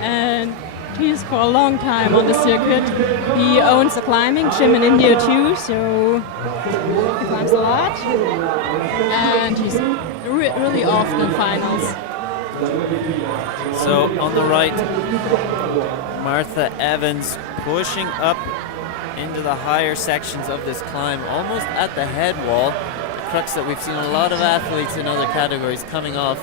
And he's for a long time on the circuit. He owns a climbing gym in India too, so he climbs a lot. And he's really often in finals. So on the right, Martha Evans pushing up into the higher sections of this climb, almost at the head wall, the crux that we've seen a lot of athletes in other categories coming off.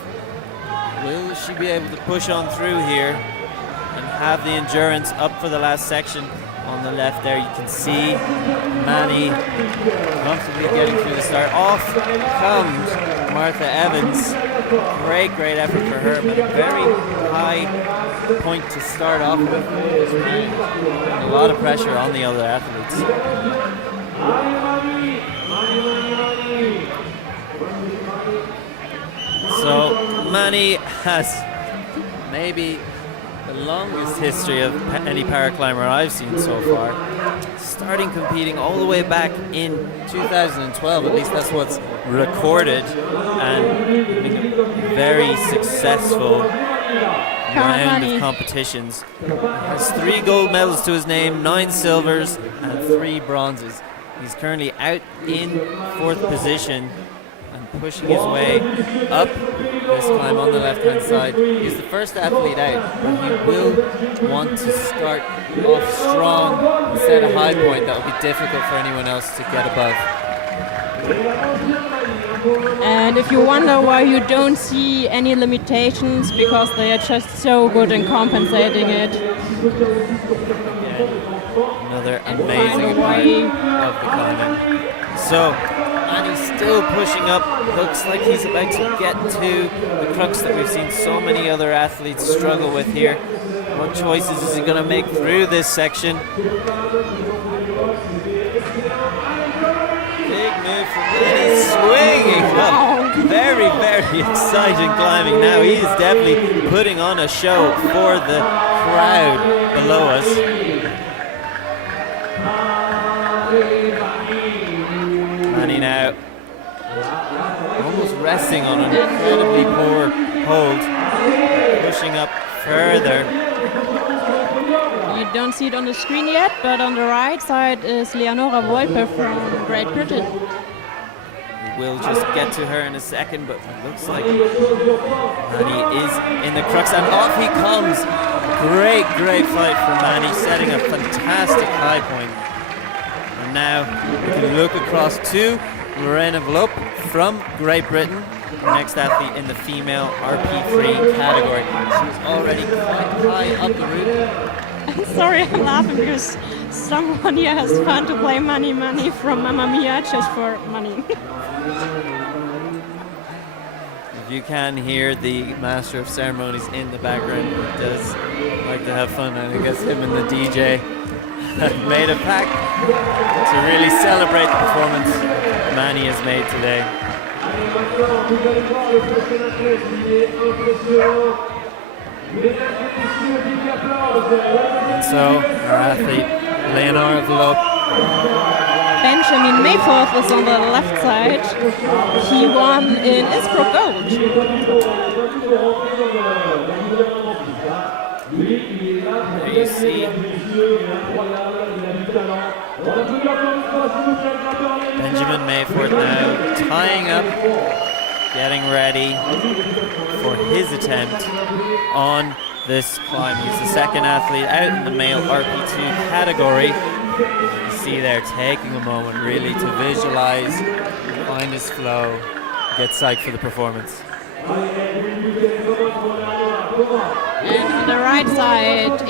Will she be able to push on through here and have the endurance up for the last section? On the left there you can see Mani comfortably getting through the start. Off comes Martha Evans. Great effort for her, but a very high point to start off with. A lot of pressure on the other athletes. So Mani has maybe the longest history of any paraclimber I've seen so far. Starting competing all the way back in 2012, at least that's what's recorded, and being a very successful round of competitions. Has 3 gold medals to his name, 9 silvers and 3 bronzes. He's currently out in 4th position and pushing his way up this climb on the left-hand side. He's the first athlete out, but he will want to start off strong and set a high point that will be difficult for anyone else to get above. And if you wonder why you don't see any limitations, because they are just so good in compensating it. Another amazing part of the climbing. So, and he's still pushing up. Looks like he's about to get to the crux that we've seen so many other athletes struggle with here. What choices is he going to make through this section? Big move from Mani, swinging up. Very exciting climbing now. He is definitely putting on a show for the crowd below us. Manny now almost resting on an incredibly poor hold, pushing up further. You don't see it on the screen yet, but on the right side is Leonora Volpe from Great Britain. We'll just get to her in a second, but it looks like Manny is in the crux, and off he comes. Great fight from Manny, setting a fantastic high point. And now we can look across to Lorena Vlop from Great Britain, the next athlete in the female RP3 category. She's already quite high up the route. Sorry, I'm laughing because someone here has fun to play Money from Mamma Mia just for money. If you can hear the Master of Ceremonies in the background, he does like to have fun, and I guess him and the DJ have made a pact to really celebrate the performance Manny has made today. And so our athlete Leonora Vlop. Benjamin Mayforth is on the left side. He won in Innsbruck Gold. There you see Benjamin Mayforth now tying up, getting ready for his attempt on this climb. He's the second athlete out in the male RP2 category. You see there, taking a moment really to visualize, find his flow, get psyched for the performance. And on the right side,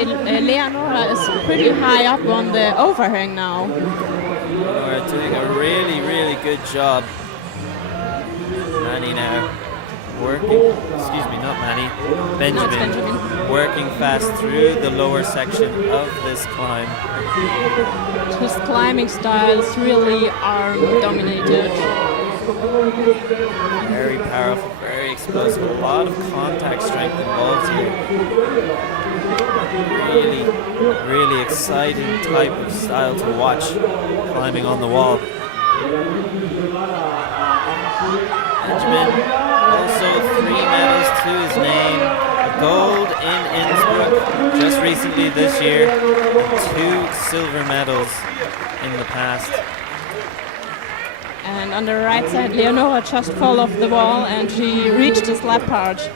Leonora is pretty high up on the overhang now. Leonora doing a really good job. Manny now working, excuse me, not Manny, Benjamin, working fast through the lower section of this climb. His climbing style is really arm dominated. Very powerful, very explosive, a lot of contact strength involved here. Really exciting type of style to watch climbing on the wall. Benjamin, also 3 medals to his name, a gold in Innsbruck just recently this year, and 2 silver medals in the past. And on the right side, Leonora just fell off the wall and she reached the slab part.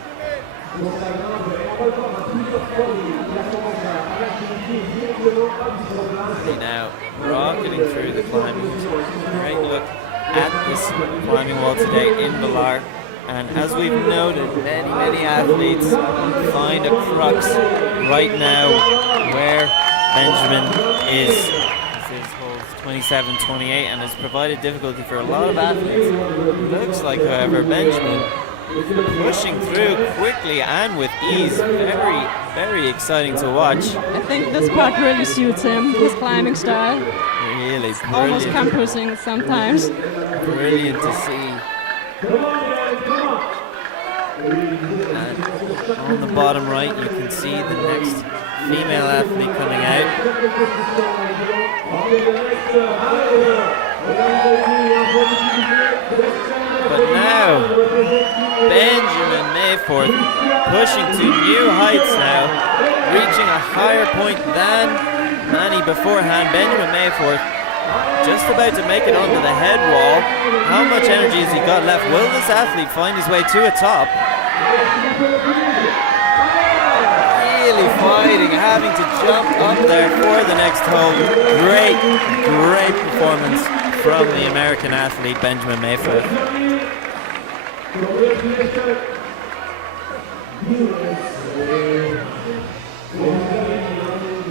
Now rocketing through the climbing. Great look at this climbing wall today in Villars. And as we've noted, many athletes find a crux right now where Benjamin is. This is holes 27, 28, and has provided difficulty for a lot of athletes. Looks like, however, Benjamin pushing through quickly and with ease. Very exciting to watch. I think this part really suits him, his climbing style. Really it's almost compassing sometimes. Brilliant to see. And on the bottom right, you can see the next female athlete coming out. But now, Benjamin Mayforth pushing to new heights now, reaching a higher point than Manny beforehand. Benjamin Mayforth just about to make it onto the head wall. How much energy has he got left? Will this athlete find his way to a top? Really fighting, having to jump up there for the next hole. Great performance from the American athlete Benjamin Mayforth.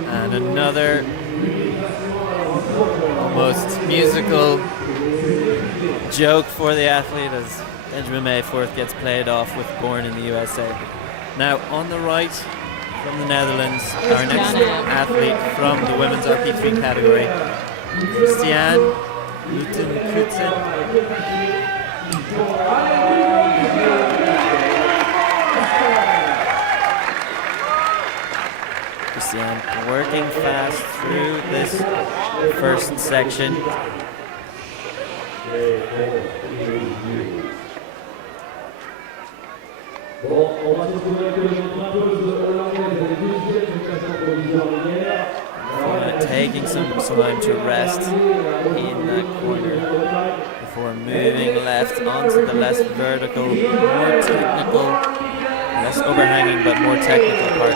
And another almost musical joke for the athlete as Benjamin Mayforth gets played off with Born in the USA. Now on the right from the Netherlands, our next athlete from the women's RP3 category, Christiane Lutten-Kutzen. Christiane working fast through this first section. Bon, on va se retrouver avec les emprunteuses hollandaises, les deuxièmes du classement provisoire hier. Taking some time to rest in that corner before moving left onto the less vertical, more technical, less overhanging but more technical part.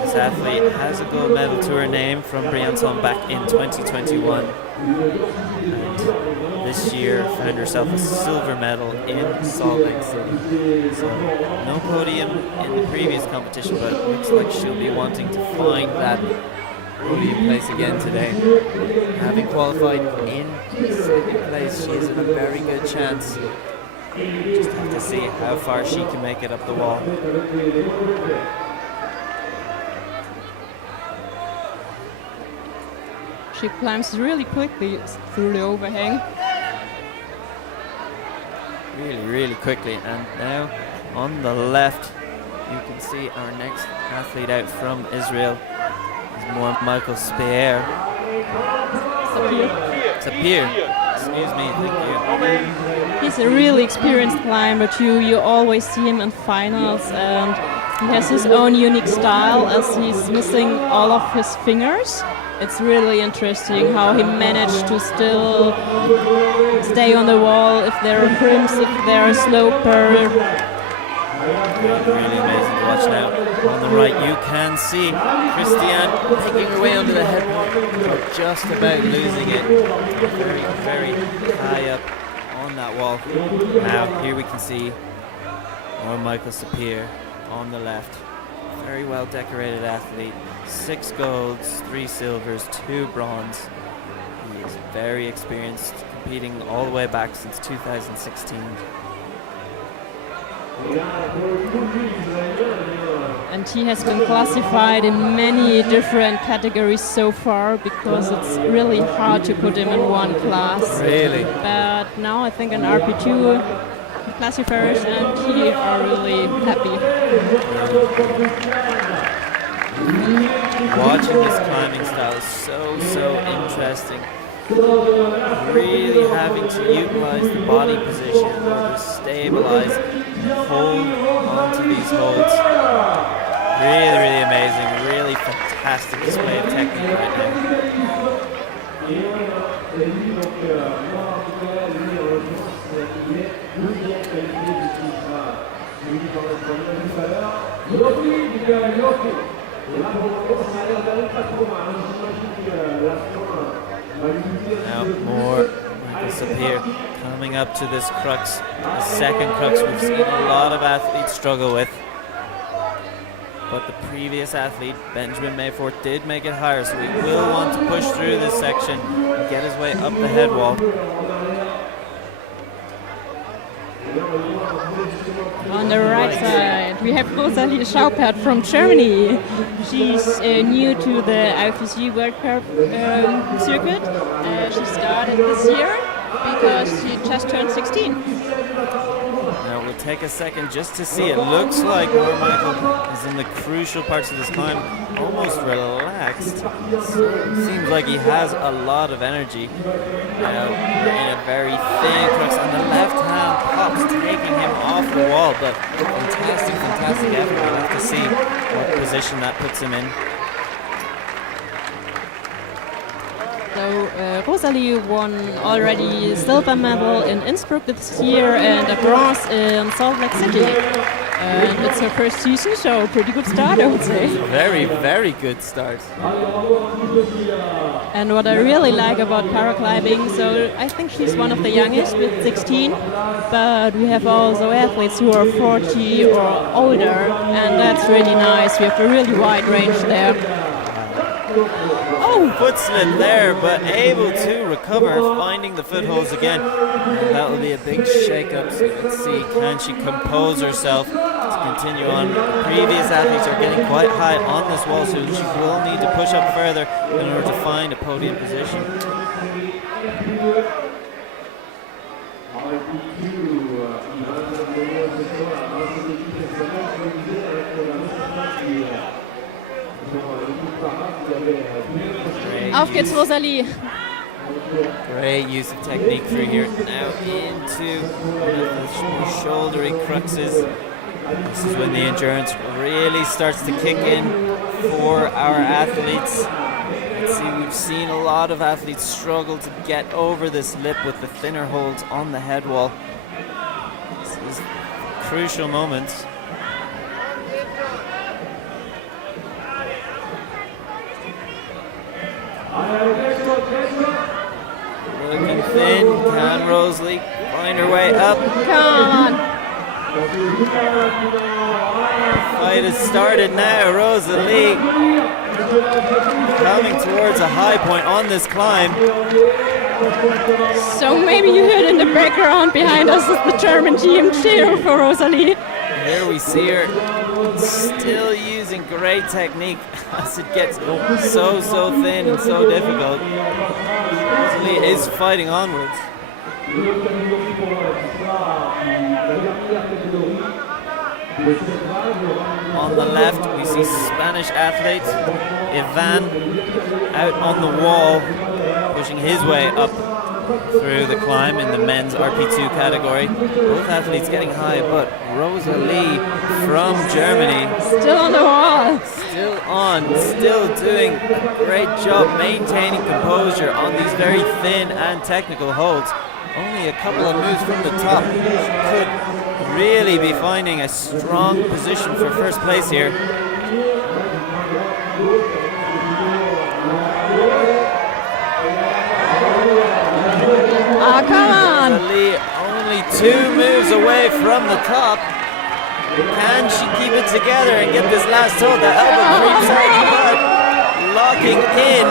This athlete has a gold medal to her name from Briançon back in 2021, and this year found herself a silver medal in Salt Lake City. So no podium in the previous competition, but it looks like she'll be wanting to find that podium place again today. Having qualified in second place, she is in a very good chance. Just have to see how far she can make it up the wall. She climbs really quickly through the overhang. Really quickly. And now on the left, you can see our next athlete out from Israel is more Michael Speer. Sapir. Excuse me, thank you. He's a really experienced climber too. You always see him in finals, and he has his own unique style as he's missing all of his fingers. It's really interesting how he managed to still stay on the wall if there are crimps, if there are sloper. Really amazing to watch now. On the right, you can see Christiane making her way under the headboard, just about losing it. Very high up on that wall. Now, here we can see more Michael Sapir on the left. Very well decorated athlete. 6 golds, 3 silvers, 2 bronze. He is very experienced, competing all the way back since 2016. And he has been classified in many different categories so far because it's really hard to put him in one class. Really? But now I think in RP2 classifiers and he are really happy. Watching this climbing style is so interesting. Really having to utilize the body position in order to stabilize and hold onto these holds. Really amazing, really fantastic display of technique right now. Now more Michael Sapir coming up to this crux, the second crux we've seen a lot of athletes struggle with. But the previous athlete, Benjamin Mayforth, did make it higher, so he will want to push through this section and get his way up the head wall. On the right side, we have Rosalie Schaupert from Germany. She's new to the IFSG World Cup circuit. She started this year because she just turned 16. Now we'll take a second just to see. It looks like Michael is in the crucial parts of this climb, almost relaxed. Seems like he has a lot of energy. Now we're in a very thin crux, and the left hand pops, taking him off the wall. But fantastic effort. We'll have to see what position that puts him in. So Rosalie won already silver medal in Innsbruck this year and a bronze in Salt Lake City. And it's her first season, so pretty good start, I would say. Very good start. And what I really like about paraclimbing, so I think she's one of the youngest with 16, but we have also athletes who are 40 or older, and that's really nice. We have a really wide range there. Oh, foot slip there, but able to recover, finding the footholds again. And that will be a big shake-up, so let's see, can she compose herself to continue on? The previous athletes are getting quite high on this wall, so she will need to push up further in order to find a podium position. Auf geht's, Rosalie. Great use of technique through here. Now into one of the shouldery cruxes. This is when the endurance really starts to kick in for our athletes. Let's see, we've seen a lot of athletes struggle to get over this lip with the thinner holds on the head wall. This is crucial moments. Looking thin, can Rosalie find her way up? Come on. Fight has started now. Rosalie coming towards a high point on this climb. So maybe you heard in the background behind us is the German team cheer for Rosalie. Here we see her still using great technique as it gets so thin and so difficult. Rosalie is fighting onwards. On the left, we see Spanish athlete Ivan out on the wall, pushing his way up through the climb in the men's RP2 category. Both athletes getting high, but Rosalie from Germany Still on the wall. still on, still doing a great job maintaining composure on these very thin and technical holds. Only a couple of moves from the top. She could really be finding a strong position for first place here. Ah, come on. Rosalie only 2 moves away from the top. Can she keep it together and get this last hold? The elbow creeps out, but locking in.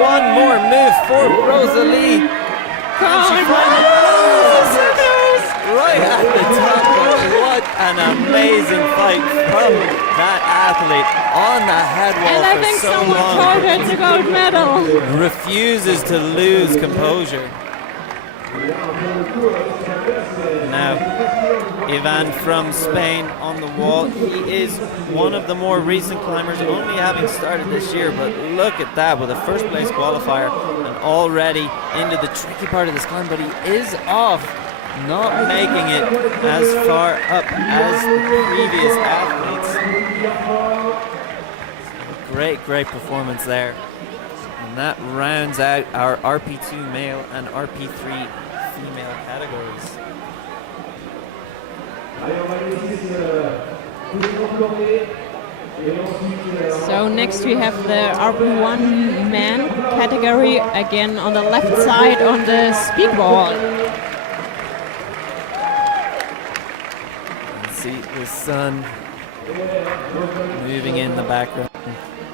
One more move for Rosalie. Come on. Right at the top. What an amazing fight from that athlete on the head wall And I for think so someone long. called her the gold medal. Refuses to lose composure. Now, Ivan from Spain on the wall. He is one of the more recent climbers, only having started this year, but look at that with a first place qualifier and already into the tricky part of this climb, but he is off, not making it as far up as the previous athletes. Great performance there. And that rounds out our RP2 male and RP3 female categories. So next we have the RP1 man category, again on the left side on the speed wall. See the sun moving in the background,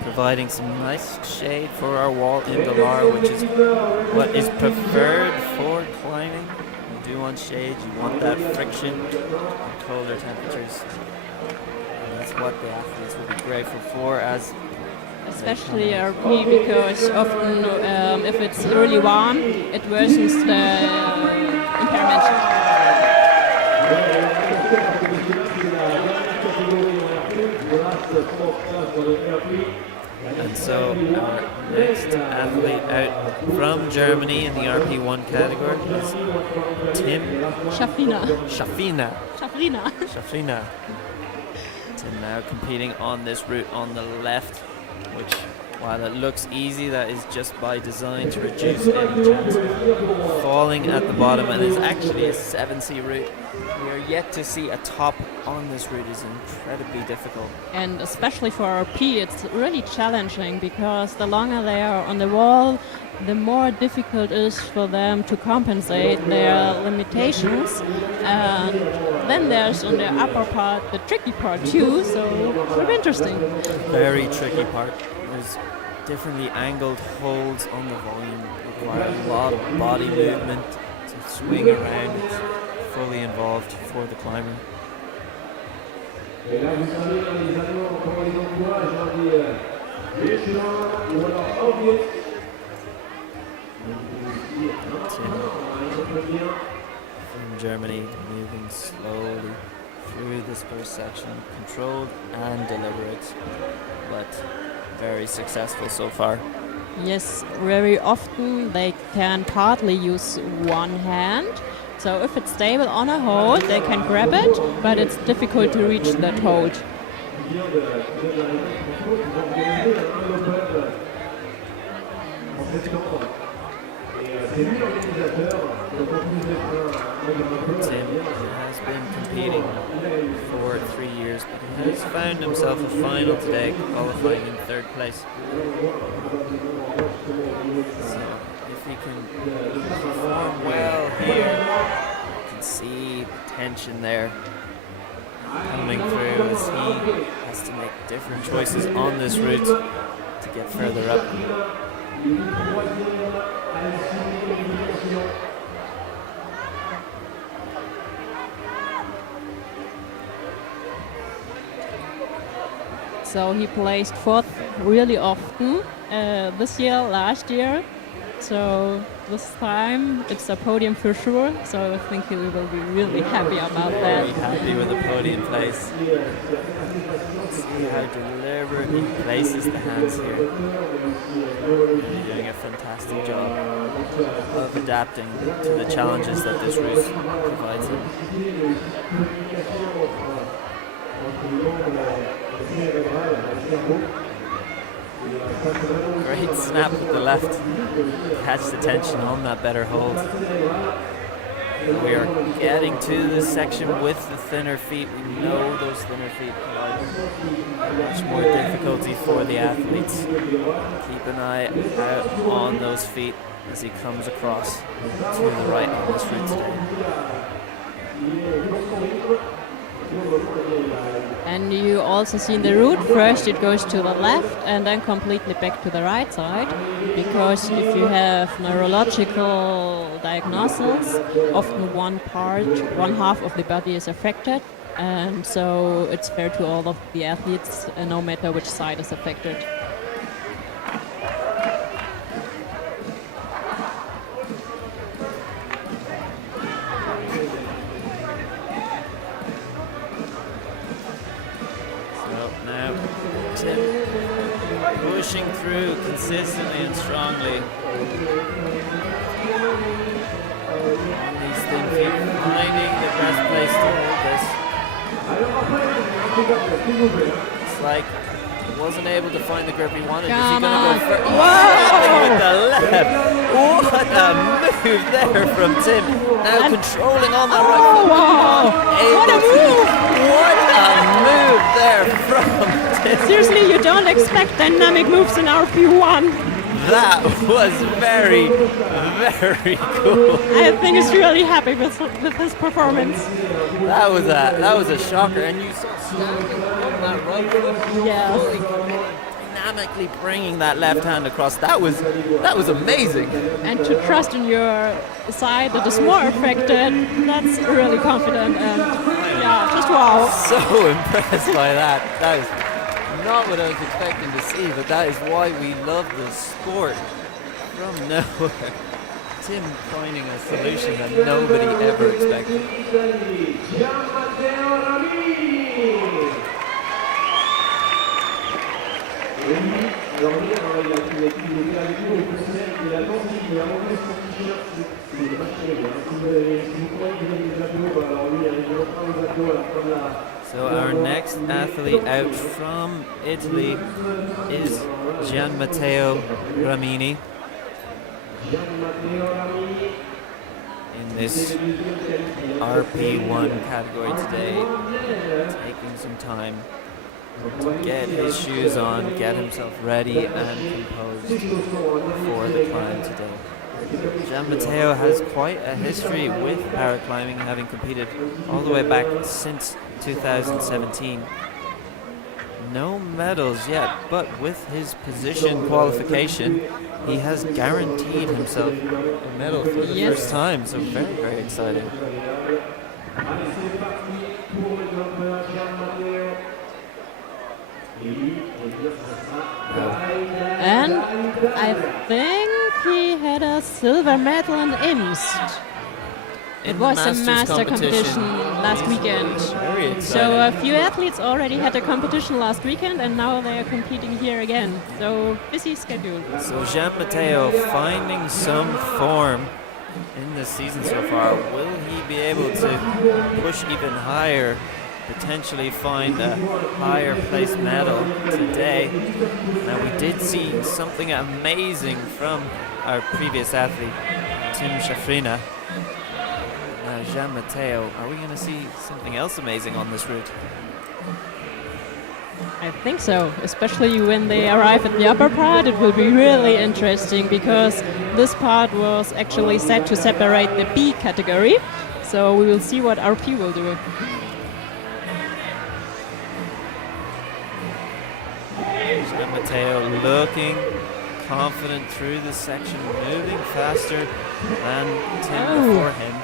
providing some nice shade for our wall in Villars, which is what is preferred for climbing. You do want shade, you want that friction and colder temperatures. And that's what the athletes will be grateful for, as Especially RP, because often if it's really warm, it worsens the impairment. And so our next athlete out from Germany in the RP1 category is Tim Schafina. Shafina. Tim now competing on this route on the left, which, while it looks easy, that is just by design to reduce any chance of falling at the bottom, and is actually a 7C route. We are yet to see a top on this route. Is incredibly difficult. And especially for RP, it's really challenging because the longer they are on the wall, the more difficult it is for them to compensate their limitations. And then there's on the upper part the tricky part too, so it's really interesting. Very tricky part. There's differently angled holds on the volume, require a lot of body movement to swing around. It's fully involved for the climber. From Germany, moving slowly through this first section, controlled and deliberate, but very successful so far. Yes, very often they can partly use one hand. So if it's stable on a hold, they can grab it, but it's difficult to reach that hold. Tim has been competing for 3 years, but he has found himself a final today, qualifying in 3rd place. So if he can perform well here, you can see the tension there coming through as he has to make different choices on this route to get further up. So he placed 4th really often this year, last year. So this time it's a podium for sure. So I think he will be really happy about that. Very happy with the podium place. See how deliberate he places the hands here. Really doing a fantastic job of adapting to the challenges that this route provides him. Great snap with the left. Catch the tension on that better hold. We are getting to this section with the thinner feet. We know those thinner feet provide much more difficulty for the athletes. Keep an eye out on those feet as he comes across to the right on this route today. And you also see in the route, first it goes to the left and then completely back to the right side. Because if you have neurological diagnosis, often one half of the body is affected. And so it's fair to all of the athletes, no matter which side is affected. Pushing through consistently and strongly. On these thin feet, finding the best place to hold this. It's like he wasn't able to find the grip he wanted. Is he going to go first? With the left. What a move there from Tim. Now controlling on that right foot. What a move! What a move there from Tim. Seriously, you don't expect dynamic moves in RP1. That was very, very cool. I think he's really happy with his performance. That was a shocker, and you saw standing on that right foot. Yes. Dynamically bringing that left hand across. That was amazing. And to trust in your side that is more affected, that's really confident, and yeah, just wow. So impressed by that. That is not what I was expecting to see, but that is why we love the sport. From nowhere, Tim finding a solution that nobody ever expected. So our next athlete out from Italy is Gian Matteo Ramini. In this RP1 category today, taking some time to get his shoes on, get himself ready and composed for the climb today. Gian Matteo has quite a history with paraclimbing, having competed all the way back since 2017. No medals yet, but with his position qualification, he has guaranteed himself a medal for the first time, so very, very exciting. And I think he had a silver medal in IMST. It was a master competition last weekend. Very Very exciting. So a few athletes already had a competition last weekend, and now they are competing here again. So busy schedule. So Jean Matteo finding some form in this season so far. Will he be able to push even higher, potentially find a higher place medal today? Now we did see something amazing from our previous athlete, Tim Shafrina. Now Jean Matteo, are we going to see something else amazing on this route? I think so, especially when they arrive at the upper part. It will be really interesting because this part was actually set to separate the B category. So we will see what RP will do. Jean Matteo looking confident through this section, moving faster than Tim before him.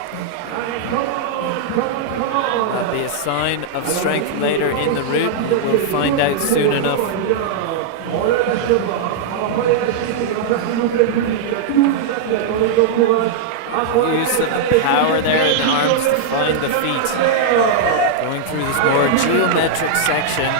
That'll be a sign of strength later in the route. We'll find out soon enough. Use of the power there in the arms to find the feet. Going through this more geometric section.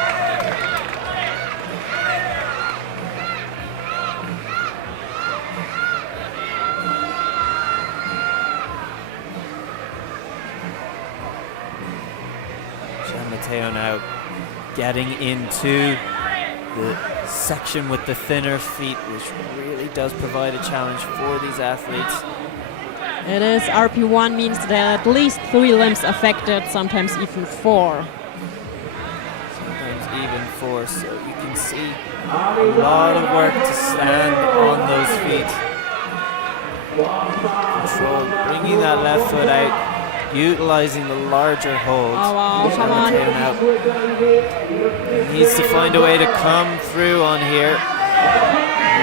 Matteo now getting into the section with the thinner feet, which really does provide a challenge for these athletes. It is RP1 means there are at least 3 limbs affected, sometimes even 4. Sometimes even 4, so you can see a lot of work to stand on those feet. Control, bringing that left foot out, utilizing the larger hold. Oh wow, come on. Needs to find a way to come through on here.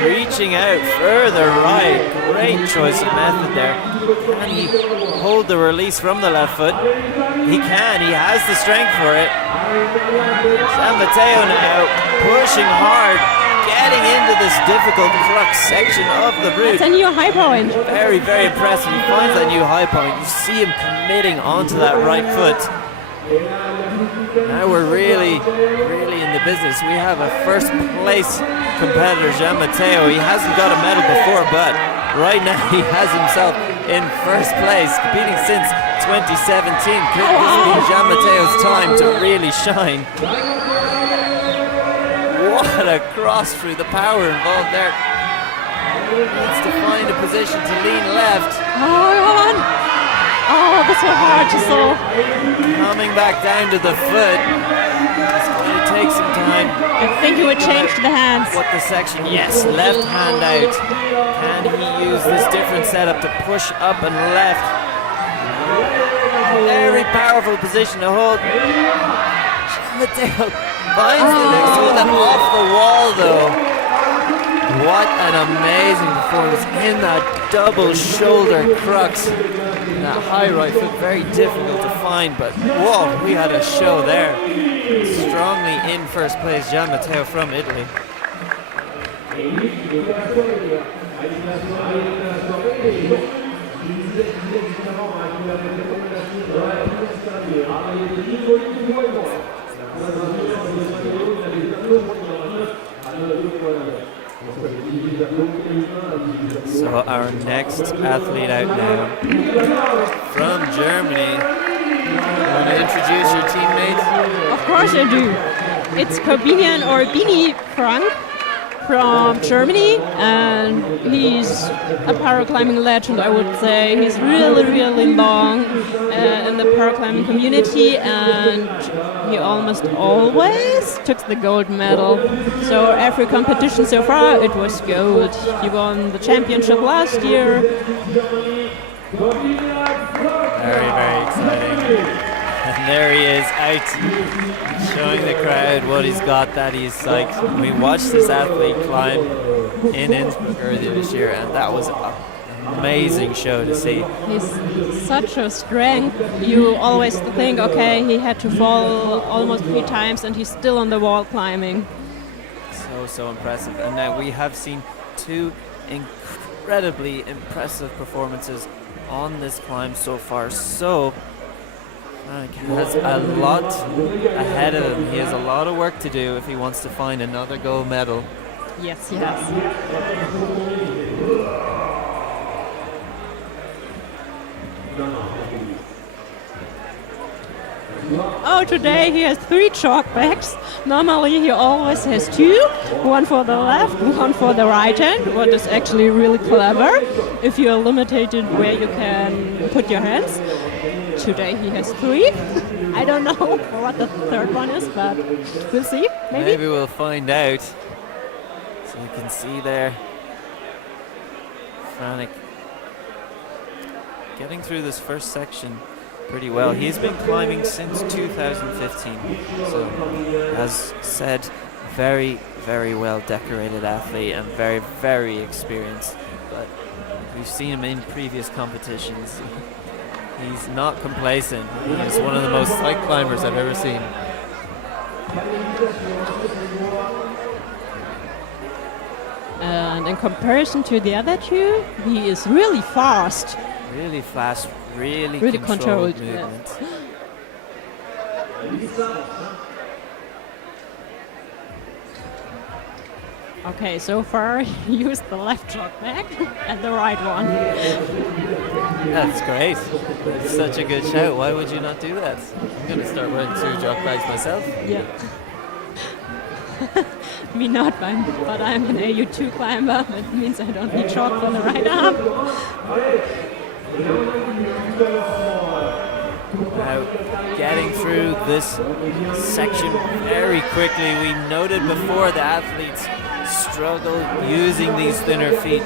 Reaching out further right. Great choice of method there. Can he hold the release from the left foot? He can. He has the strength for it. Jean Matteo now pushing hard, getting into this difficult crux section of the route. That's a new high point. Very, very impressive. He finds that new high point. You see him committing onto that right foot. Now we're really in the business. We have a first place competitor, Jean Matteo. He hasn't got a medal before, but right now he has himself in first place, competing since 2017. Could this be Jean Matteo's time to really shine? What a cross through, the power involved there. Needs to find a position to lean left. Oh, come on. Oh, this was hard to solve. Coming back down to the foot. It's going to take some time. I think he would change to the hands. What the section? Yes, left hand out. Can he use this different setup to push up and left? Very powerful position to hold. Matteo finds the next one and off the wall though. What an amazing performance in that double shoulder crux. That high right foot, very difficult to find, but whoa, we had a show there. Strongly in first place, Jean Matteo from Italy. So our next athlete out now from Germany. You want to introduce your teammate? Of course I do. It's Corbinian or Bini Frank from Germany, and he's a paraclimbing legend, I would say. He's really long in the paraclimbing community, and he almost always took the gold medal. So every competition so far, it was gold. He won the championship last year. Very exciting. And there he is, out, showing the crowd what he's got, that he's psyched. We watched this athlete climb in Innsbruck earlier this year, and that was an amazing show to see. He's such a strength. You always think, okay, he had to fall almost 3 times, and he's still on the wall climbing. So impressive. And now we have seen 2 incredibly impressive performances on this climb so far. So Frank has a lot ahead of him. He has a lot of work to do if he wants to find another gold medal. Yes, he has. Oh, today he has 3 chalk bags. Normally he always has 2, one for the left, one for the right hand, what is actually really clever if you're limited where you can put your hands. Today he has 3. I don't know what the third one is, but we'll see. Maybe we'll find out. So you can see there, Frank getting through this first section pretty well. He's been climbing since 2015. So, as said, very, very well decorated athlete and very, very experienced. But we've seen him in previous competitions. He's not complacent. He's one of the most slight climbers I've ever seen. And in comparison to the other 2, he is really fast. Really fast, really controlled movement. Okay, so far he used the left chalk bag and the right one. That's great. It's such a good shout. Why would you not do that? I'm going to start wearing 2 chalk bags myself. Yeah. Me not, but I'm an AU2 climber. That means I don't need chalk for the right arm. Now, getting through this section very quickly. We noted before the athletes struggle using these thinner feet,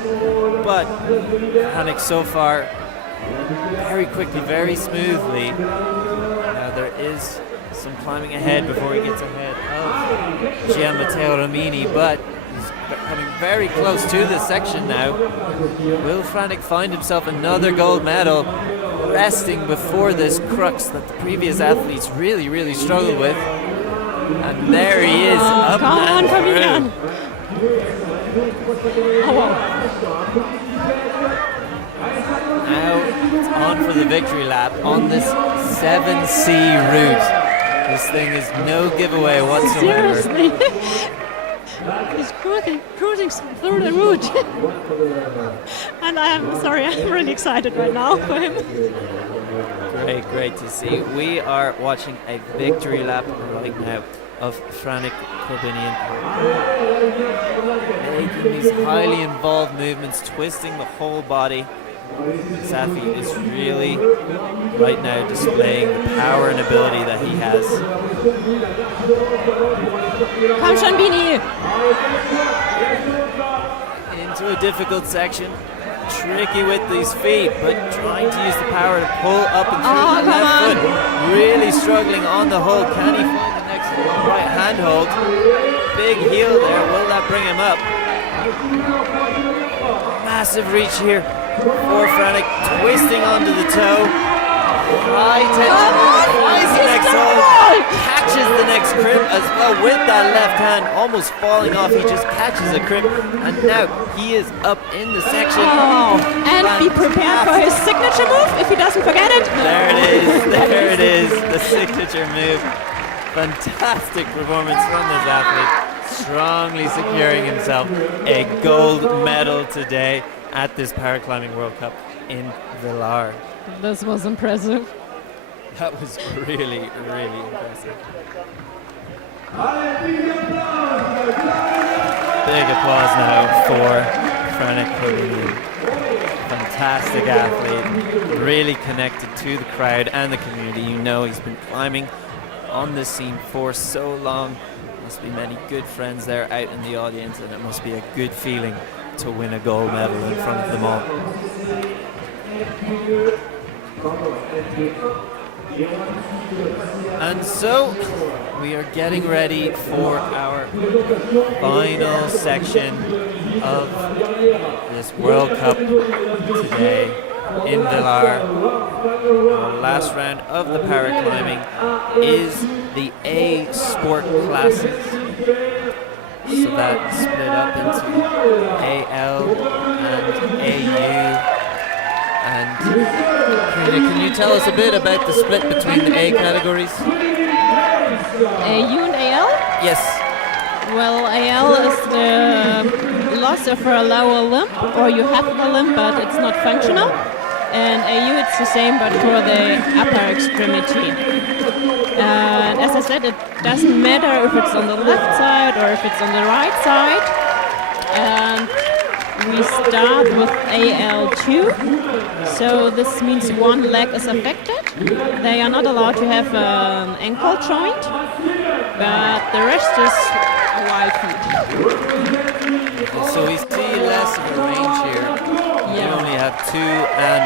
but Frank so far very quickly, very smoothly. Now there is some climbing ahead before he gets ahead of Gian Matteo Romini, but he's coming very close to this section now. Will Frank find himself another gold medal, resting before this crux that the previous athletes really, really struggled with? And there he is, up and through. Oh, wow. Now it's on for the victory lap on this 7C route. This thing is no giveaway whatsoever. Seriously. He's cruising through the route. And I'm really excited right now for him. Great to see. We are watching a victory lap right now of Frank Corbinian, making these highly involved movements, twisting the whole body. This athlete is really right now displaying the power and ability that he has. Komm schon, Bini! Into a difficult section. Tricky with these feet, but trying to use the power to pull up and through the left foot. Really struggling on the hold. Can he find the next right hand hold? Big heel there. Will that bring him up? Massive reach here for Frank. Twisting onto the toe. High tension. Finds the next hold. Catches the next crimp as well with that left hand. Almost falling off. He just catches a crimp. And now he is up in the section. Oh, and be prepared for his signature move if he doesn't forget it. There it is. There it is. The signature move. Fantastic performance from this athlete. Strongly securing himself a gold medal today at this Paraclimbing World Cup in Villars. This was impressive. That was really, really impressive. Big applause now for Frank Corbinian. Fantastic athlete, really connected to the crowd and the community. You know he's been climbing on this scene for so long. Must be many good friends there out in the audience, and it must be a good feeling to win a gold medal in front of them all. And so we are getting ready for our final section of this World Cup today in Villars. Our last round of the paraclimbing is the A sport classes. So that's split up into AL and AU. And Karina, can you tell us a bit about the split between the A categories? AU and AL? Yes. Well, AL is the loss of a lower limb, or you have a limb but it's not functional. And AU it's the same but for the upper extremity. And as I said, it doesn't matter if it's on the left side or if it's on the right side. And we start with AL2. So this means one leg is affected. They are not allowed to have an ankle joint, but the rest is wide feet. So we see less of a range here. You only have 2 and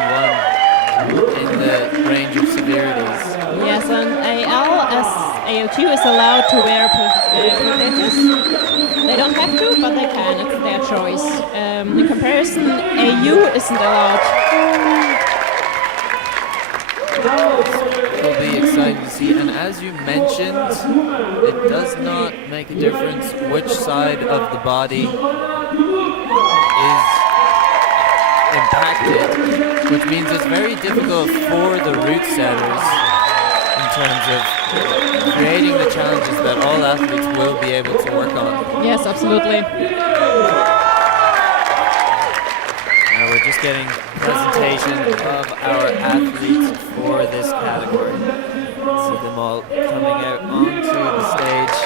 1 in the range of severities. Yes, and AL as AL2 is allowed to wear prostheses. They don't have to, but they can. It's their choice. In comparison, AU isn't allowed. It'll be exciting to see. And as you mentioned, it does not make a difference which side of the body is impacted, which means it's very difficult for the route setters in terms of creating the challenges that all athletes will be able to work on. Yes, absolutely. Now we're just getting presentation of our athletes for this category. See them all coming out onto the stage.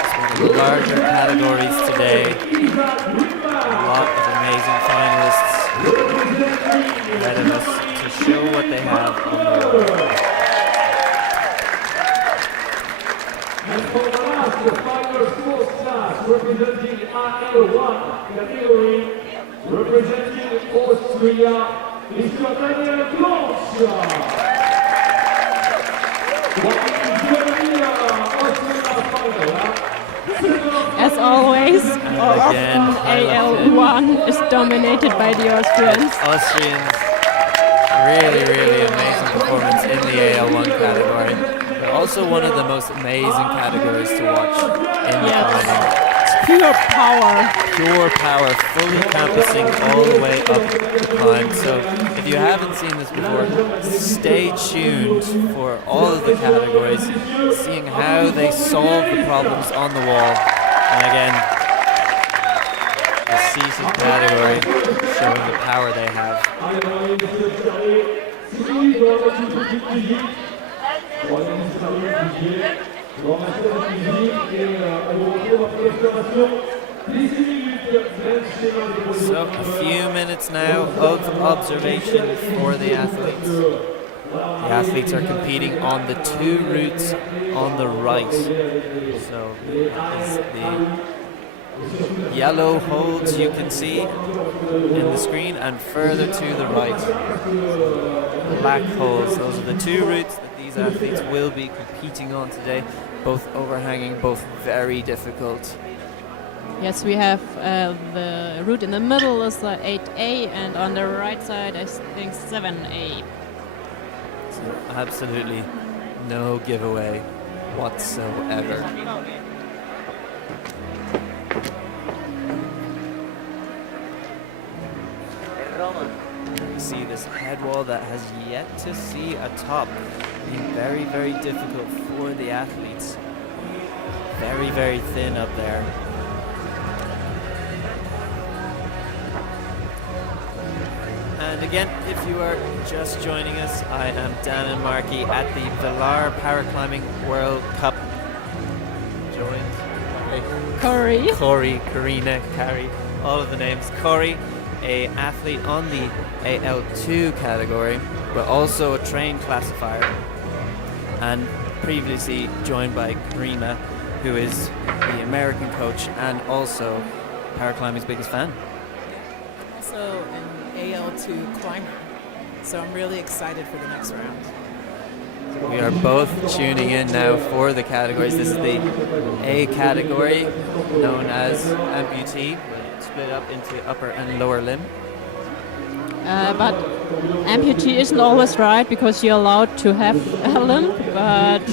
It's one of the larger categories today. A lot of amazing finalists ahead of us to show what they have on the wall. And for the last, the final sports class representing AL1 category, representing Austria, Misuraca. As always, or often AL1 is dominated by the Austrians. Austrians, really amazing performance in the AL1 category. They're also one of the most amazing categories to watch in the climbing. Pure power. Pure power, fully campusing all the way up the climb. So if you haven't seen this before, stay tuned for all of the categories, seeing how they solve the problems on the wall. And again, the seated category showing the power they have. So a few minutes now of observation for the athletes. The athletes are competing on the 2 routes on the right. So is the yellow holds you can see in the screen, and further to the right, black holds. Those are the 2 routes that these athletes will be competing on today, both overhanging, both very difficult. Yes, we have the route in the middle is the 8A, and on the right side I think 7A. So absolutely no giveaway whatsoever. See this head wall that has yet to see a top, being very difficult for the athletes. Very thin up there. And again, if you are just joining us, I am Dan and Marky at the Villars Paraclimbing World Cup. Joined by Corey, Karina, Carrie, all of the names. Corey, a athlete on the AL2 category, but also a trained classifier, and previously joined by Karina, who is the American coach and also paraclimbing's biggest fan. Also an AL2 climber, so I'm really excited for the next round. We are both tuning in now for the categories. This is the A category, known as amputee, split up into upper and lower limb. But amputee isn't always right, because you're allowed to have a limb, but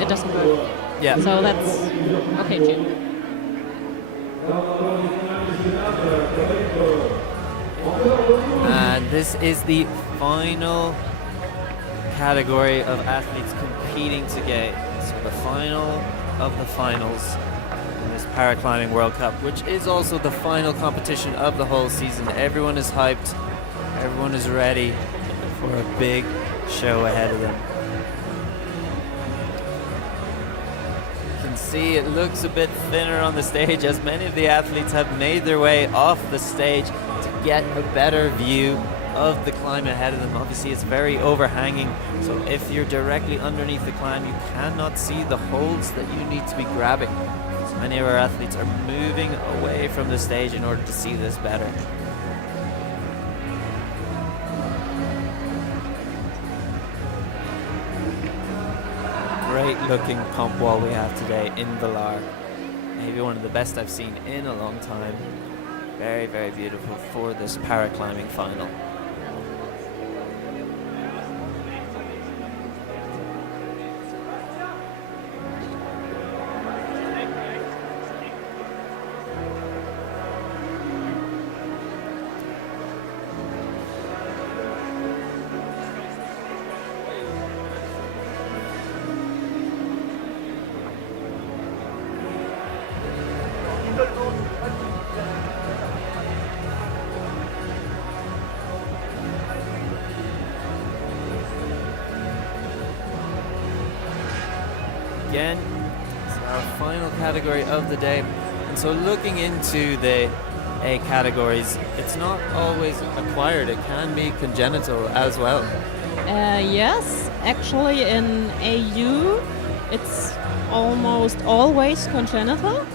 it doesn't work. Yeah. So that's okay too. And this is the final category of athletes competing today. So the final of the finals in this Paraclimbing World Cup, which is also the final competition of the whole season. Everyone is hyped. Everyone is ready for a big show ahead of them. You can see it looks a bit thinner on the stage as many of the athletes have made their way off the stage to get a better view of the climb ahead of them. Obviously it's very overhanging, so if you're directly underneath the climb you cannot see the holds that you need to be grabbing. So many of our athletes are moving away from the stage in order to see this better. Great looking pump wall we have today in Villars. Maybe one of the best I've seen in a long time. Very, very beautiful for this paraclimbing final. Again, it's our final category of the day. And so looking into the A categories, it's not always acquired, it can be congenital as well. Yes, actually in AU it's almost always congenital.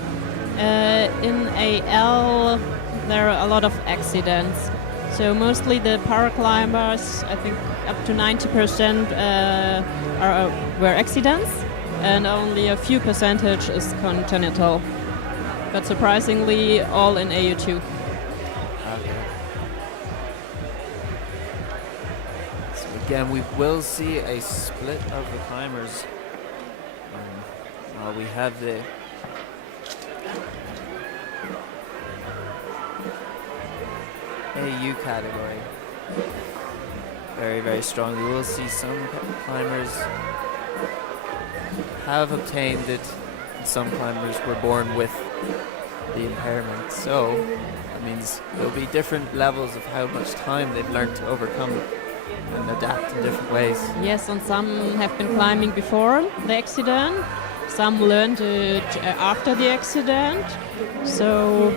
In AL there are a lot of accidents. So mostly the paraclimbers, I think up to 90% were accidents, and only a few percentage is congenital. But surprisingly, all in AU2. Okay. So again, we will see a split of the climbers. We have the AU category. Very, very strong. We will see some climbers have obtained it, and some climbers were born with the impairment. So that means there'll be different levels of how much time they've learned to overcome and adapt in different ways. Yes, and some have been climbing before the accident. Some learned it after the accident. So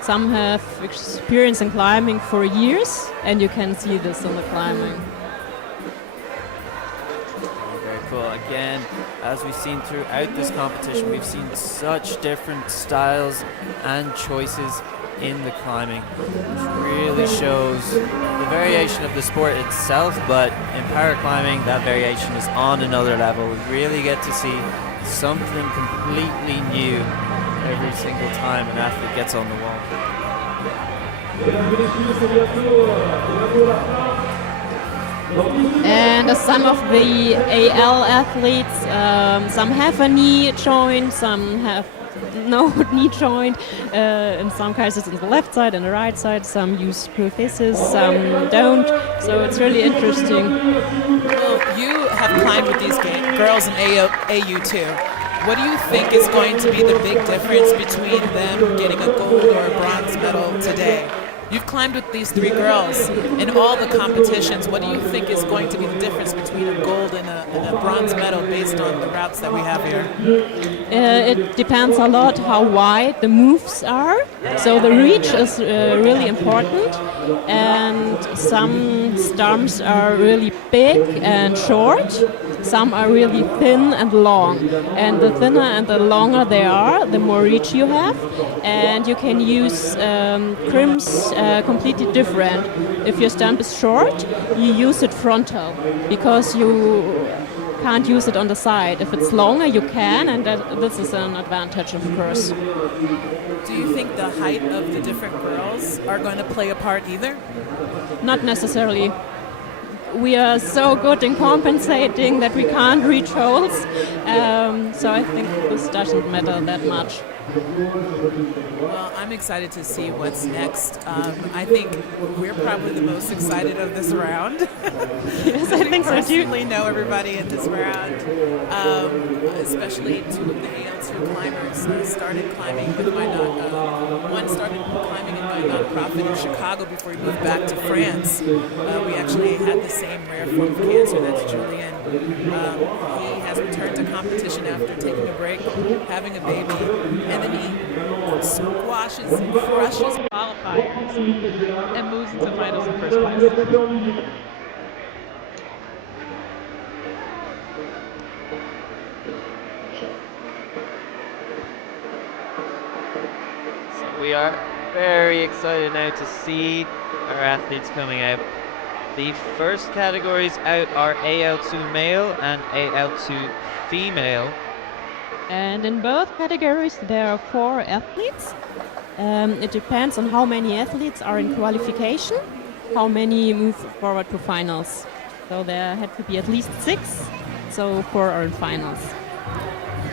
some have experience in climbing for years, and you can see this in the climbing. Very cool. Again, as we've seen throughout this competition, we've seen such different styles and choices in the climbing, which really shows the variation of the sport itself, but in paraclimbing that variation is on another level. We really get to see something completely new every single time an athlete gets on the wall. And some of the AL athletes, some have a knee joint, some have no knee joint, in some cases on the left side and the right side, some use prosthesis, some don't, so it's really interesting. Well, you have climbed with these girls in AU2. What do you think is going to be the big difference between them getting a gold or a bronze medal today? You've climbed with these three girls in all the competitions. What do you think is going to be the difference between a gold and a bronze medal based on the routes that we have here? It depends a lot how wide the moves are. So the reach is really important, and some stumps are really big and short. Some are really thin and long, and the thinner and the longer they are, the more reach you have, and you can use crims completely different. If your stump is short, you use it frontal because you can't use it on the side. If it's longer, you can, and this is an advantage, of course. Do you think the height of the different girls are going to play a part either? Not necessarily. We are so good in compensating that we can't reach holes, so I think this doesn't matter that much. Well, I'm excited to see what's next. I think we're probably the most excited of this round. Yes, I think so too. Personally know everybody in this round, especially two of the AL2 climbers started climbing with my one started climbing in my nonprofit in Chicago before he moved back to France. We actually had the same rare form of cancer. That's Julian. He has returned to competition after taking a break, having a baby, and then he squashes and crushes qualifiers and moves into finals in first place. So we are very excited now to see our athletes coming out. The first categories out are AL2 male and AL2 female. And in both categories, there are 4 athletes. It depends on how many athletes are in qualification, how many move forward to finals. So there had to be at least 6, so 4 are in finals.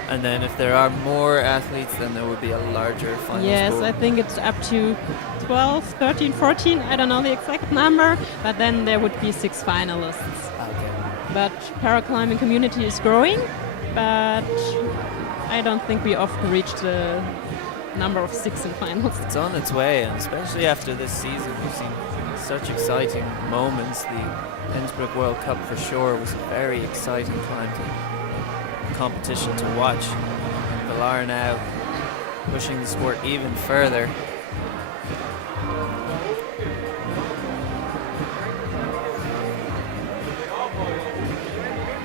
And then if there are more athletes, then there would be a larger final Yes, pool. I think it's up to 12, 13, 14, I don't know the exact number, but then there would be 6 finalists. Okay. But paraclimbing community is growing, but I don't think we often reach the number of 6 in finals. It's on its way, and especially after this season, we've seen such exciting moments. The Innsbruck World Cup for sure was a very exciting competition to watch. And Villars now pushing the sport even further.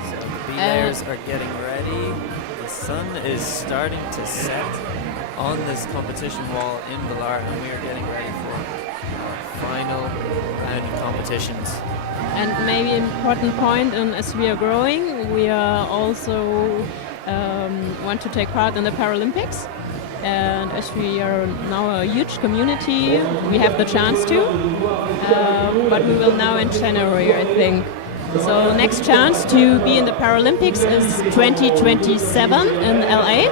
So the B-layers are getting ready. The sun is starting to set on this competition wall in Villars, and we are getting ready for our final round of competitions. And maybe an important point, and as we are growing, we are also want to take part in the Paralympics. And as we are now a huge community, we have the chance to. But we will now in January, I think. So next chance to be in the Paralympics is 2027 in LA.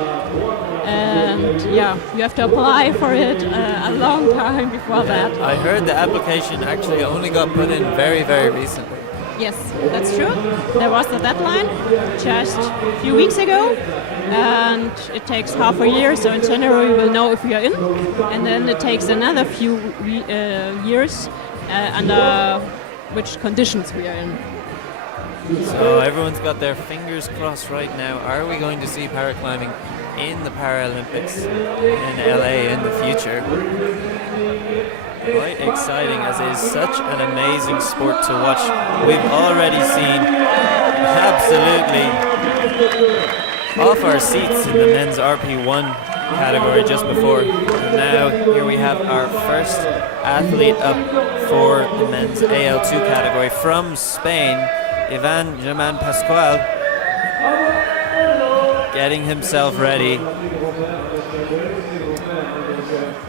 And yeah, you have to apply for it a long time before that. I heard the application actually only got put in very, very recently. Yes, that's true. There was the deadline just a few weeks ago, and it takes half a year, so in January we'll know if we are in, and then it takes another few years under which conditions we are in. So everyone's got their fingers crossed right now. Are we going to see paraclimbing in the Paralympics in LA in the future? Quite exciting, as it is such an amazing sport to watch. We've already seen absolutely off our seats in the men's RP1 category just before. And now here we have our first athlete up for the men's AL2 category from Spain, Ivan German Pascual, getting himself ready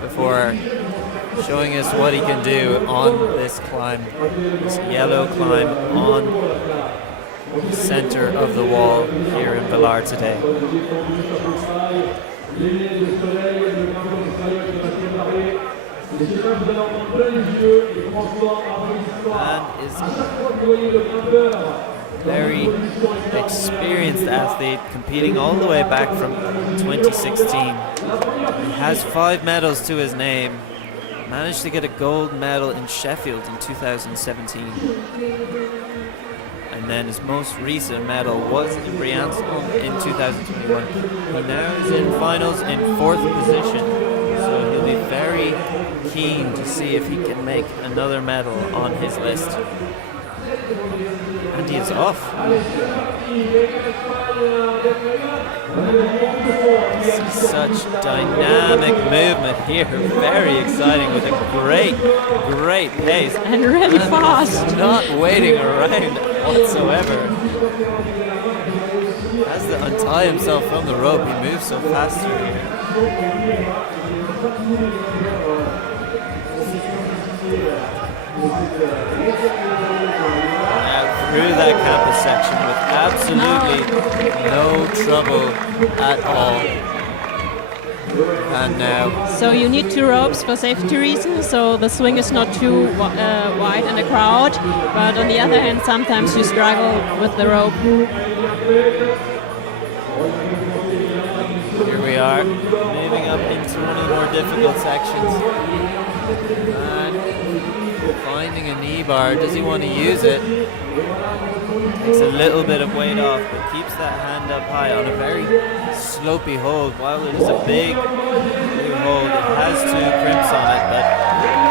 before showing us what he can do on this climb, this yellow climb on the center of the wall here in Villars today. And is very experienced athlete, competing all the way back from 2016. He has 5 medals to his name. Managed to get a gold medal in Sheffield in 2017. And then his most recent medal was in Briançon in 2021. He now is in finals in 4th position. So he'll be very keen to see if he can make another medal on his list. And he is off. Such dynamic movement here, very exciting, with a great pace. And really fast. Not waiting around whatsoever. Has to untie himself from the rope, he moves so fast through here. Through that campus section with absolutely no trouble at all. And now, So you need 2 ropes for safety reasons, so the swing is not too wide in the crowd. But on the other hand, sometimes you struggle with the rope. here we are, moving up into one of the more difficult sections. And finding a knee bar. Does he want to use it? Takes a little bit of weight off, but keeps that hand up high on a very slopey hold. While it is a big blue hold, it has 2 crimps on it, but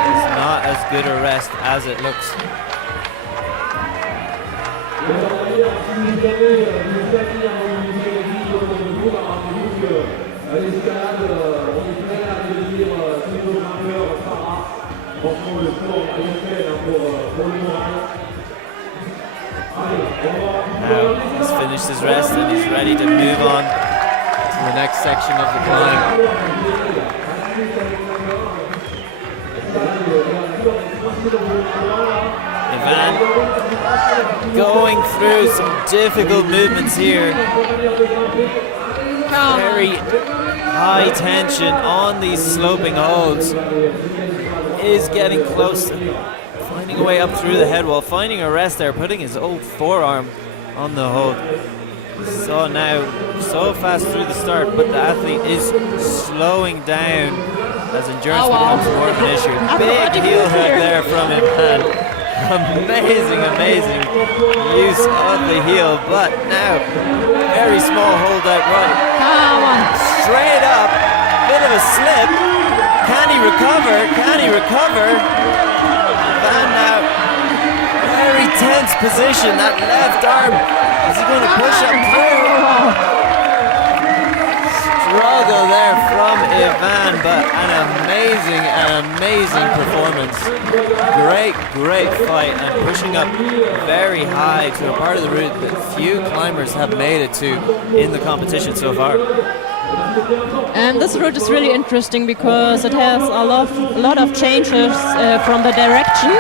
it's not as good a rest as it looks. Now he's finished his rest and he's ready to move on to the next section of the climb. Ivan going through some difficult movements here. Very high tension on these sloping holds. Is getting close to finding a way up through the head wall, finding a rest there, putting his old forearm on the hold. So now, so fast through the start, but the athlete is slowing down as endurance becomes more of an issue. Big heel hook there from him, and amazing use of the heel, but now very small hold out right. Straight up, bit of a slip. Can he recover? Can he recover? And now, very tense position. That left arm. Is he going to push up through? Struggle there from Ivan, but an amazing performance. Great fight, and pushing up very high to a part of the route that few climbers have made it to in the competition so far. And this route is really interesting because it has a lot of changes from the direction.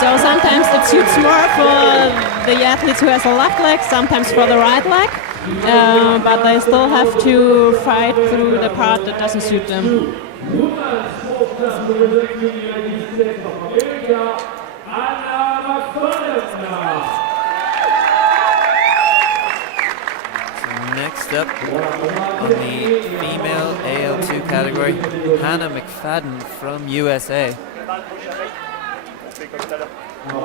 So sometimes it suits more for the athletes who has a left leg, sometimes for the right leg. But they still have to fight through the part that doesn't suit them. Next up on the female AL2 category, Hannah McFadden from USA.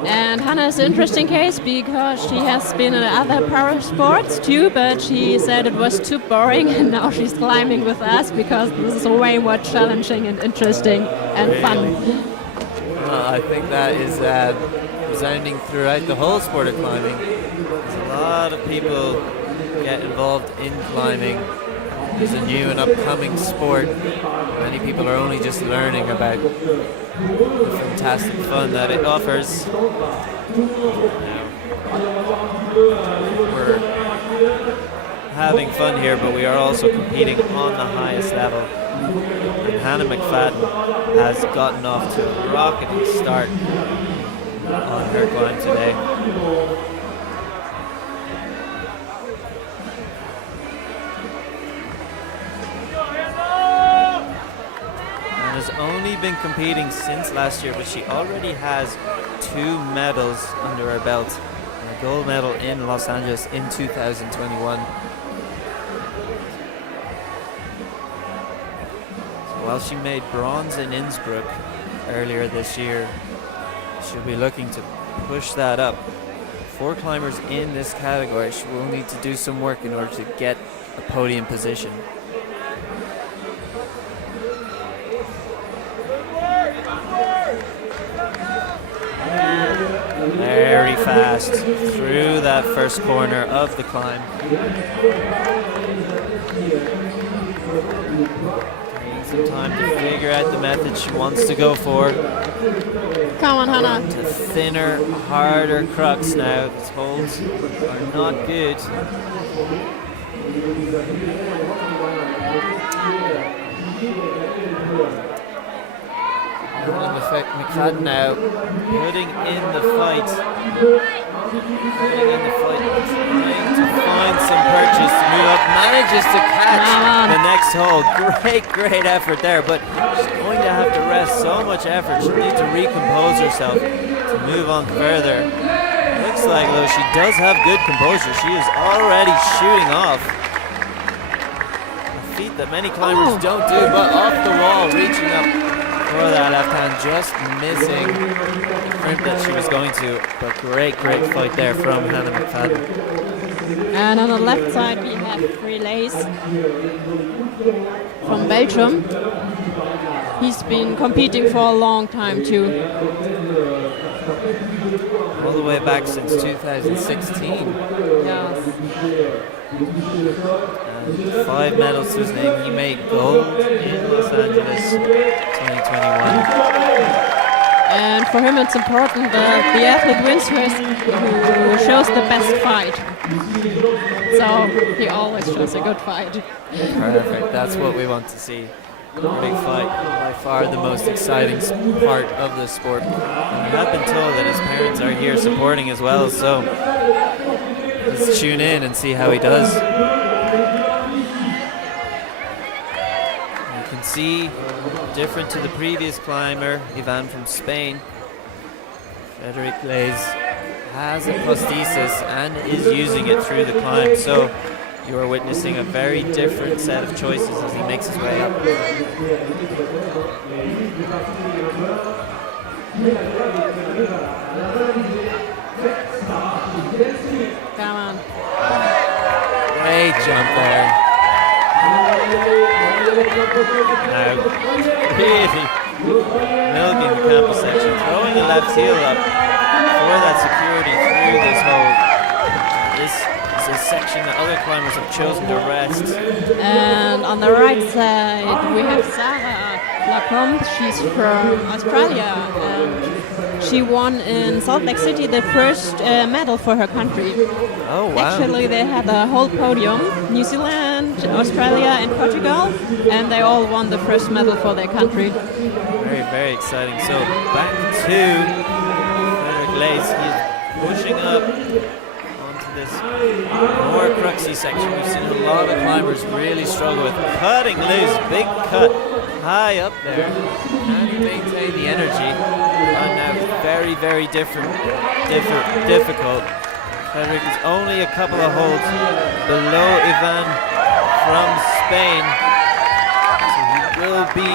And Hannah is an interesting case because she has been in other para sports too, but she said it was too boring, and now she's climbing with us because this is way more challenging and interesting and fun. Well, I think that is resounding throughout the whole sport of climbing. There's a lot of people get involved in climbing. It's a new and upcoming sport. Many people are only just learning about the fantastic fun that it offers. We're having fun here, but we are also competing on the highest level. And Hannah McFadden has gotten off to a rocketing start on her climb today. Has only been competing since last year, but she already has 2 medals under her belt. A gold medal in Los Angeles in 2021. So while she made bronze in Innsbruck earlier this year, she'll be looking to push that up. 4 climbers in this category, she will need to do some work in order to get a podium position. Very fast through that first corner of the climb. Taking some time to figure out the method she wants to go for. Come on, Hannah. To thinner, harder crux now. These holds are not good. McFadden now putting in the fight. Trying to find some purchase to move up, manages to catch the next hole. Great effort there, but she's going to have to rest so much effort. She needs to recompose herself to move on further. Looks like, though, she does have good composure. She is already shooting off. A feat that many climbers don't do, but off the wall, reaching up for that left hand, just missing the crimp that she was going to. But great fight there from Hannah McFadden. And on the left side we have Relays from Belgium. He's been competing for a long time too. All the way back since 2016. Yes. And 5 medals to his name. He made gold in Los Angeles 2021. And for him it's important that the athlete wins who shows the best fight. So he always shows a good fight. Perfect, that's what we want to see. Big fight, by far the most exciting part of the sport. And I have been told that his parents are here supporting as well, so let's tune in and see how he does. You can see, different to the previous climber, Ivan from Spain, Frederic Glaze has a prosthesis and is using it through the climb, so you are witnessing a very different set of choices as he makes his way up. Come on. Great jump there. Now, really milking the campus section, throwing the left heel up for that security through this hole. This is a section that other climbers have chosen to rest. And on the right side we have Sarah Lacombe. She's from Australia and she won in Salt Lake City the first medal for her country. Oh wow. Actually they had a whole podium, New Zealand, Australia and Portugal, and they all won the first medal for their country. Very exciting. So back to Frederic Glaze. He's pushing up this more cruxy section. We've seen a lot of climbers really struggle with cutting loose, big cut high up there. Can he maintain the energy? And now very difficult. Frederic is only a couple of holds below Ivan from Spain, so he will be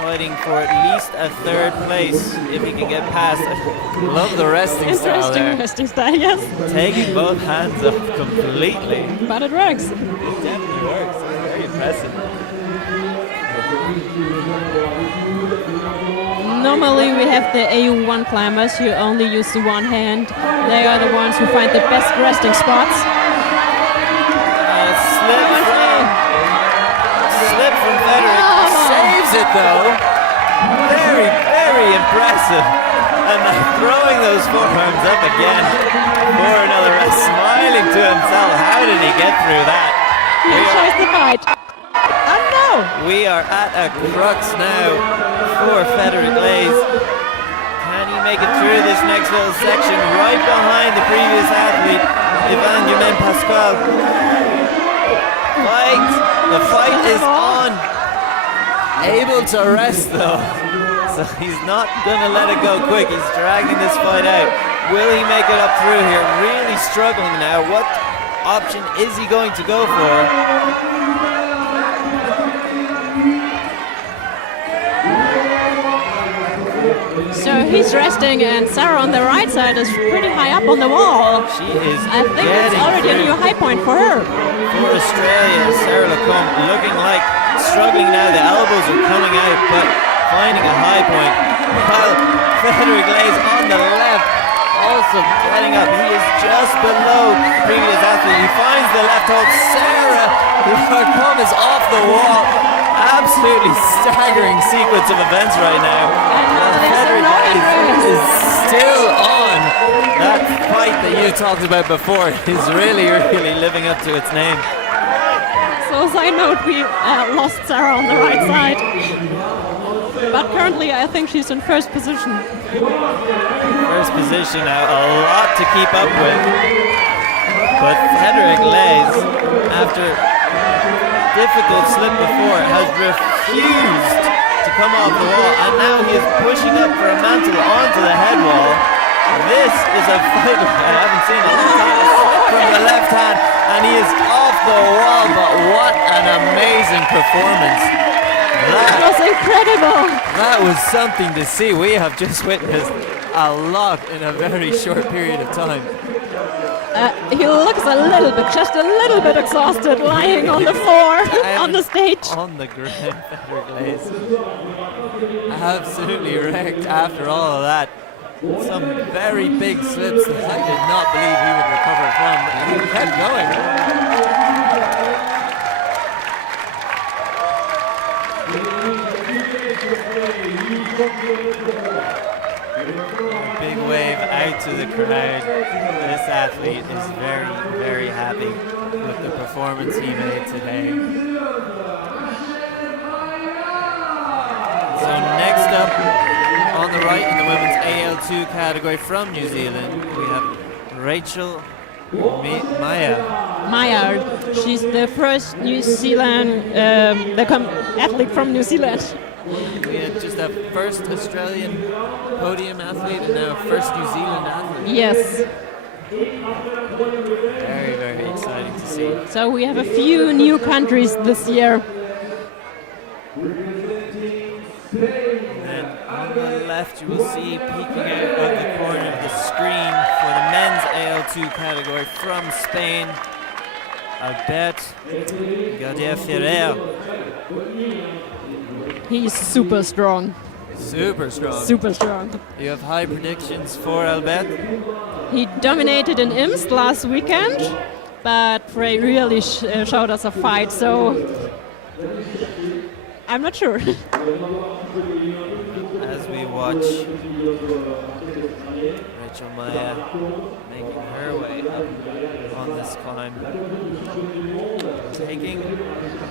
fighting for at least a third place if he can get past. I love the resting style there. Resting style, yes. Taking both hands up completely. But it works. It definitely works. It's very impressive. Normally we have the AU1 climbers who only use the one hand. They are the ones who find the best resting spots. Slip from Frederic. Saves it though. Very impressive. And throwing those forearms up again for another rest, smiling to himself. How did he get through that? He tries to fight. Oh no! We are at a crux now for Frederic Glaze. Can he make it through this next little section right behind the previous athlete, Ivan Yumen Pascual? The fight is on. Able to rest though. So he's not going to let it go quick. He's dragging this fight out. Will he make it up through here? Really struggling now. What option is he going to go for? So he's resting and Sarah on the right side is pretty high up on the wall. She is I think it's already a new high point for her. For Australia, Sarah Lacombe looking like struggling now. The elbows are coming out, but finding a high point. While Frederic Glaze on the left, also getting up. He is just below the previous athlete. He finds the left hold. Sarah Lacombe is off the wall. Absolutely staggering sequence of events right now. Frederic Glaze is still on. That fight that you talked about before is really living up to its name. So side note, we lost Sarah on the right side. But currently I think she's in first position. First position now, a lot to keep up with. But Frederic Glaze after difficult slip before, has refused to come off the wall, and now he is pushing up for a mantle onto the head wall. This is a fight I haven't seen in a long time. A slip from the left hand, and he is off the wall, but what an amazing performance. That was incredible. That was something to see. We have just witnessed a lot in a very short period of time. He looks just a little bit exhausted, lying on the floor on the stage. On the ground, Petter Glaze. Absolutely wrecked after all of that. Some very big slips that I did not believe he would recover from, and he kept going. A big wave out to the crowd. This athlete is very, very happy with the performance he made today. So next up on the right in the women's AL2 category from New Zealand, we have Rachel Maya. Maya, she's the first New Zealand athlete from New Zealand. We had just a first Australian podium athlete and now first New Zealand athlete. Yes. Very, very exciting to see. So we have a few new countries this year. And then on the left you will see peeking out of the corner of the screen for the men's AL2 category from Spain, Albert Gardia Ferrer. He's super strong. Super strong. Super strong. You have high predictions for Albert? He dominated in IMST last weekend, but Frey really showed us a fight, so I'm not sure. As we watch Rachel Maya making her way up on this climb, taking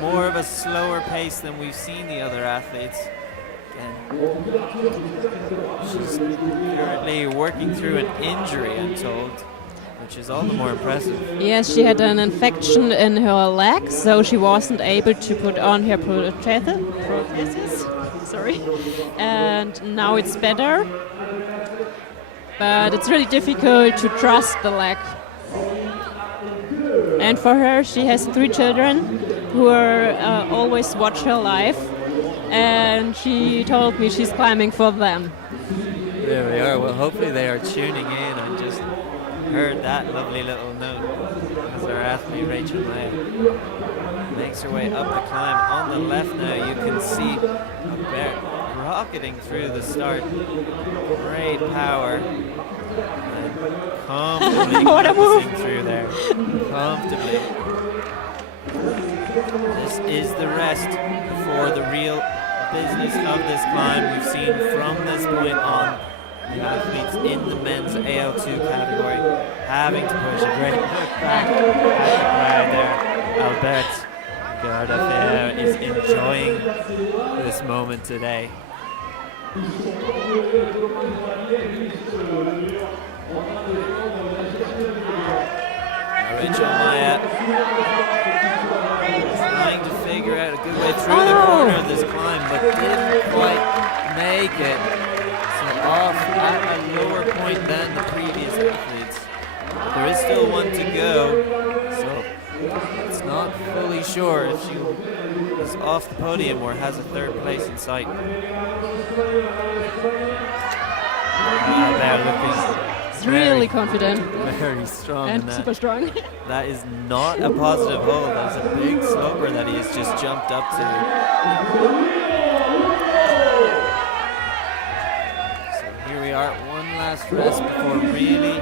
more of a slower pace than we've seen the other athletes. She's currently working through an injury, I'm told, which is all the more impressive. Yes, she had an infection in her leg, so she wasn't able to put on her prosthesis. Sorry. And now it's better. But it's really difficult to trust the leg. And for her, she has 3 children who are always watch her live. And she told me she's climbing for them. There we are. Well, hopefully they are tuning in and just heard that lovely little note as our athlete Rachel Maya makes her way up the climb. On the left now you can see a bear rocketing through the start. Great power. And comfortably collapsing through there. Comfortably. This is the rest for the real business of this climb. We've seen from this point on the athletes in the men's AL2 category having to push a great look back at the crowd there. Albert Gardafer is enjoying this moment today. Rachel Maya trying to figure out a good way through the corner of this climb, but didn't quite make it. So off at a lower point than the previous athletes. But there is still one to go, so it's not fully sure if she is off the podium or has a 3rd place in sight. They're looking It's really confident. very strong And in that. super strong. That is not a positive hold. There's a big sloper that he has just jumped up to. So here we are, one last rest before really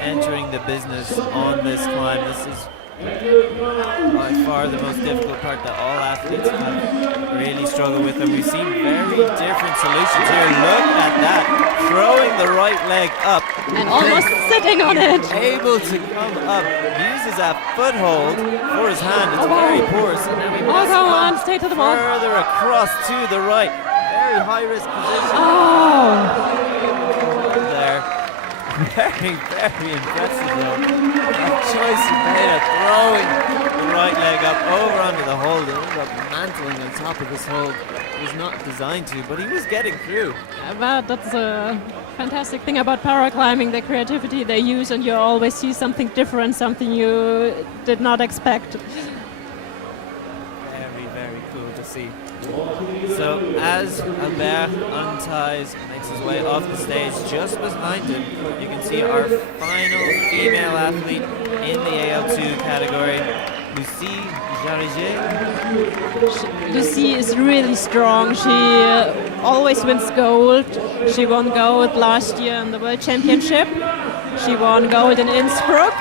entering the business on this climb. This is by far the most difficult part that all athletes have really struggled with, and we've seen very different solutions here. Look at that, throwing the right leg up And almost sitting on it. able to come up, uses a foothold for his hand. It's very poor, so now we must come come on, stay to the ball. further across to the right. Very high risk position there. Very, very impressive though. That choice he made of throwing the right leg mantling on top of this hold. He was not designed to, but he was getting through. But that's a fantastic thing about paraclimbing, the creativity they use, and you always see something different, something you did not expect. Very, very cool to see. So as Albert unties and makes his way off the stage, just behind him, you can see our final female athlete in the AL2 category, Lucie Jarriget. Lucie is really strong. She always wins gold. She won gold last year in the World Championship. She won gold in Innsbruck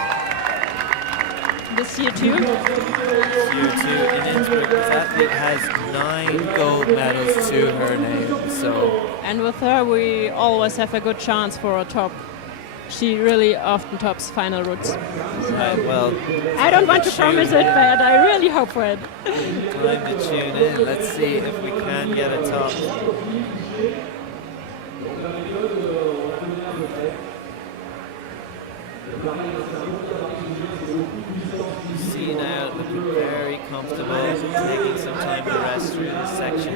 this year too. Year 2 in Innsbruck, this athlete has 9 gold medals to her name. And with her, we always have a good chance for a top. She really often tops final routes. Right, well, I don't want to promise it, but I really hope for it. time to tune in. Let's see if we can get a top. See now, looking very comfortable, taking some time to rest through this section.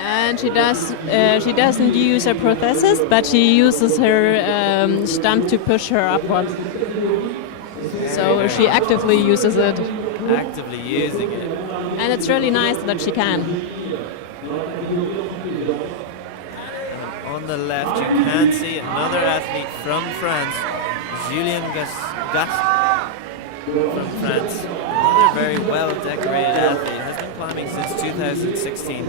And she doesn't use her prosthesis, but she uses her stump to push her upward. So she actively uses it. Actively using it. And it's really nice that she can. And on the left, you can see another athlete from France, Julien Gas from France. Another very well-decorated athlete. Has been climbing since 2016.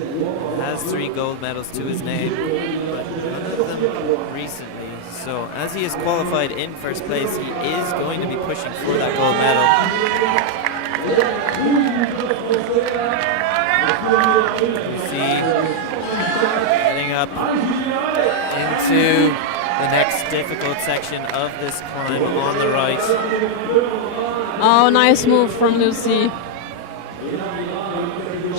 Has 3 gold medals to his name, but none of them recently. So as he is qualified in first place, he is going to be pushing for that gold medal. You see, heading up into the next difficult section of this climb on the right. Oh, nice move from Lucie.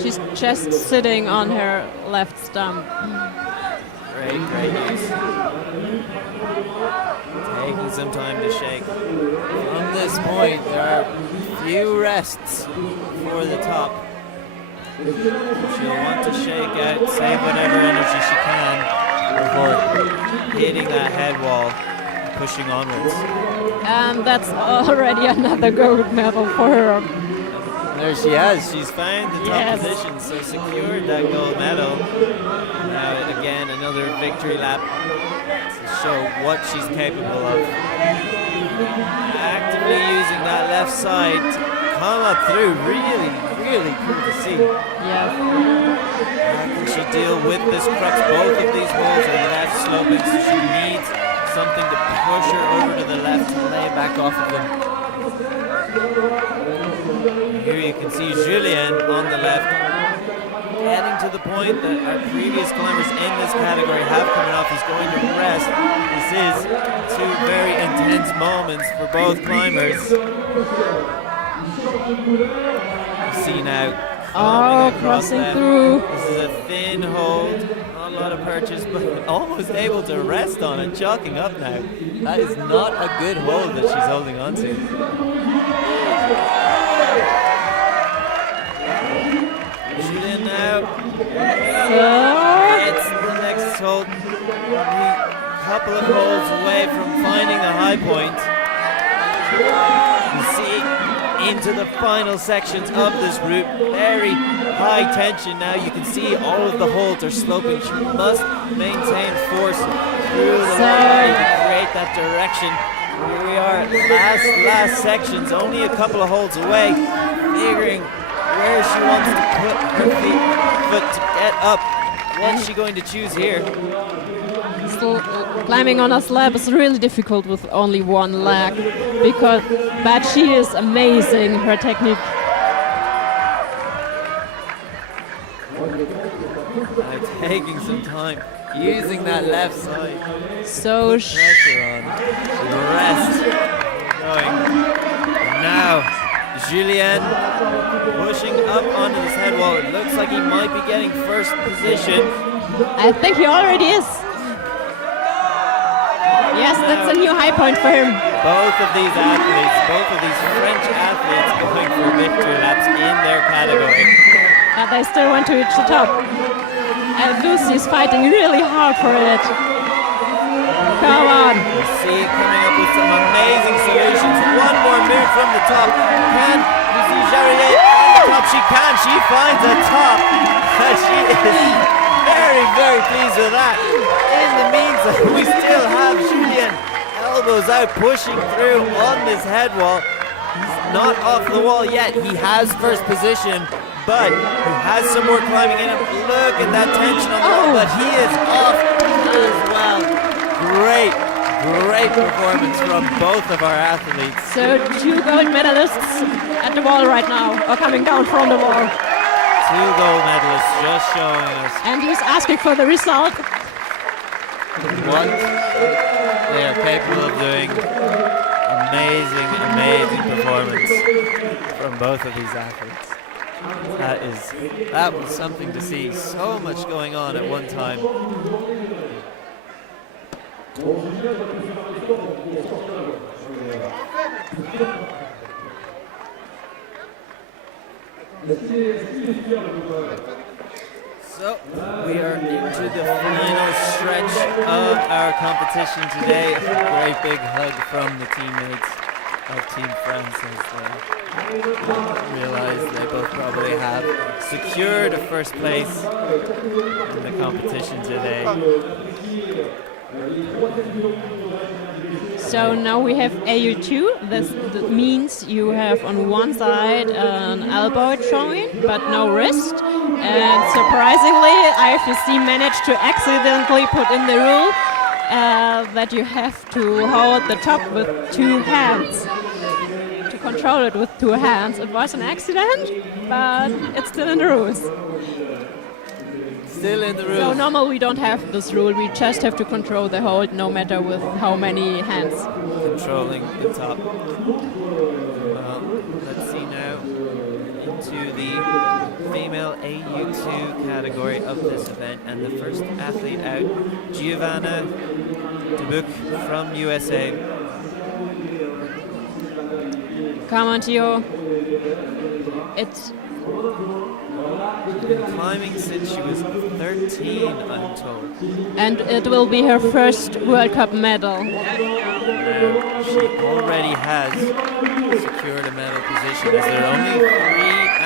She's just sitting on her left stump. Great use. Taking some time to shake. From this point, there are few rests for the top. She'll want to shake out, save whatever energy she can before hitting that head wall, pushing onwards. And that's already another gold medal for her. There she has. She's found the top position, so secured that gold medal. Now again, another victory lap to show what she's capable of. Actively using that left side to come up through. Really, really cool to see. Yes. How can she deal with this crux? Both of these holes are left sloping, so she needs something to push her over to the left and lay back off of them. Here you can see Julien on the left, getting to the point that our previous climbers in this category have coming off. He's going to rest. This is 2 very intense moments for both climbers. You see now, crossing through. This is a thin hold, not a lot of purchase, but almost able to rest on it, chalking up now. That is not a good hold that she's holding on to. Julien now. It's the next hold. A couple of holds away from finding the high point. You see into the final sections of this route. Very high tension now. You can see all of the holds are sloping. She must maintain force through the line to create that direction. Here we are, last sections, only a couple of holds away, figuring where she wants to put her foot to get up. What's she going to choose here? Still, climbing on a slab is really difficult with only one leg, but she is amazing, her technique. Now taking some time, using that left side. So Pressure on. Rest. Going. And now, Julien pushing up onto this head wall. It looks like he might be getting first position. I think he already is. Yes, that's a new high point for him. Both of these athletes, both of these French athletes going for victory laps in their category. They still want to reach the top. And Lucy's fighting really hard for it. Come on. We see it coming up with some amazing solutions. One more move from the top. Can Lucy Jarrier on the top? She can. She finds a top. She is very, very pleased with that. In the meantime, we still have Julien elbows out, pushing through on this head wall. He's not off the wall yet. He has first position, but he has some more climbing in him. Look at that tension on the wall, but he is off as well. Great performance from both of our athletes. So 2 gold medalists at the wall right now, or coming down from the wall. 2 gold medalists just showing us And he's asking for the result. what they are capable of doing. Amazing performance from both of these athletes. That was something to see. So much going on at one time. So we are into the final stretch of our competition today. A great big hug from the teammates of Team France as they realize they both probably have secured a first place in the competition today. So now we have AU2. That means you have on one side an elbow joint, but no wrist. And surprisingly, IFSC managed to accidentally put in the rule that you have to hold the top with 2 hands. To control it with 2 hands. It was an accident, but it's still in the rules. Still in the rules. So normally we don't have this rule. We just have to control the hold, no matter with how many hands. Controlling the top. Well, let's see now into the female AU2 category of this event, and the first athlete out, Giovanna Dubuc from USA. Come on, Gio. It's been climbing since she was 13, I'm told. And it will be her first World Cup medal. She already has secured a medal position, as there are only 3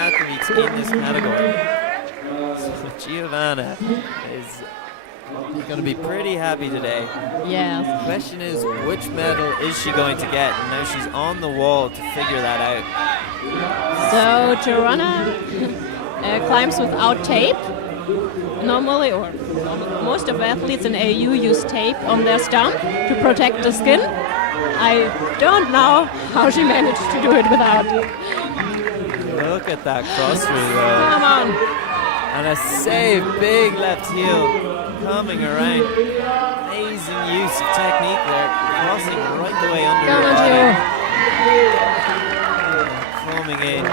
athletes in this category. So Giovanna is going to be pretty happy today. Yes. The question is, which medal is she going to get? And now she's on the wall to figure that out. So Joanna climbs without tape. Normally, or most of athletes in AU use tape on their stump to protect the skin. I don't know how she managed to do it without. Look at that cross through though. Come on. And a save, big left heel coming around. Amazing use of technique there, crossing right the way under Come her on, body. Coming in.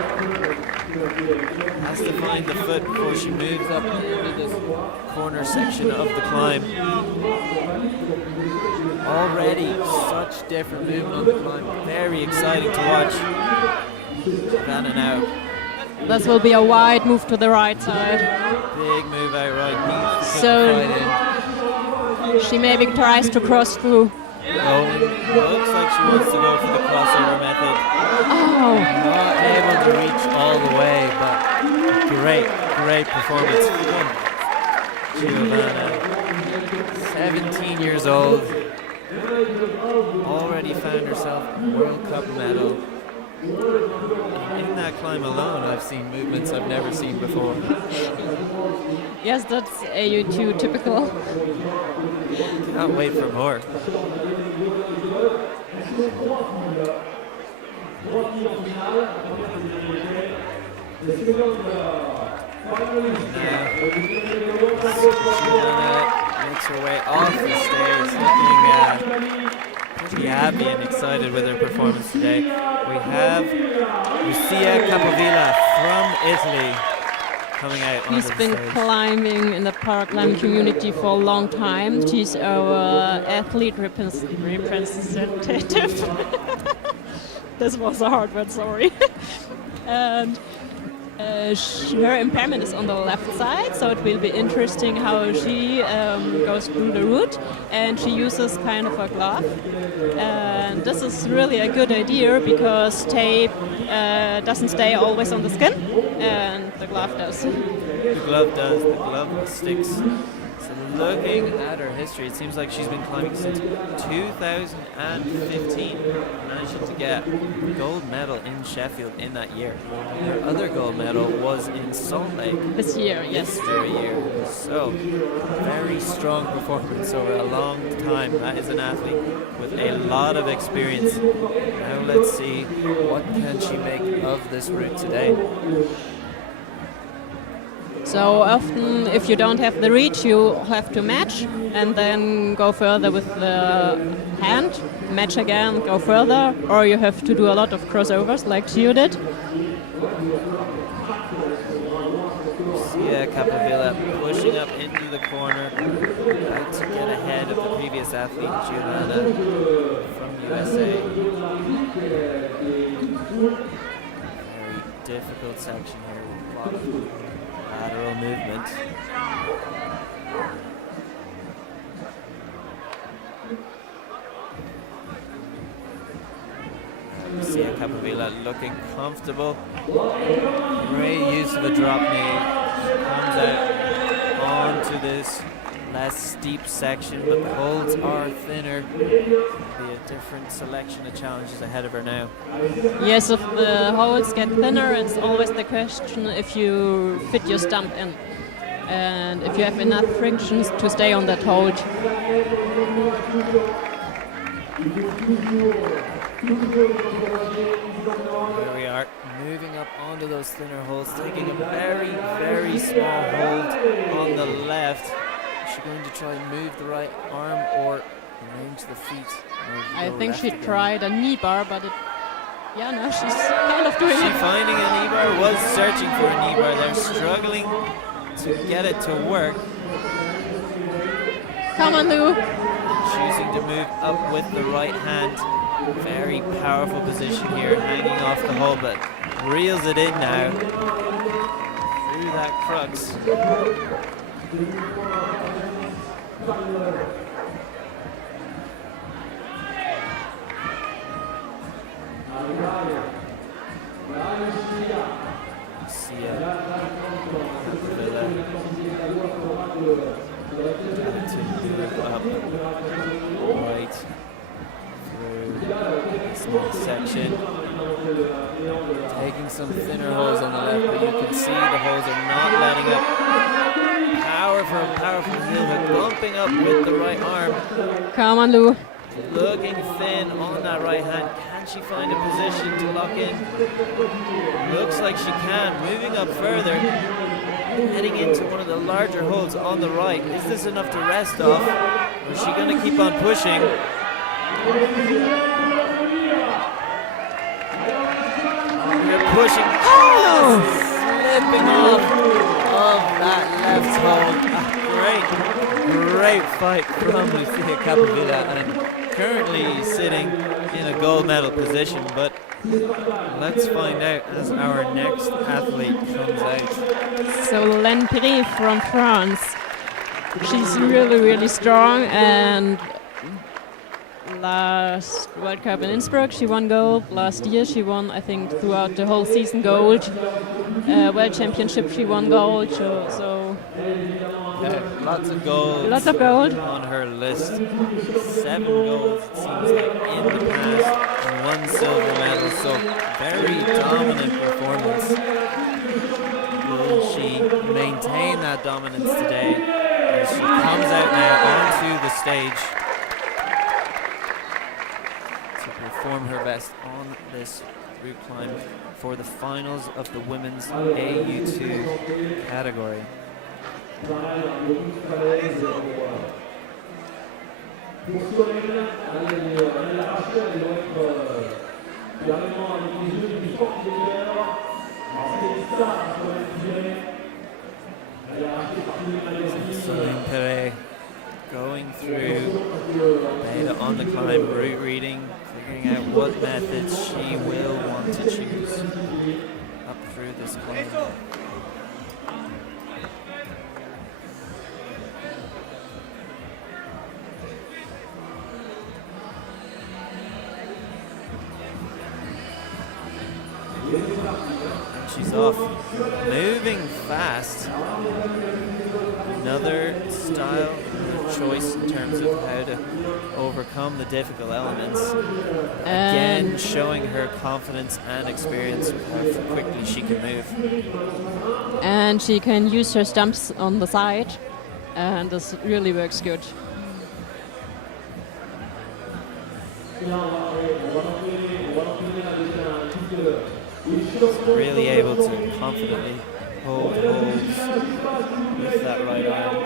Has to find the foot before she moves up into this corner section of the climb. Already such different movement on the climb. Very exciting to watch. Vanna now. This will be a wide move to the right side. Big move out right. Needs to So put the fight in. she maybe tries to cross through. Going. Looks like she wants to go for the crossover method. Oh. Not able to reach all the way, but great performance from Giovanna. 17 years old. Already found herself a World Cup medal. In that climb alone, I've seen movements I've never seen before. Yes, that's AU2 typical. Can't wait for more. Makes her way off the stairs, looking pretty happy and excited with her performance today. We have Lucia Capovilla from Italy coming out on the She's been stage. climbing in the paraclimbing community for a long time. She's our athlete representative. This was a hard word, sorry. And her impairment is on the left side, so it will be interesting how she goes through the route, and she uses kind of a glove. And this is really a good idea because tape doesn't stay always on the skin, and the glove does. The glove does, the glove sticks. So looking at her history, it seems like she's been climbing since 2015, managing to get gold medal in Sheffield in that year. Her other gold medal was in Salt Lake This year, yes. this very year. So very strong performance over a long time. That is an athlete with a lot of experience. Now let's see what can she make of this route today. So often, if you don't have the reach, you have to match and then go further with the hand, match again, go further, or you have to do a lot of crossovers like Gio did. Sia Capavilla pushing up into the corner, about to get ahead of the previous athlete, Giovanna from USA. Very difficult section here with a lot of lateral movement. Sia Capavilla looking comfortable. Great use of a drop knee. Comes out onto this less steep section, but the holds are thinner. Be a different selection of challenges ahead of her now. Yes, if the holds get thinner, it's always the question if you fit your stump in and if you have enough frictions to stay on that hold. Here we are, moving up onto those thinner holds, taking a very, very small hold on the left. Is she going to try and move the right arm or arrange the feet? I think she tried a knee bar, but no, she's kind of doing Is she it. finding a knee bar? Was searching for a knee bar. They're struggling to get it to work. Come on, Lou. Choosing to move up with the right hand. Very powerful position here, hanging off the hole, but reels it in now. Through that crux. Sia Villa to move up right through this next section. Taking some thinner holes on the left, but you can see the holes are not letting up. Powerful heel hook, bumping up with the right arm. Come on, Lou. Looking thin on that right hand. Can she find a position to lock in? Looks like she can. Moving up further. Heading into one of the larger holes on the right. Is this enough to rest off? Or is she going to keep on pushing? They're pushing. Oh! Slipping off of that left hole. Great fight from Lucia Capavilla, and currently sitting in a gold medal position, but let's find out as our next athlete comes out. So Len Piri from France. She's really, really strong, and last World Cup in Innsbruck she won gold. Last year she won, I think, throughout the whole season gold. World Championship she won gold. So lots of gold. Lots of gold on her list. 7 golds it seems like in the past, and 1 silver medal. So very dominant performance. Will she maintain that dominance today as she comes out now onto the stage to perform her best on this route climb for the finals of the women's AU2 category. Céline Perret going through data on the climb, route reading, figuring out what methods she will want to choose. climb. And she's off, moving fast. Another style, another choice in terms of how to overcome the difficult elements. Again, showing her confidence and experience with how quickly she can move. And she can use her stumps on the side, and this really works good. Really able to confidently hold holds with that right arm.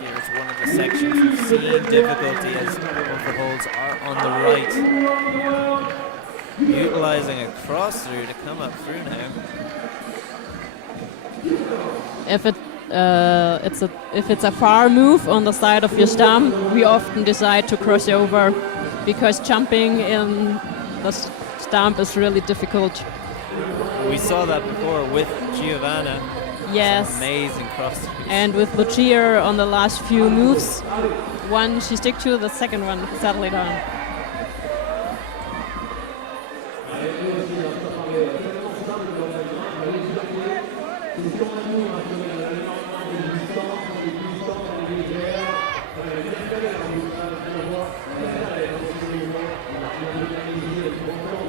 Here's one of the sections we've seen difficulty as both the holds are on the right. Utilizing a cross through to come up through now. If it's a far move on the side of your stump, we often decide to cross over because jumping in the stump is really difficult. We saw that before with Giovanna. Yes. Amazing cross through. And with Lucia on the last few moves, one she stick to, the second one settled down.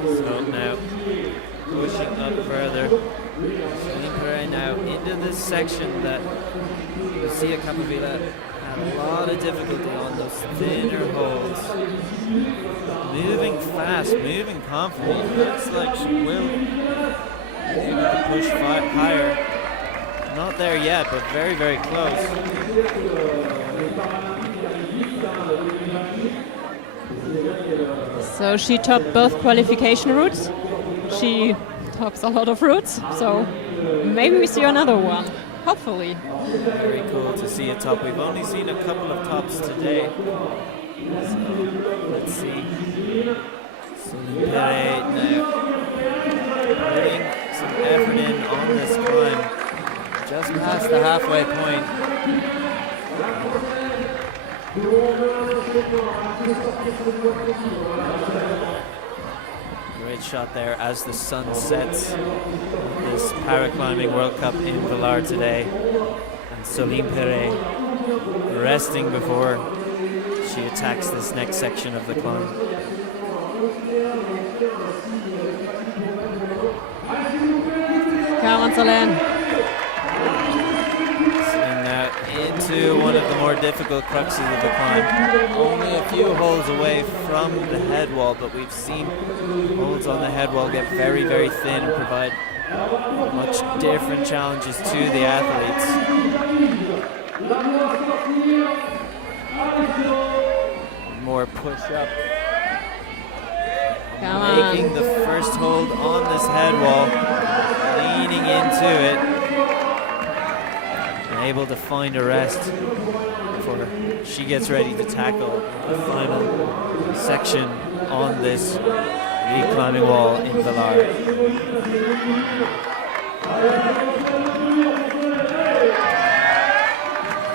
So now pushing up further. Right now into this section that Lucia Capovilla had a lot of difficulty on those thinner holds. Moving fast, moving confident. Looks like she will be able to push higher. Not there yet, but very, very close. So she topped both qualification routes. She tops a lot of routes, so maybe we see another one, hopefully. Very cool to see a top. We've only seen a couple of tops today. So let's see. Pere now putting some effort in on this climb. Just past the halfway point. Great shot there as the sun sets. This Paraclimbing World Cup in Villars today. And Soline Pere resting before she attacks this next section of the climb. Come on, Soline. Now into one of the more difficult cruxes of the climb. Only a few holds away from the head wall, but we've seen holds on the head wall get very, very thin and provide much different challenges to the athletes. More push up. Come on. Making the first hold on this head wall, leaning into it. Able to find a rest before she gets ready to tackle the final section on this climbing wall in Villars.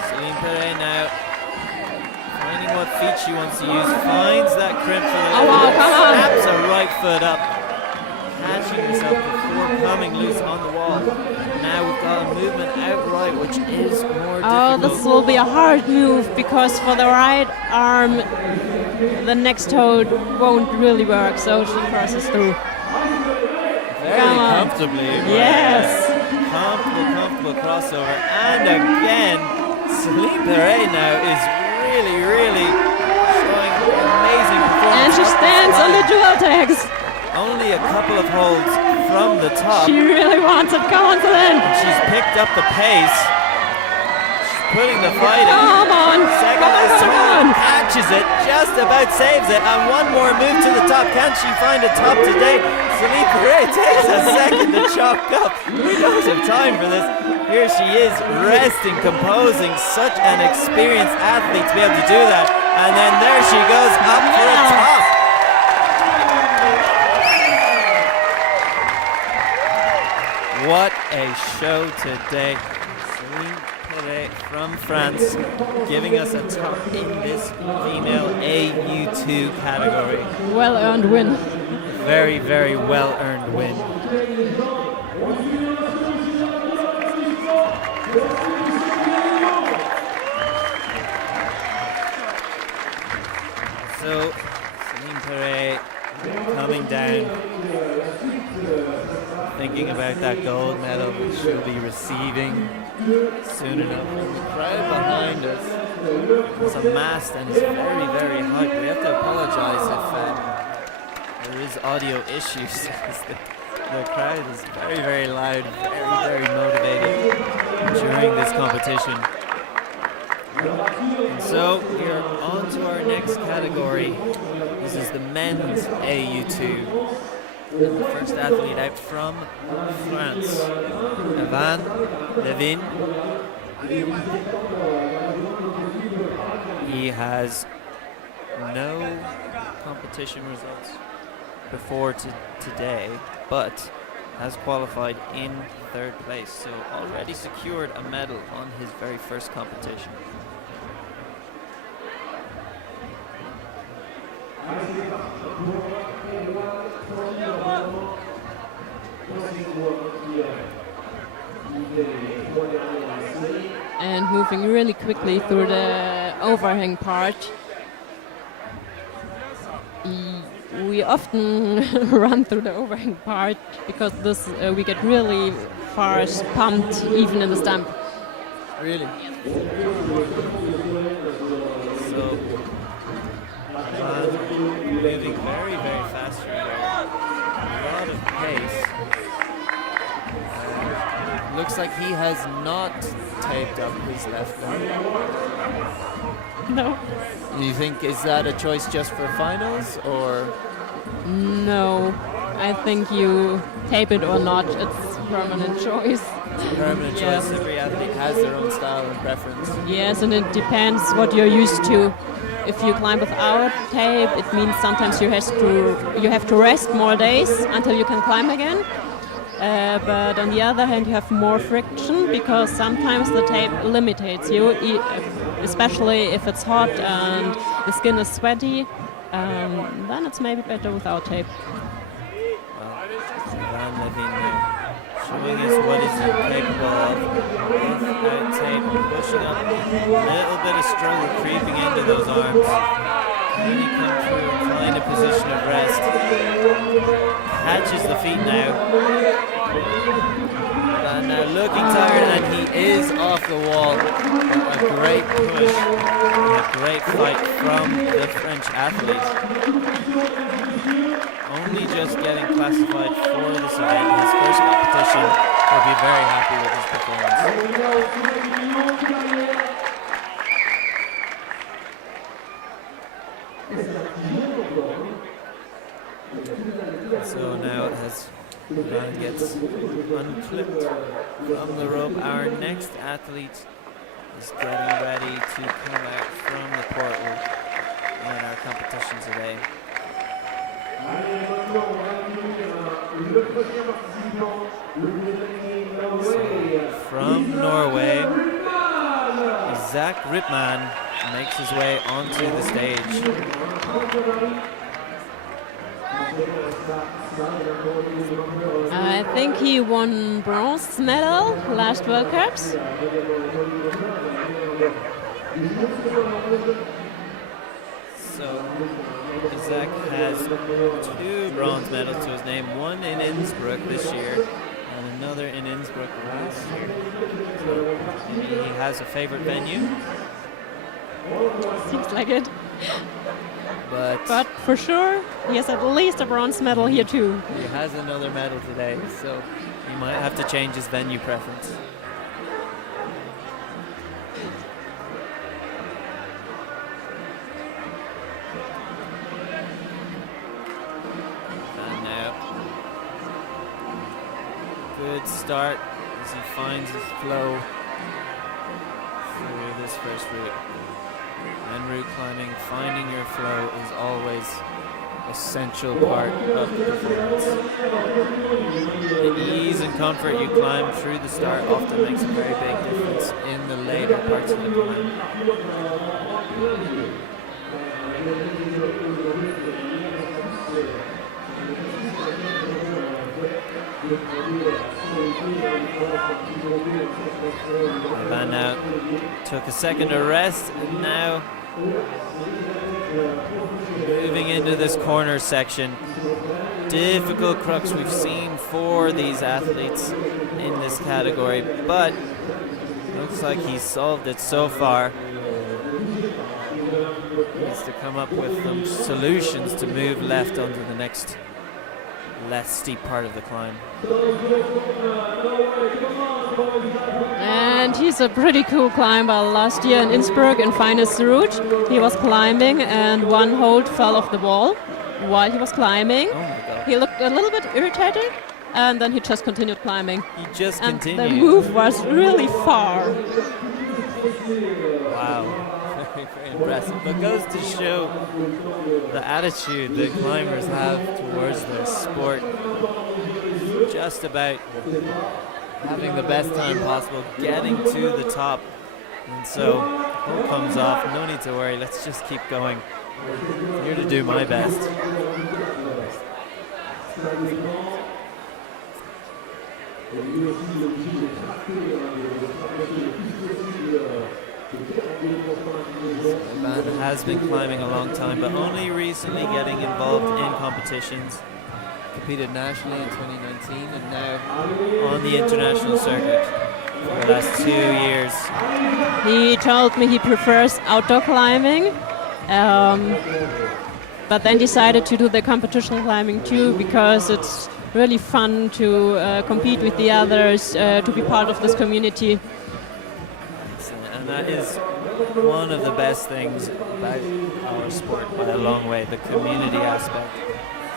Celine Pere now finding what feet she wants to use, finds that crimp for the left foot, snaps her right foot up, catching herself before coming loose on the wall. Now we've got a movement outright, which is more difficult. This will be a hard move because for the right arm, the next hold won't really work, so she crosses through. Very comfortably. Yes. Comfortable crossover. And again, Celine Pere now is really showing amazing performance. And she stands on the dual tags. Only a couple of holds from the top. She really wants it. Come on, Celine. She's picked up the pace. She's putting the fight in. Come on. Second Come on. catches it, just about saves it, and one more move to the top. Can she find a top today? Celine Pere takes a second to chalk up. We don't have time for this. Here she is, resting, composing. Such an experienced athlete to be able to do that. And then there she goes up for a top. what a show today. Celine Perret from France giving us a top in this female AU2 category. Well-earned win. Very, very well-earned win. So, Celine Perret coming down, thinking about that gold medal which she'll be receiving soon enough. And the crowd behind us is amassed and is very, very hyped. We have to apologise if there is audio issues. The crowd is very, very loud, very, very motivated during this competition. And so we're on to our next category. This is the men's AU2. And the first athlete out from France, Evan Levin. He has no competition results before today, but has qualified in 3rd place, so already secured a medal on his very first competition. And moving really quickly through the overhang part. We often run through the overhang part because this we get really fast pumped even in the stump. Really? So, moving very, very fast through there. A lot of pace. Looks like he has not taped up his left arm. No. Do you think, is that a choice just for finals, or? No, I think you tape it or not, it's a permanent choice. It's a permanent choice. Every athlete has their own style and preference. Yes, and it depends what you're used to. If you climb without tape, it means sometimes you have to rest more days until you can climb again. But on the other hand, you have more friction because sometimes the tape limits you, especially if it's hot and the skin is sweaty. Then it's maybe better without tape. Van Levin showing us what he's capable of without tape, pushing up, a little bit of struggle creeping into those arms. Can he come through and find a position of rest? Catches the feet now. And now looking tired, and he is off the wall. A great push, a great fight from the French athlete. Only just getting classified for this event, his first competition. Will be very happy with his performance. So now as Van gets unclipped from the rope, our next athlete is getting ready to come out from the portal in our competition today. So from Norway, Zach Rittmann makes his way onto the stage. I think he won bronze medal last World Cups. So Zach has 2 bronze medals to his name, one in Innsbruck this year and another in Innsbruck last year. So maybe he has a favorite venue. Seems like it. But for sure, he has at least a bronze medal here too. He has another medal today, so he might have to change his venue preference. And now, good start as he finds his flow through this first route. En route climbing, finding your flow is always essential part of the performance. The ease and comfort you climb through the start often makes a very big difference in the later parts of the climb. And now took a second to rest, and now moving into this corner section. Difficult crux we've seen for these athletes in this category, but looks like he's solved it so far. Needs to come up with some solutions to move left onto the next less steep part of the climb. And he's a pretty cool climber. Last year in Innsbruck in finest route, he was climbing and one hold fell off the wall while he was climbing. Oh my God. He looked a little bit irritated, and then he just continued climbing. He just and continued. the move was really far. Wow. Very, very impressive. But goes to show the attitude that climbers have towards their sport. Just about having the best time possible, getting to the top. And so, hole comes off, no need to worry, let's just keep going. I'm here to do my best. The band has been climbing a long time, but only recently getting involved in competitions. Competed nationally in 2019 and now on the international circuit for the last 2 years. He told me he prefers outdoor climbing, but then decided to do the competition climbing too because it's really fun to compete with the others, to be part of this community. And that is one of the best things about our sport by a long way, the community aspect.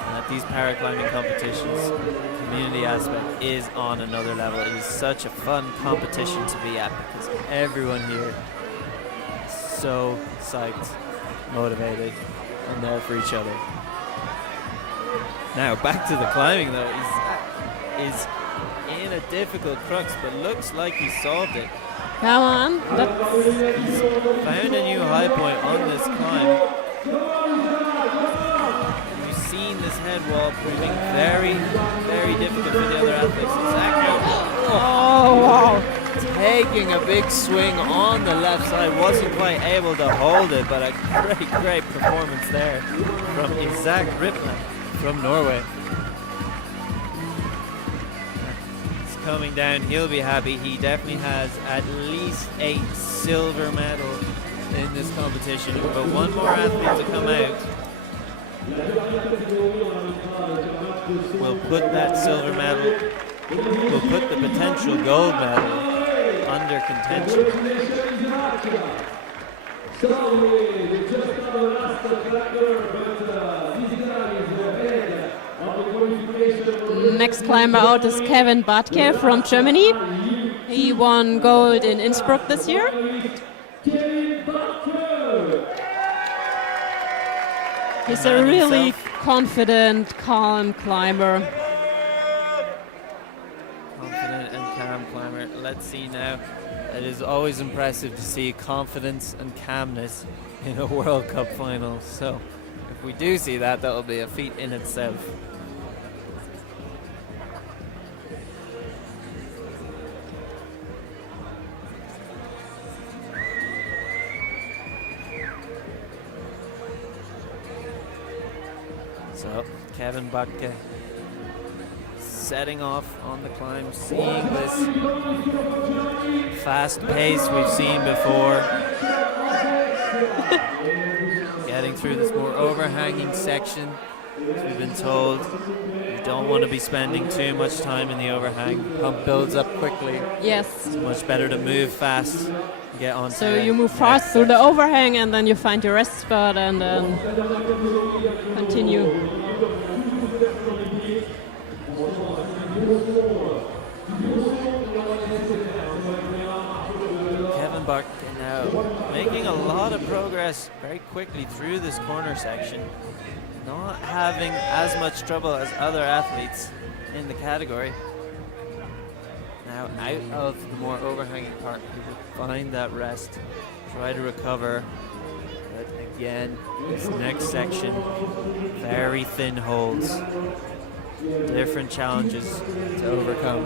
And at these paraclimbing competitions, the community aspect is on another level. It is such a fun competition to be at because everyone here is so psyched, motivated, and there for each other. Now back to the climbing though. He's in a difficult crux, but looks like he solved it. Come on. He's found a new high point on this climb. You've seen this head wall proving very, very difficult for the other athletes. Exactly. Oh, wow. Taking a big swing on the left side. Wasn't quite able to hold it, but a great, great performance there from Isak Rippner from Norway. Coming down, he'll be happy. He definitely has at least 8 silver medals in this competition, but one more athlete to come out will put that silver medal, will put the potential gold medal under contention. Next climber out is Kevin Bartke from Germany. He won gold in Innsbruck this year. He's a really confident, calm climber. Confident and calm climber. Let's see now. It is always impressive to see confidence and calmness in a World Cup final. So if we do see that, that'll be a feat in itself. So Kevin Bartke setting off on the climb, seeing this fast pace we've seen before. Getting through this more overhanging section, as we've been told. You don't want to be spending too much time in the overhang. The pump builds up quickly. Yes. It's much better to move fast, get on. So you move fast through the overhang and then you find your rest spot and then continue. Kevin Bartke now making a lot of progress very quickly through this corner section, not having as much trouble as other athletes in the category. now out of the more overhanging part. He will find that rest, try to recover. But again, this next section, very thin holds. Different challenges to overcome.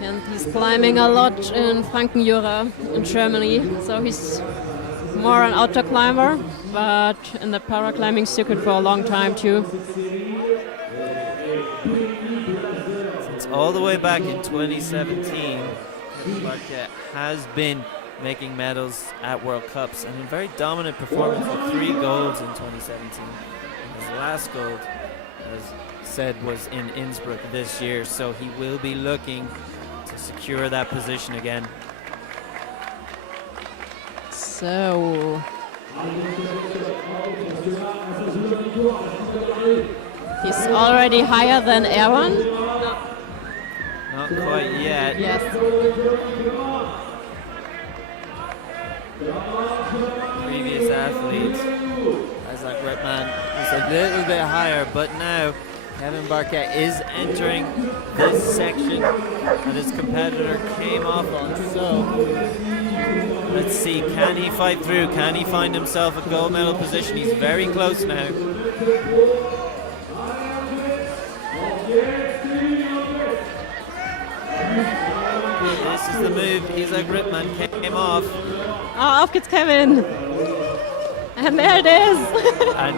And he's climbing a lot in Franco in Germany, so he's more an outdoor climber, but in the paraclimbing circuit for a long time too. Since all the way back in 2017, Marta has been making medals at World Cups and a very dominant performance with 3 golds in 2017. His last gold, as said, was in Innsbruck this year, so he will be looking to secure that position again. So he's already higher than Erwan. Not quite yet. Yes. Previous athletes, Isaac Rittman, is a little bit higher, but now Kevin Barquet is entering this section that his competitor came off on. So let's see, can he fight through? Can he find himself a gold medal position? He's very close now. This is the move. Isaac Rittman came off. Oh, auf geht's, Kevin. And there it is. And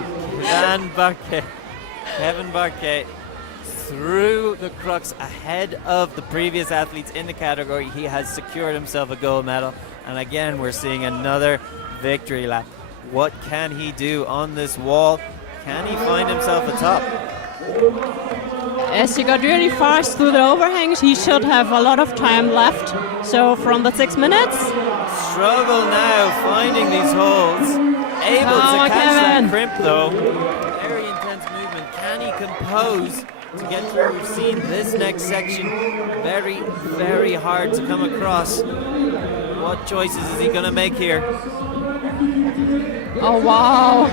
Kevin Barquet through the crux ahead of the previous athletes in the category. He has secured himself a gold medal. And again, we're seeing another victory lap. What can he do on this wall? Can he find himself atop? As he got really fast through the overhangs, he should have a lot of time left. So from the 6 minutes. Struggle now finding these holds. Able to catch Kevin. that crimp though. Very intense movement. Can he compose to get through? We've seen this next section very, very hard to come across. What choices is he going to make here? Oh, wow.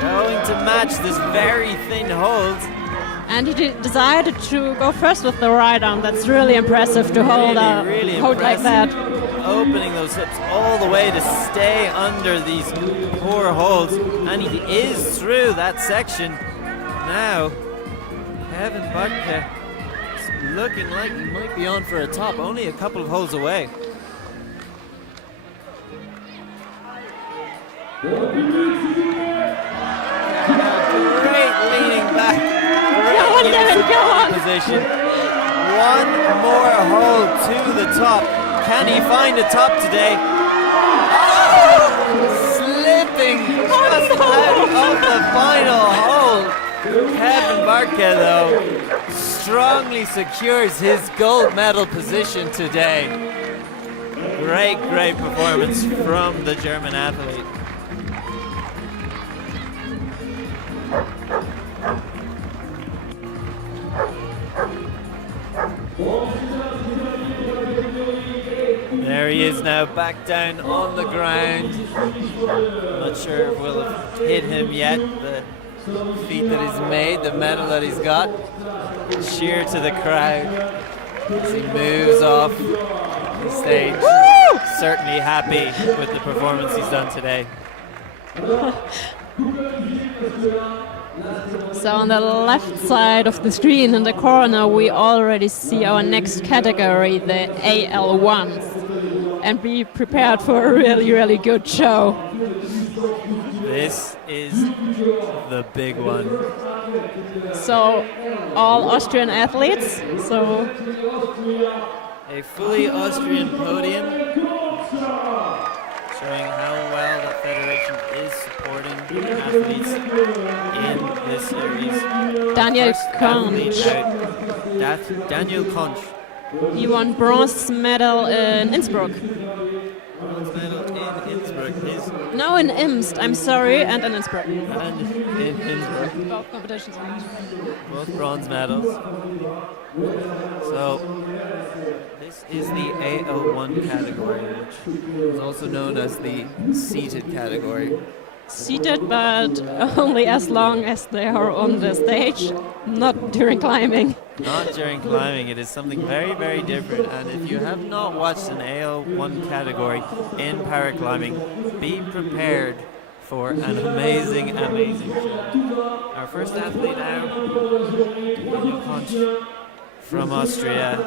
Going to match this very thin hold. And he decided to go first with the right arm. That's really impressive to hold Really hold like that. Opening those hips all the way to stay under these poor holds. And he is through that section. Now, Kevin Barquet is looking like he might be on for a top. Only a couple of holes away. Great leaning back. Go on. Position. One more hole to the top. Can he find a top today? Oh! Slipping just out of the final hole. Kevin Barquet, though, strongly secures his gold medal position today. Great performance from the German athlete. There he is now, back down on the ground. I'm not sure if we'll have hit him yet. The feat that he's made, the medal that he's got. Cheer to the crowd as he moves off the stage. Woo! Certainly happy with the performance he's done today. So on the left side of the screen in the corner, we already see our next category, the AL1s. And be prepared for a really, really good show. This is the big one. So all Austrian athletes. So a fully Austrian podium, showing how well the federation is supporting athletes in this series. Daniel First Conch. athlete out, Daniel Conch. He won bronze medal in Innsbruck. Bronze medal in Innsbruck is No, in Imst, I'm sorry, and in Innsbruck. and in Innsbruck. Both competitions. Both bronze medals. So this is the AL1 category, which is also known as the seated category. seated, but only as long as they are on the stage, not during climbing. Not during climbing. It is something very, very different. And if you have not watched an AL1 category in paraclimbing, be prepared for an amazing, amazing show. Our first athlete now, Punch from Austria,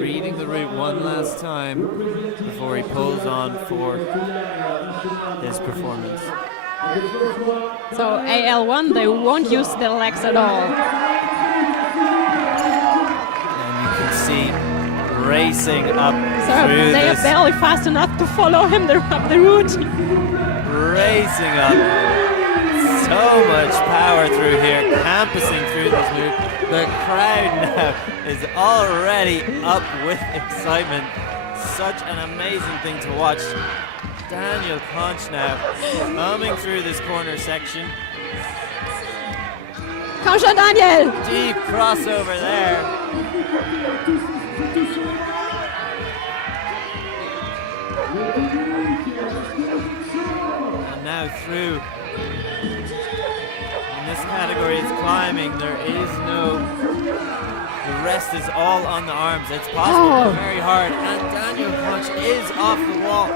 reading the route one last time before he pulls on for his performance. So AL1, they won't use their legs at all. And you can see racing up So through they this, are barely fast enough to follow him up the route. racing up. So much power through here, campusing through this loop. The crowd now is already up with excitement. Such an amazing thing to watch. Daniel Conch now coming through this corner section. Komm schon, Daniel! Deep crossover there. And now through. In this category it's climbing. There is no... The rest is all on the arms. It's possible, but very hard. And Daniel Conch is off the wall.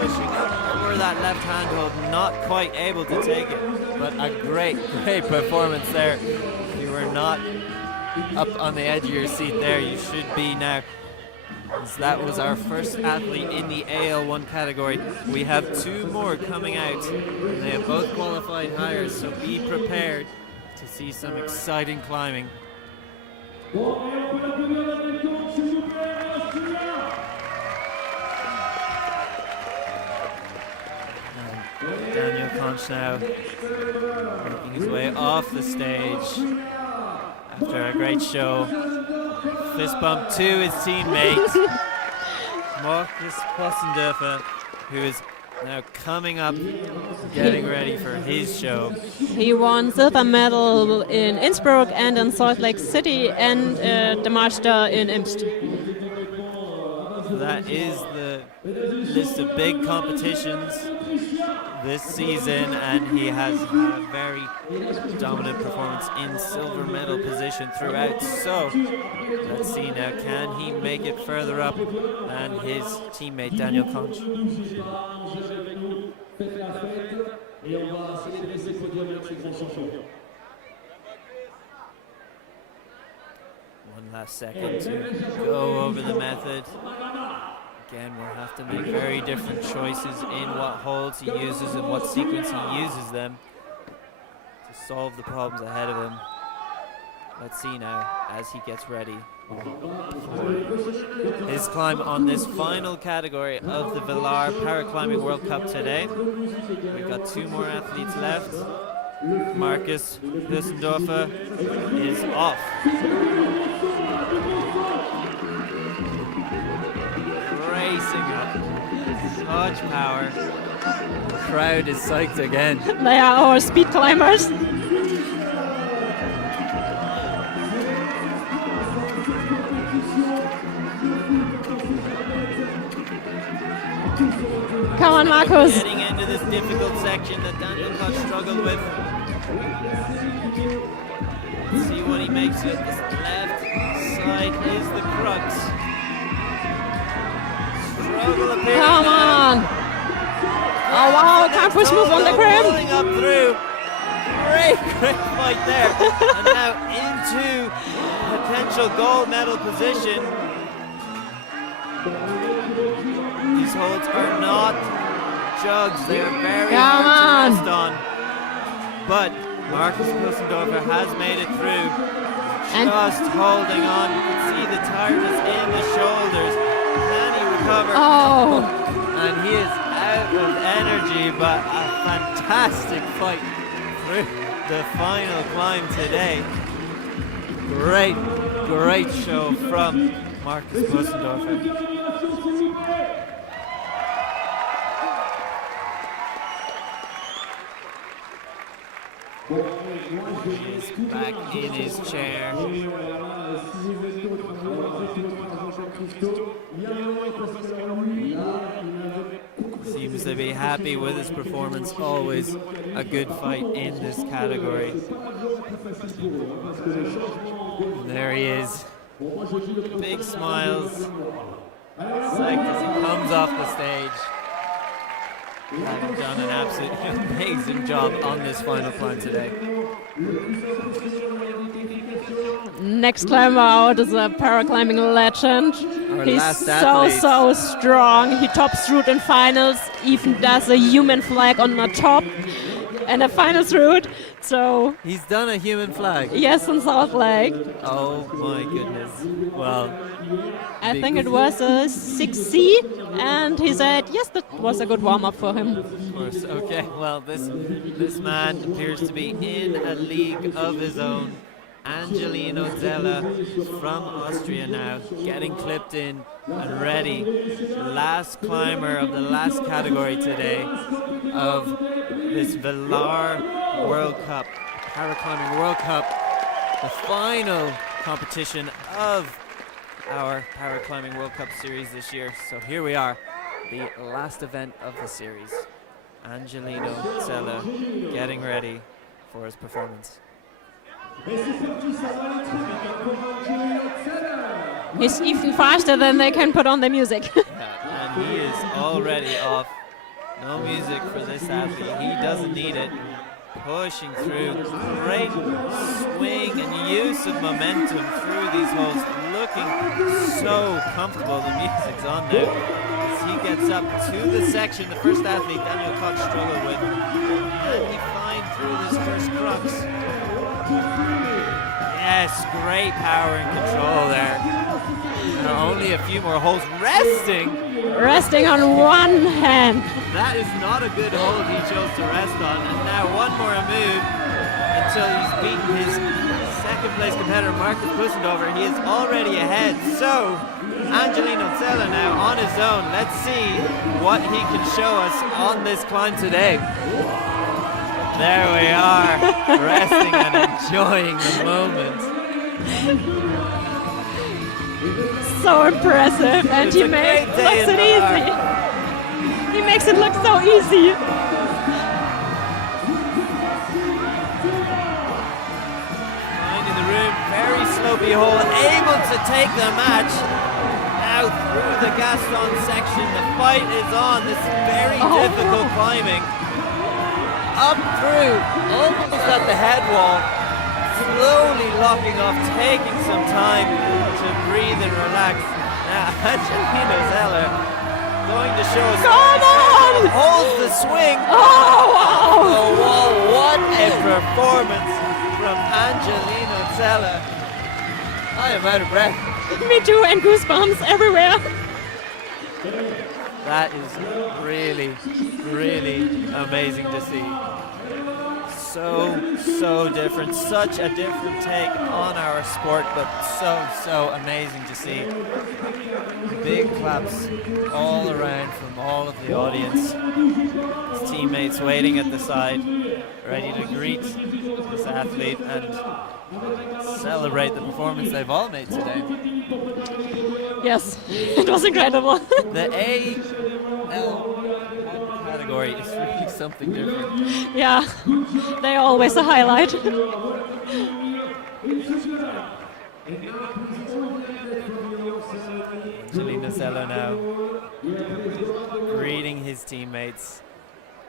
Pushing up for that left hand hold. Not quite able to take it. But a great, great performance there. If you were not up on the edge of your seat there, you should be now. So that was our first athlete in the AL1 category. We have two more coming out. And they have both qualified higher, so be prepared to see some exciting climbing. Daniel Conch now making his way off the stage after a great show. Fist bump to his teammate Marcus Possendorfer, who is now coming up, getting ready for his show. He won silver medal in Innsbruck and in Salt Lake City and the Master in Imst. So that is the list of big competitions this season, and he has had a very dominant performance in silver medal position throughout. So let's see now, can he make it further up than his teammate Daniel Conch? One last second to go over the method. Again, we'll have to make very different choices in what holds he uses and what sequence he uses them to solve the problems ahead of him. Let's see now as he gets ready for his climb on this final category of the Villars Paraclimbing World Cup today. We've got two more athletes left. Marcus Possendorfer is off. Racing up, such power. The crowd is psyched again. They are our speed climbers. Come on, Marcus. Getting into this difficult section that Daniel Conch struggled with. Let's see what he makes of. This left side is the crux. Come on! Oh wow, campus move on the crimp! Pulling up through. Great fight there. And now into potential gold medal position. These holds are not jugs, they are very hard to rest on. But Marcus Possendorfer has made it through. Just holding on. You can see the tiredness in the shoulders. Cover. Oh. And he is out of energy, but a fantastic fight through the final climb today. Great, great show from Marcus Possendorfer. He's back in his chair. Seems to be happy with his performance. Always a good fight in this category. And there he is. Big smiles. Psyched as he comes off the stage. Having done an absolutely amazing job on this final climb today. Next climber out is a paraclimbing legend. He's so strong. He tops route in finals, even does a human flag on the top and a finals route. So he's done a human flag. Yes, in Salt Lake. Oh my goodness. Well, I think it was a 6C, and he said yes, that was a good warm-up for him. Of course. Okay. Well, this man appears to be in a league of his own. Angelino Zella from Austria now, getting clipped in and ready. Last climber of the last category today of this Villars World Cup, Paraclimbing World Cup, the final competition of our Paraclimbing World Cup series this year. So here we are, the last event of the series. Angelino Zella getting ready for his performance. He's even faster than they can put on the music. Yeah, and he is already off. No music for this athlete. He doesn't need it. Pushing through. Great swing and use of momentum through these holes. Looking so comfortable. The music's on now. As he gets up to the section, the first athlete Daniel Koch struggled with. And he fine through this first crux. Yes, great power and control there. Only a few more holes. Resting on one hand. That is not a good hold he chose to rest on. And now one more move until he's beaten his second place competitor Marcus Pussendorfer. He is already ahead. So Angelino Zella now on his own. Let's see what he can show us on this climb today. There we are, resting and enjoying the moment. So impressive, and he makes it easy. He makes it look so easy. Finding the room, very slopey hole, able to take the match. Now through the Gaston section, the fight is on. This very difficult climbing. Up through, almost at the head wall, slowly locking off, taking some time to breathe and relax. Now, Angelino Zella going to show us. Come on! Holds the swing. Oh, the wall. What a performance from Angelino Zella. I am out of breath. Me too, and goosebumps everywhere. That is really, really amazing to see. So different. Such a different take on our sport, but so amazing to see. Big claps all around from all of the audience. His teammates waiting at the side, ready to greet this athlete and celebrate the performance they've all made today. Yes, it was incredible. The AL category is really something different. Yeah, they're always a highlight. Angelino Zella now greeting his teammates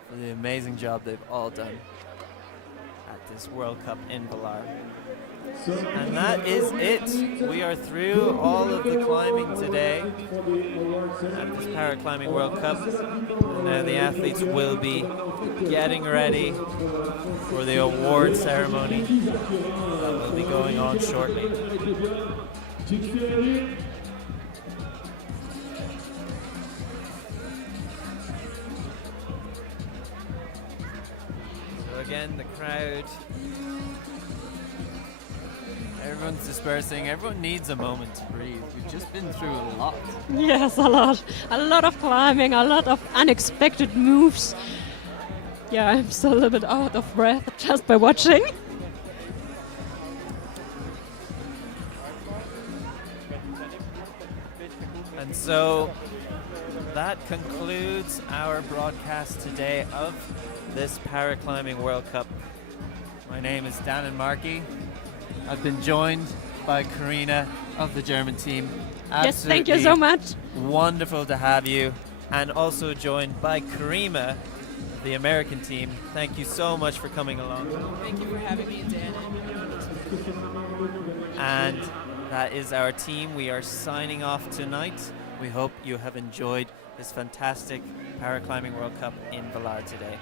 for the amazing job they've all done at this World Cup in Villars. And that is it. We are through all of the climbing today at this Paraclimbing World Cup. And now the athletes will be getting ready for the award ceremony that will be going on shortly. So again, the crowd, everyone's dispersing. Everyone needs a moment to breathe. We've just been through a lot. Yes, a lot. A lot of climbing, a lot of unexpected moves. Yeah, I'm still a little bit out of breath just by watching. And so that concludes our broadcast today of this Paraclimbing World Cup. My name is Dan and Marky. I've been joined by Karina of the German team. Yes, thank you so much. Wonderful to have you. And also joined by Karima, the American team. Thank you so much for coming along. Thank you for having me, Dan. And that is our team. We are signing off tonight. We hope you have enjoyed this fantastic Paraclimbing World Cup in Villars today.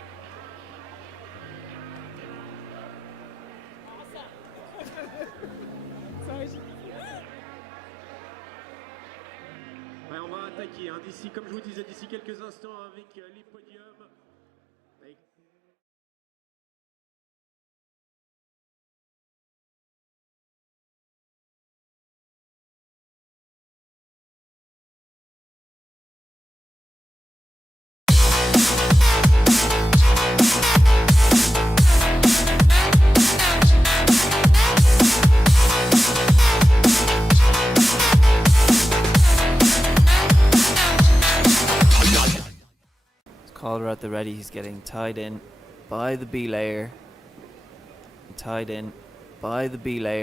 Ouais, on va attaquer hein, d'ici, comme je vous disais, d'ici quelques instants avec les podiums. Calder at the ready, he's getting tied in by the B layer. Tied in by the B layer.